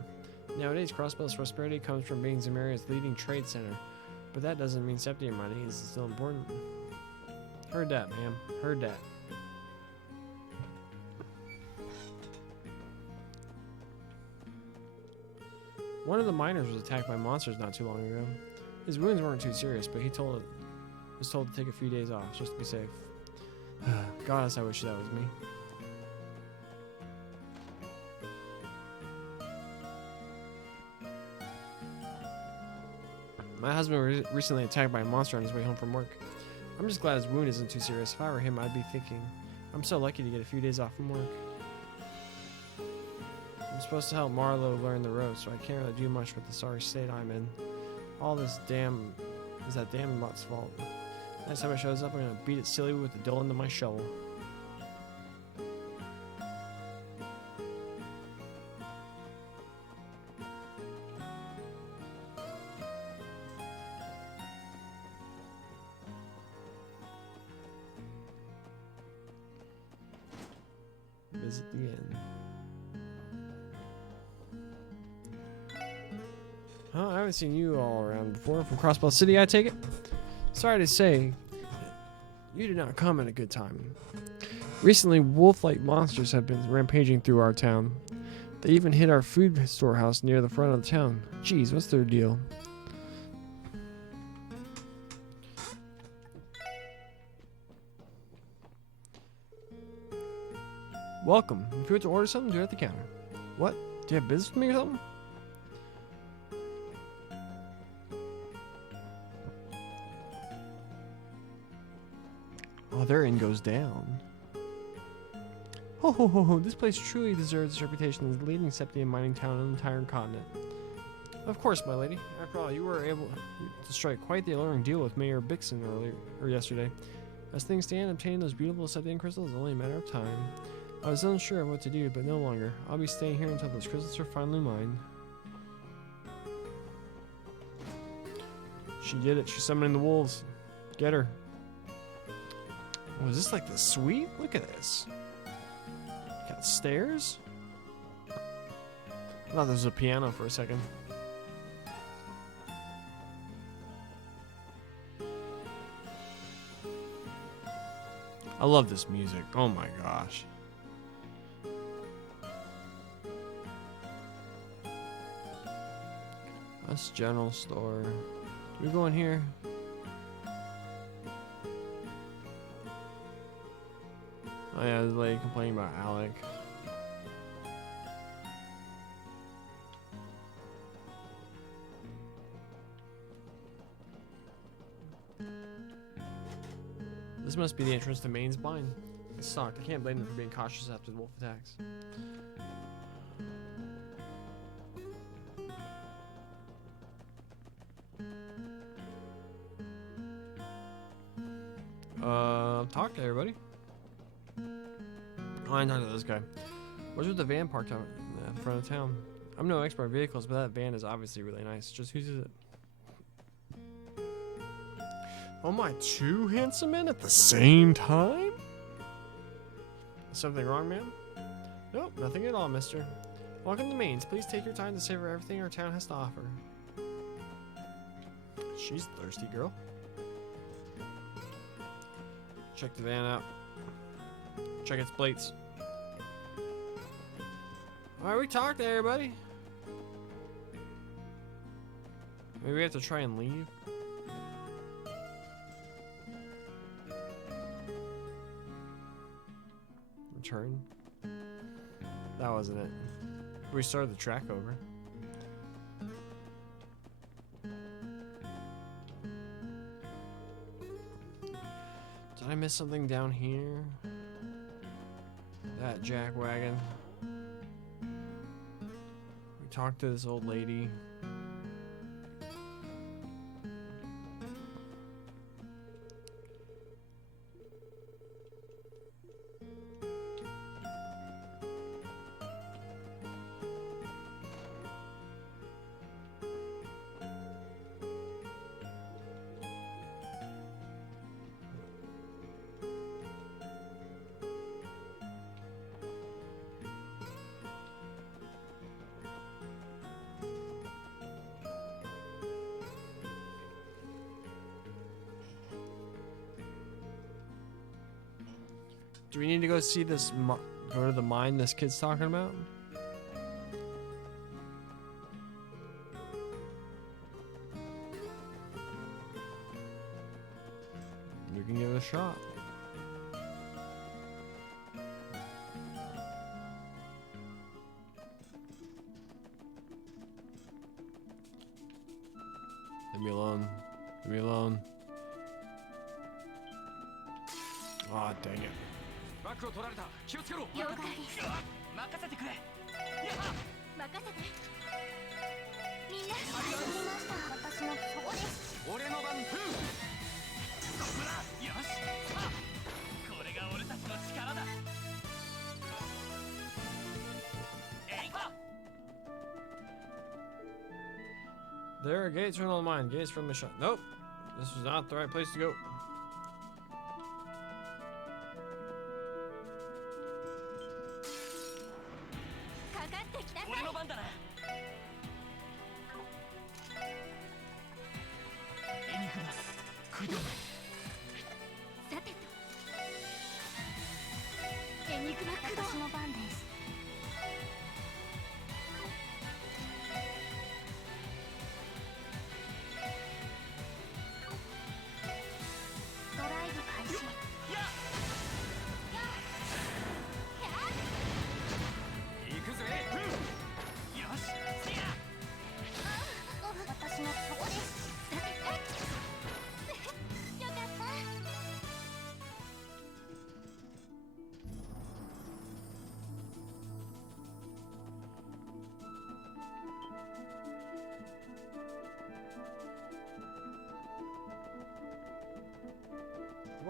Nowadays, Crossbow's prosperity comes from being Zemuria's leading trade center, but that doesn't mean septium mining is still important. Heard that, ma'am. Heard that. One of the miners was attacked by monsters not too long ago. His wounds weren't too serious, but he was told to take a few days off just to be safe. Goddess, I wish that was me. My husband was recently attacked by a monster on his way home from work. I'm just glad his wound isn't too serious. If I were him, I'd be thinking, I'm so lucky to get a few days off from work. I'm supposed to help Marlo learn the ropes, so I can't really do much with the sorry state I'm in. All this is that damn bot's fault. Next time it shows up, I'm gonna beat it silly with the dull end of my shovel. Visit the inn. Huh? I haven't seen you all around before. From Crossbow City, I take it? Sorry to say, you did not come at a good time. Recently, wolf-like monsters have been rampaging through our town. They even hit our food storehouse near the front of the town. Jeez, what's their deal? Welcome. If you want to order something, do it at the counter. What? Do you have business with me or something? Oh, their end goes down. Ho ho ho ho, this place truly deserves its reputation as the leading septium mining town on the entire continent. Of course, my lady. After all, you were able to strike quite the alluring deal with Mayor Bixon yesterday. As things stand, obtaining those beautiful septium crystals is only a matter of time. I was unsure of what to do, but no longer. I'll be staying here until those crystals are finally mine. She did it. She's summoning the wolves. Get her. Oh, is this like the suite? Look at this. Got stairs? I thought there was a piano for a second. I love this music. Oh my gosh. That's general store. We go in here. Oh yeah, the lady complaining about Alec. This must be the entrance to Maine's Blind. It's stocked. I can't blame them for being cautious after the wolf attacks. Talk to everybody. Oh, I talked to this guy. What's with the van parked out in the front of town? I'm no expert in vehicles, but that van is obviously really nice. Just whose is it? Oh my, two handsome men at the same time? Is something wrong, ma'am? Nope, nothing at all, mister. Welcome to Maine's. Please take your time to savor everything our town has to offer. She's a thirsty girl. Check the van out. Check its plates. Alright, we talked to everybody. Maybe we have to try and leave. Return. That wasn't it. We started the track over. Did I miss something down here? That jack wagon. We talked to this old lady. Do we need to go see this, go to the mine this kid's talking about? We can give it a shot. Leave me alone. Leave me alone. Ah, dang it. バックを取られた。気をつけろ。了解です。任せてくれ。やっ。任せて。みんな走りました。私もそこです。俺の番。ふう。よし。さあ、これが俺たちの力だ。えいこ。 There are gates from the mine. Gates from the shop. Nope. This was not the right place to go.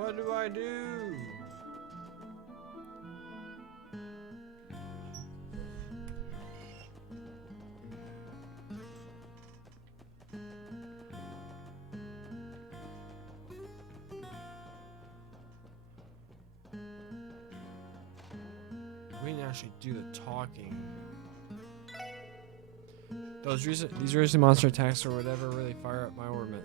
What do I do? We didn't actually do the talking. These recent monster attacks or whatever really fire up my orbit.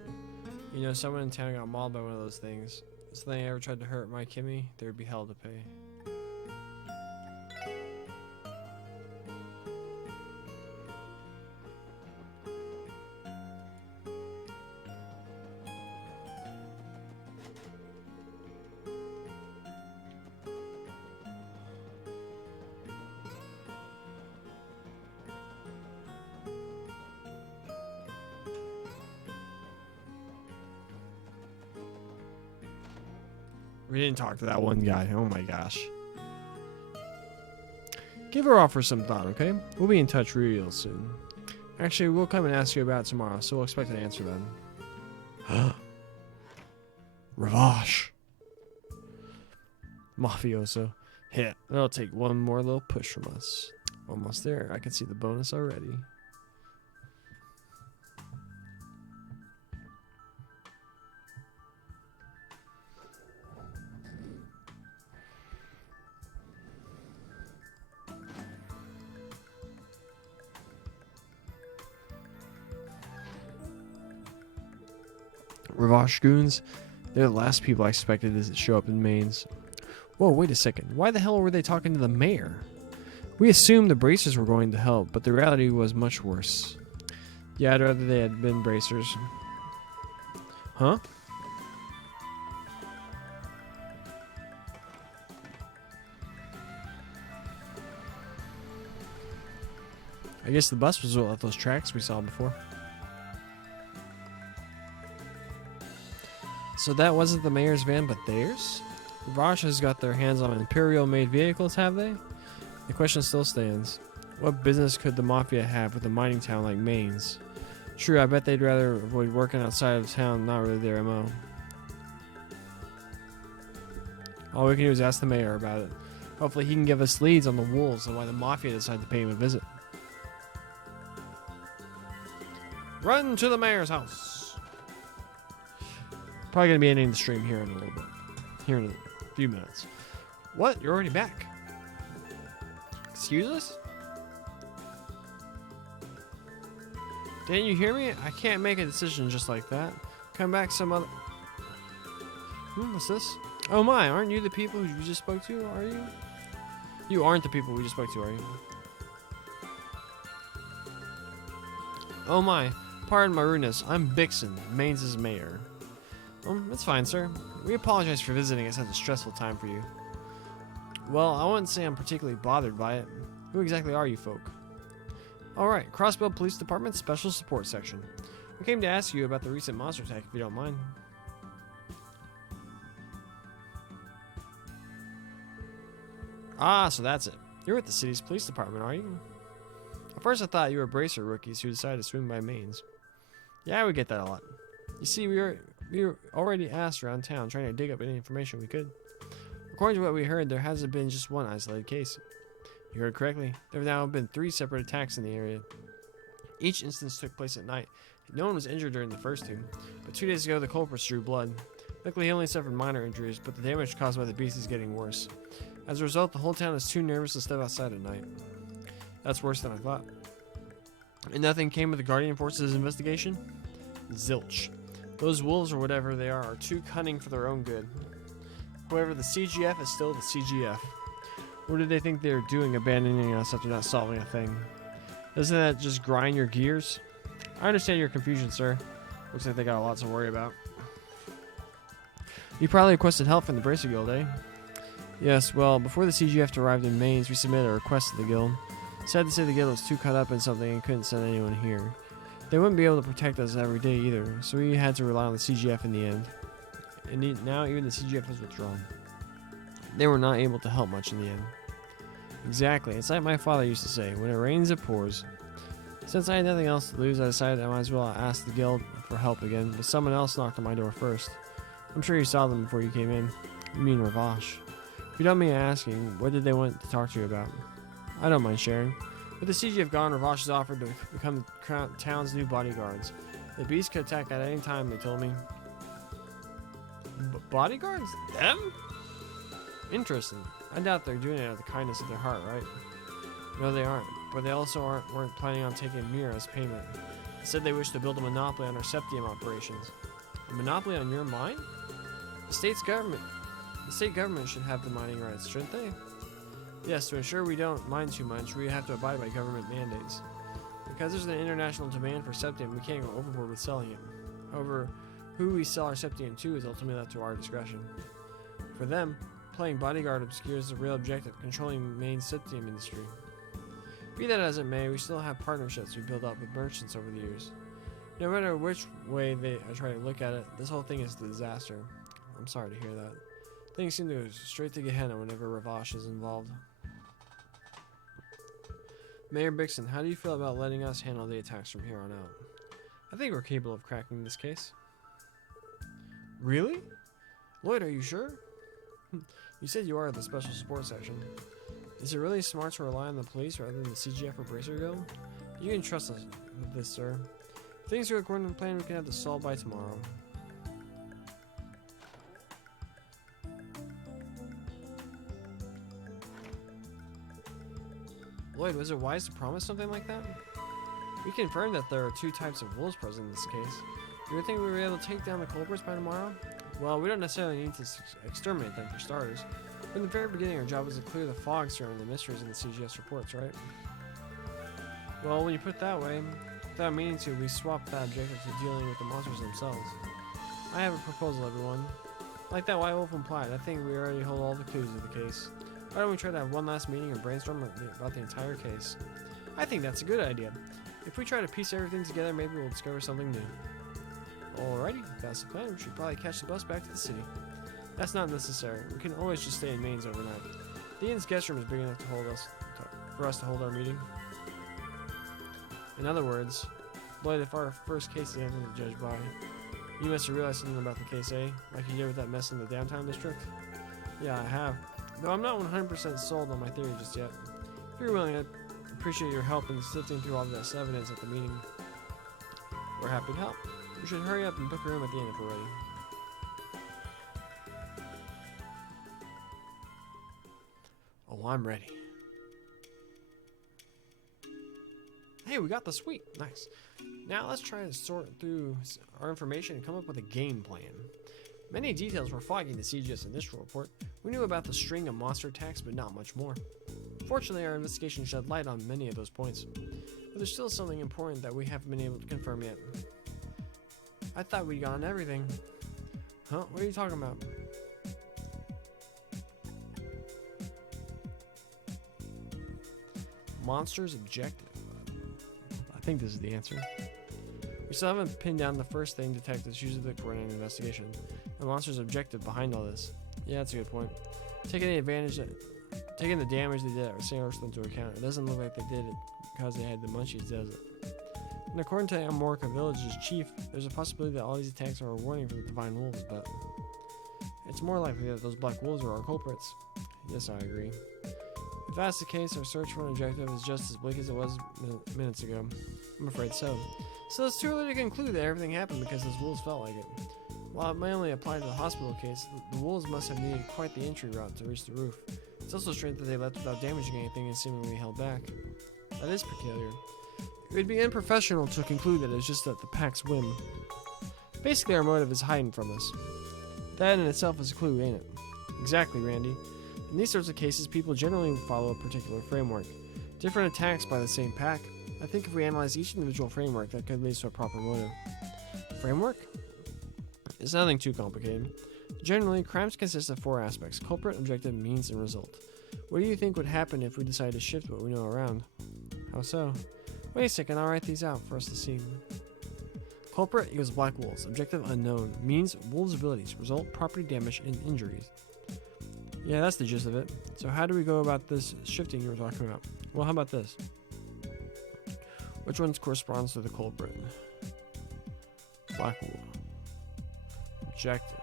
You know, someone in town got mauled by one of those things. If something ever tried to hurt my Kimmy, there would be hell to pay. We didn't talk to that one guy. Oh my gosh. Give her offer some thought, okay? We'll be in touch real soon. Actually, we'll come and ask you about it tomorrow, so we'll expect an answer then. Ravash. Mafioso. Yeah, that'll take one more little push from us. Almost there. I can see the bonus already. Ravash goons, they're the last people I expected to show up in Mainz. Whoa, wait a second. Why the hell were they talking to the mayor? We assumed the bracers were going to help, but the reality was much worse. Yeah, I'd rather they had been bracers. Huh? I guess the bus was at those tracks we saw before. So that wasn't the mayor's van, but theirs? Ravash has got their hands on Imperial-made vehicles, have they? The question still stands. What business could the Mafia have with a mining town like Mainz? True, I bet they'd rather avoid working outside of town, not really their MO. All we can do is ask the mayor about it. Hopefully he can give us leads on the wolves and why the Mafia decided to pay him a visit. Run to the mayor's house! Probably gonna be ending the stream here in a little bit. Here in a few minutes. What? You're already back? Excuse us? Didn't you hear me? I can't make a decision just like that. Come back some other... what's this? Oh my, aren't you the people who you just spoke to, are you? You aren't the people we just spoke to, are you? Oh my, pardon my rudeness. I'm Bixen, Mainz's mayor. That's fine, sir. We apologize for visiting at such a stressful time for you. Well, I wouldn't say I'm particularly bothered by it. Who exactly are you folk? Alright, Crossbell Police Department Special Support Section. We came to ask you about the recent monster attack, if you don't mind. Ah, so that's it. You're with the city's police department, are you? At first I thought you were bracer rookies who decided to swing by Mainz. Yeah, we get that a lot. You see, we were already asked around town, trying to dig up any information we could. According to what we heard, there hasn't been just one isolated case. You heard correctly. There have now been 3 separate attacks in the area. Each instance took place at night. No one was injured during the first 2, but 2 days ago the culprits drew blood. Luckily he only suffered minor injuries, but the damage caused by the beast is getting worse. As a result, the whole town is too nervous to step outside at night. That's worse than I thought. And nothing came of the Guardian Force's investigation? Zilch. Those wolves, or whatever they are too cunning for their own good. However, the CGF is still the CGF. What did they think they were doing abandoning us after not solving a thing? Doesn't that just grind your gears? I understand your confusion, sir. Looks like they got a lot to worry about. You probably requested help from the Bracer Guild, eh? Yes, well, before the CGF arrived in Mainz, we submitted a request to the guild. Sad to say the guild was too caught up in something and couldn't send anyone here. They wouldn't be able to protect us every day either, so we had to rely on the CGF in the end. And now even the CGF has withdrawn. They were not able to help much in the end. Exactly, it's like my father used to say, when it rains it pours. Since I had nothing else to lose, I decided I might as well ask the guild for help again, but someone else knocked on my door first. I'm sure you saw them before you came in. You mean Ravash. If you don't mind me asking, what did they want to talk to you about? I don't mind sharing. With the CGF gone, Ravash has offered to become the town's new bodyguards. The beast could attack at any time, they told me. Bodyguards? Them? Interesting. I doubt they're doing it out of the kindness of their heart, right? No, they aren't. But they also weren't planning on taking Mira as payment. Instead, they wish to build a monopoly on our septium operations. A monopoly on your mine? The state government should have the mining rights, shouldn't they? Yes, to ensure we don't mine too much, we have to abide by government mandates. Because there's an international demand for septium, we can't go overboard with selling it. However, who we sell our septium to is ultimately up to our discretion. For them, playing bodyguard obscures the real objective, controlling the main septium industry. Be that as it may, we still have partnerships we built up with merchants over the years. No matter which way I try to look at it, this whole thing is a disaster. I'm sorry to hear that. Things seem to go straight to Gehenna whenever Ravash is involved. Mayor Bixen, how do you feel about letting us handle the attacks from here on out? I think we're capable of cracking this case. Really? Lloyd, are you sure? You said you are the special support section. Is it really smart to rely on the police rather than the CGF or Bracer Guild? You can trust us with this, sir. If things go according to plan, we can have this solved by tomorrow. Lloyd, was it wise to promise something like that? We confirmed that there are two types of wolves present in this case. Do you think we were able to take down the culprits by tomorrow? Well, we don't necessarily need to exterminate them for starters. From the very beginning, our job was to clear the fog surrounding the mysteries in the CGS reports, right? Well, when you put it that way, without meaning to, we swapped that objective to dealing with the monsters themselves. I have a proposal, everyone. Like that White Wolf implied, I think we already hold all the clues of the case. Why don't we try to have one last meeting and brainstorm about the entire case? I think that's a good idea. If we try to piece everything together, maybe we'll discover something new. Alrighty, if that's the plan, we should probably catch the bus back to the city. That's not necessary. We can always just stay in Mainz overnight. The inn's guest room is big enough for us to hold our meeting. In other words, Lloyd, if our first case is anything to judge by, you must have realized something about the case, eh? Like you did with that mess in the downtown district? Yeah, I have. Though I'm not 100% sold on my theory just yet. If you're willing, I'd appreciate your help in sifting through all this evidence at the meeting. We're happy to help. We should hurry up and book a room at the inn if we're ready. Oh, I'm ready. Hey, we got the suite. Nice. Now let's try to sort through our information and come up with a game plan. Many details were foggy in the CGS initial report. We knew about the string of monster attacks, but not much more. Fortunately, our investigation shed light on many of those points. But there's still something important that we haven't been able to confirm yet. I thought we'd gotten everything. Huh? What are you talking about? Monster's objective. I think this is the answer. We still haven't pinned down the first thing detectives usually look for in an investigation. The monster's objective behind all this. Yeah, that's a good point. Taking the damage they did at Sailors into account, it doesn't look like they did it because they had the munchies, does it? And according to Amorca Village's chief, there's a possibility that all these attacks are a warning from the Divine Wolves, but it's more likely that those black wolves are our culprits. Yes, I agree. If that's the case, our search for an objective is just as bleak as it was minutes ago. I'm afraid so. So it's too early to conclude that everything happened because those wolves felt like it. While it may only apply to the hospital case, the wolves must have needed quite the entry route to reach the roof. It's also strange that they left without damaging anything and seemingly held back. That is peculiar. It would be unprofessional to conclude that it was just at the pack's whim. Basically, our motive is hiding from us. That in itself is a clue, ain't it? Exactly, Randy. In these sorts of cases, people generally follow a particular framework. Different attacks by the same pack. I think if we analyze each individual framework, that could lead to a proper motive. Framework? It's nothing too complicated. Generally, crimes consist of 4 aspects: culprit, objective, means, and result. What do you think would happen if we decided to shift what we know around? How so? Wait a second, I'll write these out for us to see. Culprit equals black wolves. Objective unknown. Means wolves' abilities. Result property damage and injuries. Yeah, that's the gist of it. So how do we go about this shifting you were talking about? Well, how about this? Which one corresponds to the culprit? Black wolf. Objective.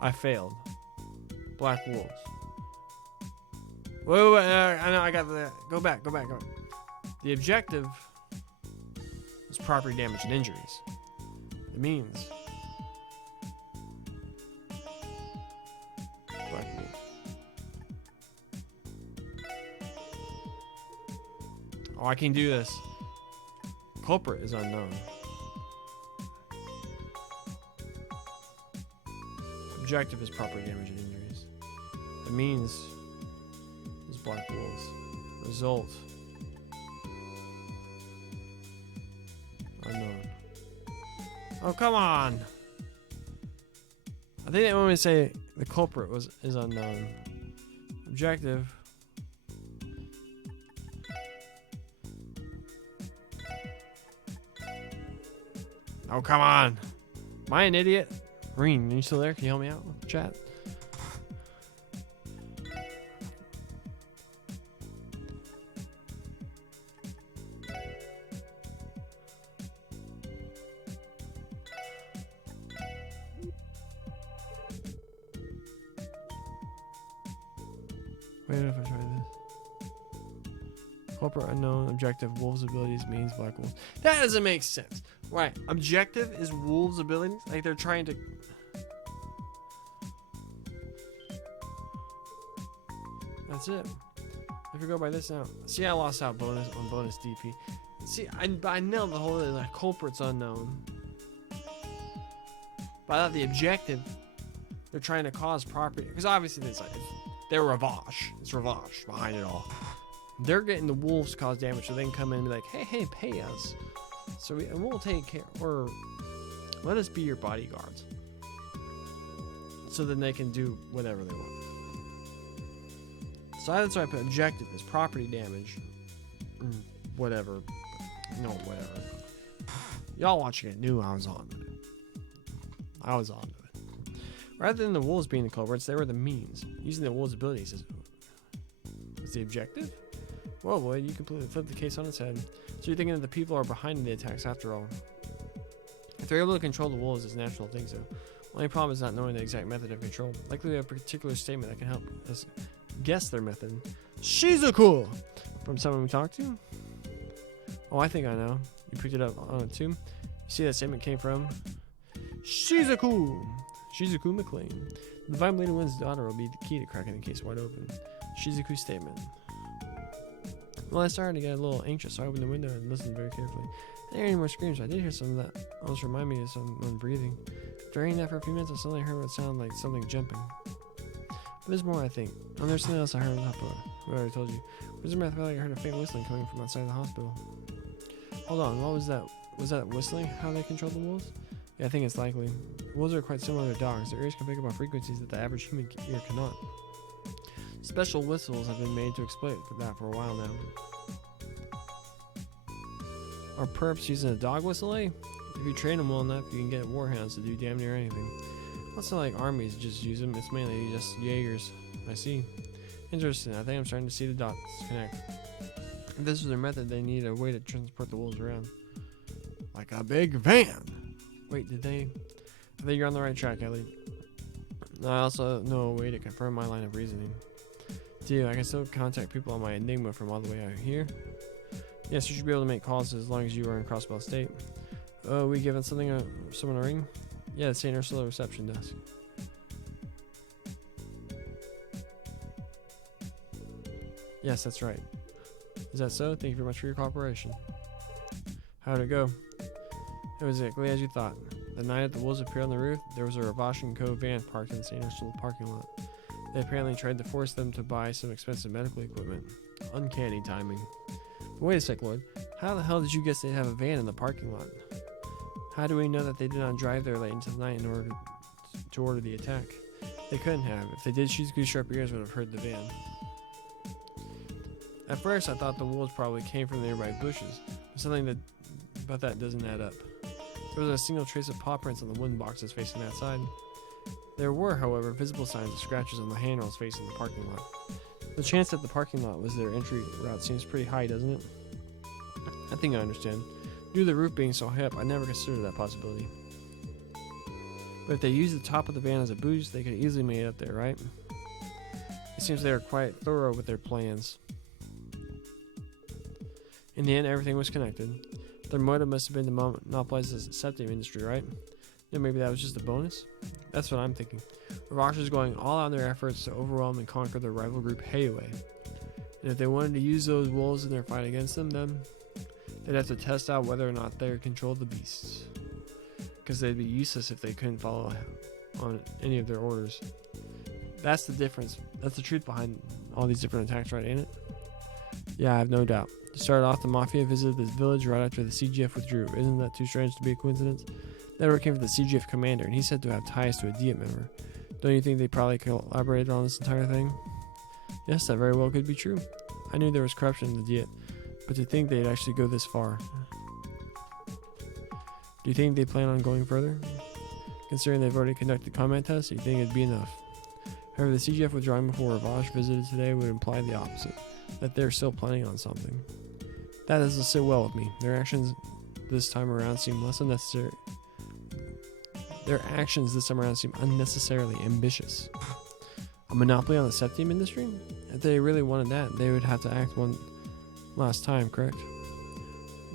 I failed. Black wolves. Wait. I know. I got that. Go back. The objective is property damage and injuries. The means. Black wolves. Oh, I can do this. Culprit is unknown. Objective is property damage and injuries. The means is black wolves. Result unknown. Oh, come on! I think they want me to say the culprit is unknown. Objective. Oh, come on! Am I an idiot? Green, are you still there? Can you help me out with chat? Wait, if I try this. Culprit unknown, objective, wolves abilities means black wolves. That doesn't make sense. Right, objective is wolves abilities? Like they're trying to... That's it. If we go by this now, see, I lost out bonus on bonus DP. See, I nailed the whole like, culprit's unknown. But I thought the objective, they're trying to cause property, because obviously it's like they're Ravash. It's Ravash behind it all. They're getting the wolves to cause damage, so they can come in and be like, hey, pay us, so we'll take care, or let us be your bodyguards, so then they can do whatever they want. So that's why I put objective as property damage. Whatever. No, whatever. Y'all watching it knew I was on to it. I was on to it. Rather than the wolves being the culprits, they were the means. Using the wolves' abilities is the objective? Whoa, boy, you completely flipped the case on its head. So you're thinking that the people are behind the attacks after all. If they're able to control the wolves, it's natural to think so. Only problem is not knowing the exact method of control. Likely a particular statement that can help us guess their method. Shizuku! From someone we talked to? Oh, I think I know. You picked it up on it too? You see that statement came from? Shizuku McLean. The Divine Blade of Wind's daughter will be the key to cracking the case wide open. Shizuku's statement. Well, I started to get a little anxious, so I opened the window and listened very carefully. I didn't hear any more screams, but I did hear some of that almost remind me of someone breathing. During that for a few minutes, I suddenly heard what sounded like something jumping. But there's more, I think. Oh, there's something else I heard on top of what I already told you. Wizard Math felt like I heard a faint whistling coming from outside the hospital. Hold on, what was that? Was that whistling how they control the wolves? Yeah, I think it's likely. Wolves are quite similar to dogs. Their ears can pick up on frequencies that the average human ear cannot. Special whistles have been made to exploit for a while now. Are perps using a dog whistle, eh? If you train them well enough, you can get warhounds to do damn near anything. It's not like armies just use them, it's mainly just Jaegers. I see. Interesting, I think I'm starting to see the dots connect. If this was their method, they need a way to transport the wolves around. Like a big van! Wait, I think you're on the right track, Ellie. I also know a way to confirm my line of reasoning. Dude, I can still contact people on my Enigma from all the way out here. Yes, you should be able to make calls as long as you are in Crossbell State. Oh, we giving someone a ring? Yeah, the St. Ursula reception desk. Yes, that's right. Is that so? Thank you very much for your cooperation. How did it go? It was exactly as you thought. The night that the wolves appeared on the roof, there was a Ravash & Co. van parked in the St. Ursula parking lot. They apparently tried to force them to buy some expensive medical equipment. Uncanny timing. But wait a sec, Lord. How the hell did you guess they'd have a van in the parking lot? How do we know that they did not drive there late into the night in order to order the attack? They couldn't have. If they did, Shizuku's sharp ears would have heard the van. At first, I thought the wolves probably came from the nearby bushes, but something about that doesn't add up. There was a single trace of paw prints on the wooden boxes facing that side. There were, however, visible signs of scratches on the handrails facing the parking lot. The chance that the parking lot was their entry route seems pretty high, doesn't it? I think I understand. Due to the roof being so high up, I never considered that possibility. But if they used the top of the van as a boost, they could easily make it up there, right? It seems they were quite thorough with their plans. In the end, everything was connected. Their motive must have been to monopolize the septim industry, right? Yeah, maybe that was just a bonus? That's what I'm thinking. Ravash is going all out in their efforts to overwhelm and conquer their rival group, Heiwei. And if they wanted to use those wolves in their fight against them, then they'd have to test out whether or not they controlled the beasts. Because they'd be useless if they couldn't follow on any of their orders. That's the difference. That's the truth behind all these different attacks, right, ain't it? Yeah, I have no doubt. To start off, the Mafia visited this village right after the CGF withdrew. Isn't that too strange to be a coincidence? That order came from the CGF commander, and he's said to have ties to a Diet member. Don't you think they probably collaborated on this entire thing? Yes, that very well could be true. I knew there was corruption in the Diet, but to think they'd actually go this far. Do you think they plan on going further? Considering they've already conducted combat tests, do you think it'd be enough? However, the CGF withdrawing before Ravash visited today would imply the opposite, that they're still planning on something. That doesn't sit well with me. Their actions this time around seem unnecessarily ambitious. A monopoly on the septim industry? If they really wanted that, they would have to act one last time, correct?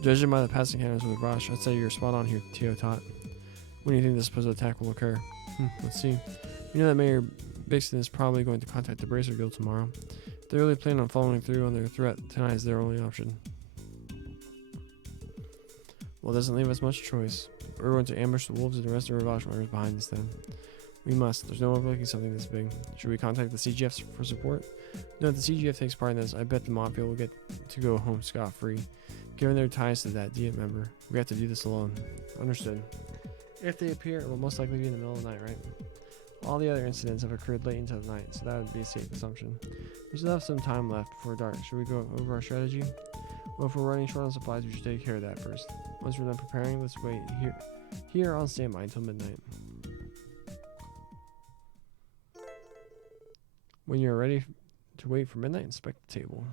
Judging by the passing encounters with Ravash, I'd say you're spot on here, Teotot. When do you think this supposed attack will occur? Let's see. You know that Mayor Bixton is probably going to contact the Bracer Guild tomorrow. If they really plan on following through on their threat, tonight is their only option. Well, it doesn't leave us much choice. We're going to ambush the wolves and the rest of the Ravash members behind us then. We must. There's no overlooking something this big. Should we contact the CGF for support? No, if the CGF takes part in this, I bet the Mafia will get to go home scot-free. Given their ties to that Diet member, we have to do this alone. Understood. If they appear, it will most likely be in the middle of the night, right? All the other incidents have occurred late into the night, so that would be a safe assumption. We still have some time left before dark. Should we go over our strategy? Well, if we're running short on supplies, we should take care of that first. Once we're done preparing, let's wait here on standby until midnight. When you're ready to wait for midnight, inspect the table.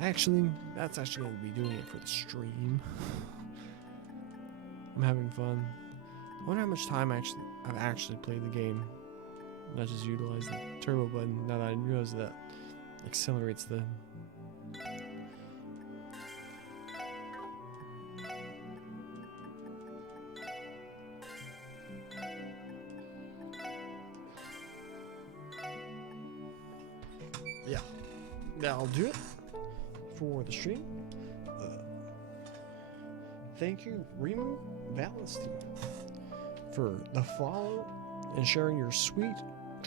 Actually, that's actually going to be doing it for the stream. I'm having fun. I wonder how much time I've actually played the game. Not just utilize the turbo button. Now that I realize that accelerates the... Yeah, that'll do it for the stream. Thank you, Remu Valenstein, for the follow and sharing your sweet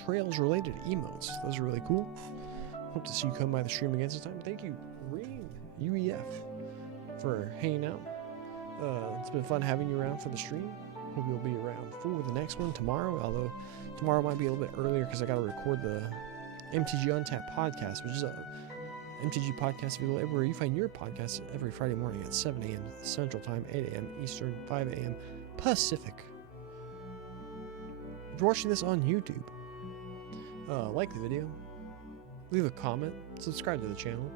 Trails related emotes. Those are really cool. Hope to see you come by the stream again sometime. Thank you, Reem UEF, for hanging out. It's been fun having you around for the stream. Hope you'll be around for the next one tomorrow, although tomorrow might be a little bit earlier because I got to record the MTG Untapped podcast, which is a MTG podcast available everywhere you find your podcast every Friday morning at 7 a.m. Central Time, 8 a.m. Eastern, 5 a.m. Pacific. If you're watching this on YouTube, like the video, leave a comment, subscribe to the channel.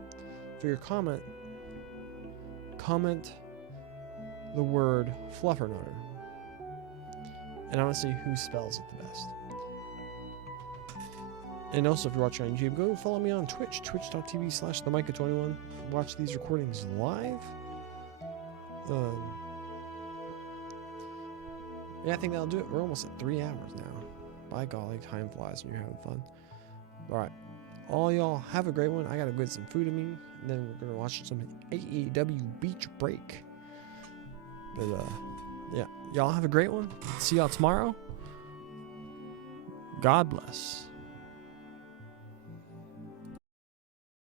For your comment the word Fluffernutter, and I want to see who spells it the best. And also, if you're watching on YouTube, go follow me on Twitch, twitch.tv/themicah21. Watch these recordings live. Yeah, I think that'll do it. We're almost at 3 hours now. By golly, time flies when you're having fun. Alright, all y'all have a great one. I gotta get some food in me, and then we're gonna watch some AEW Beach Break. But, yeah, y'all have a great one. See y'all tomorrow. God bless.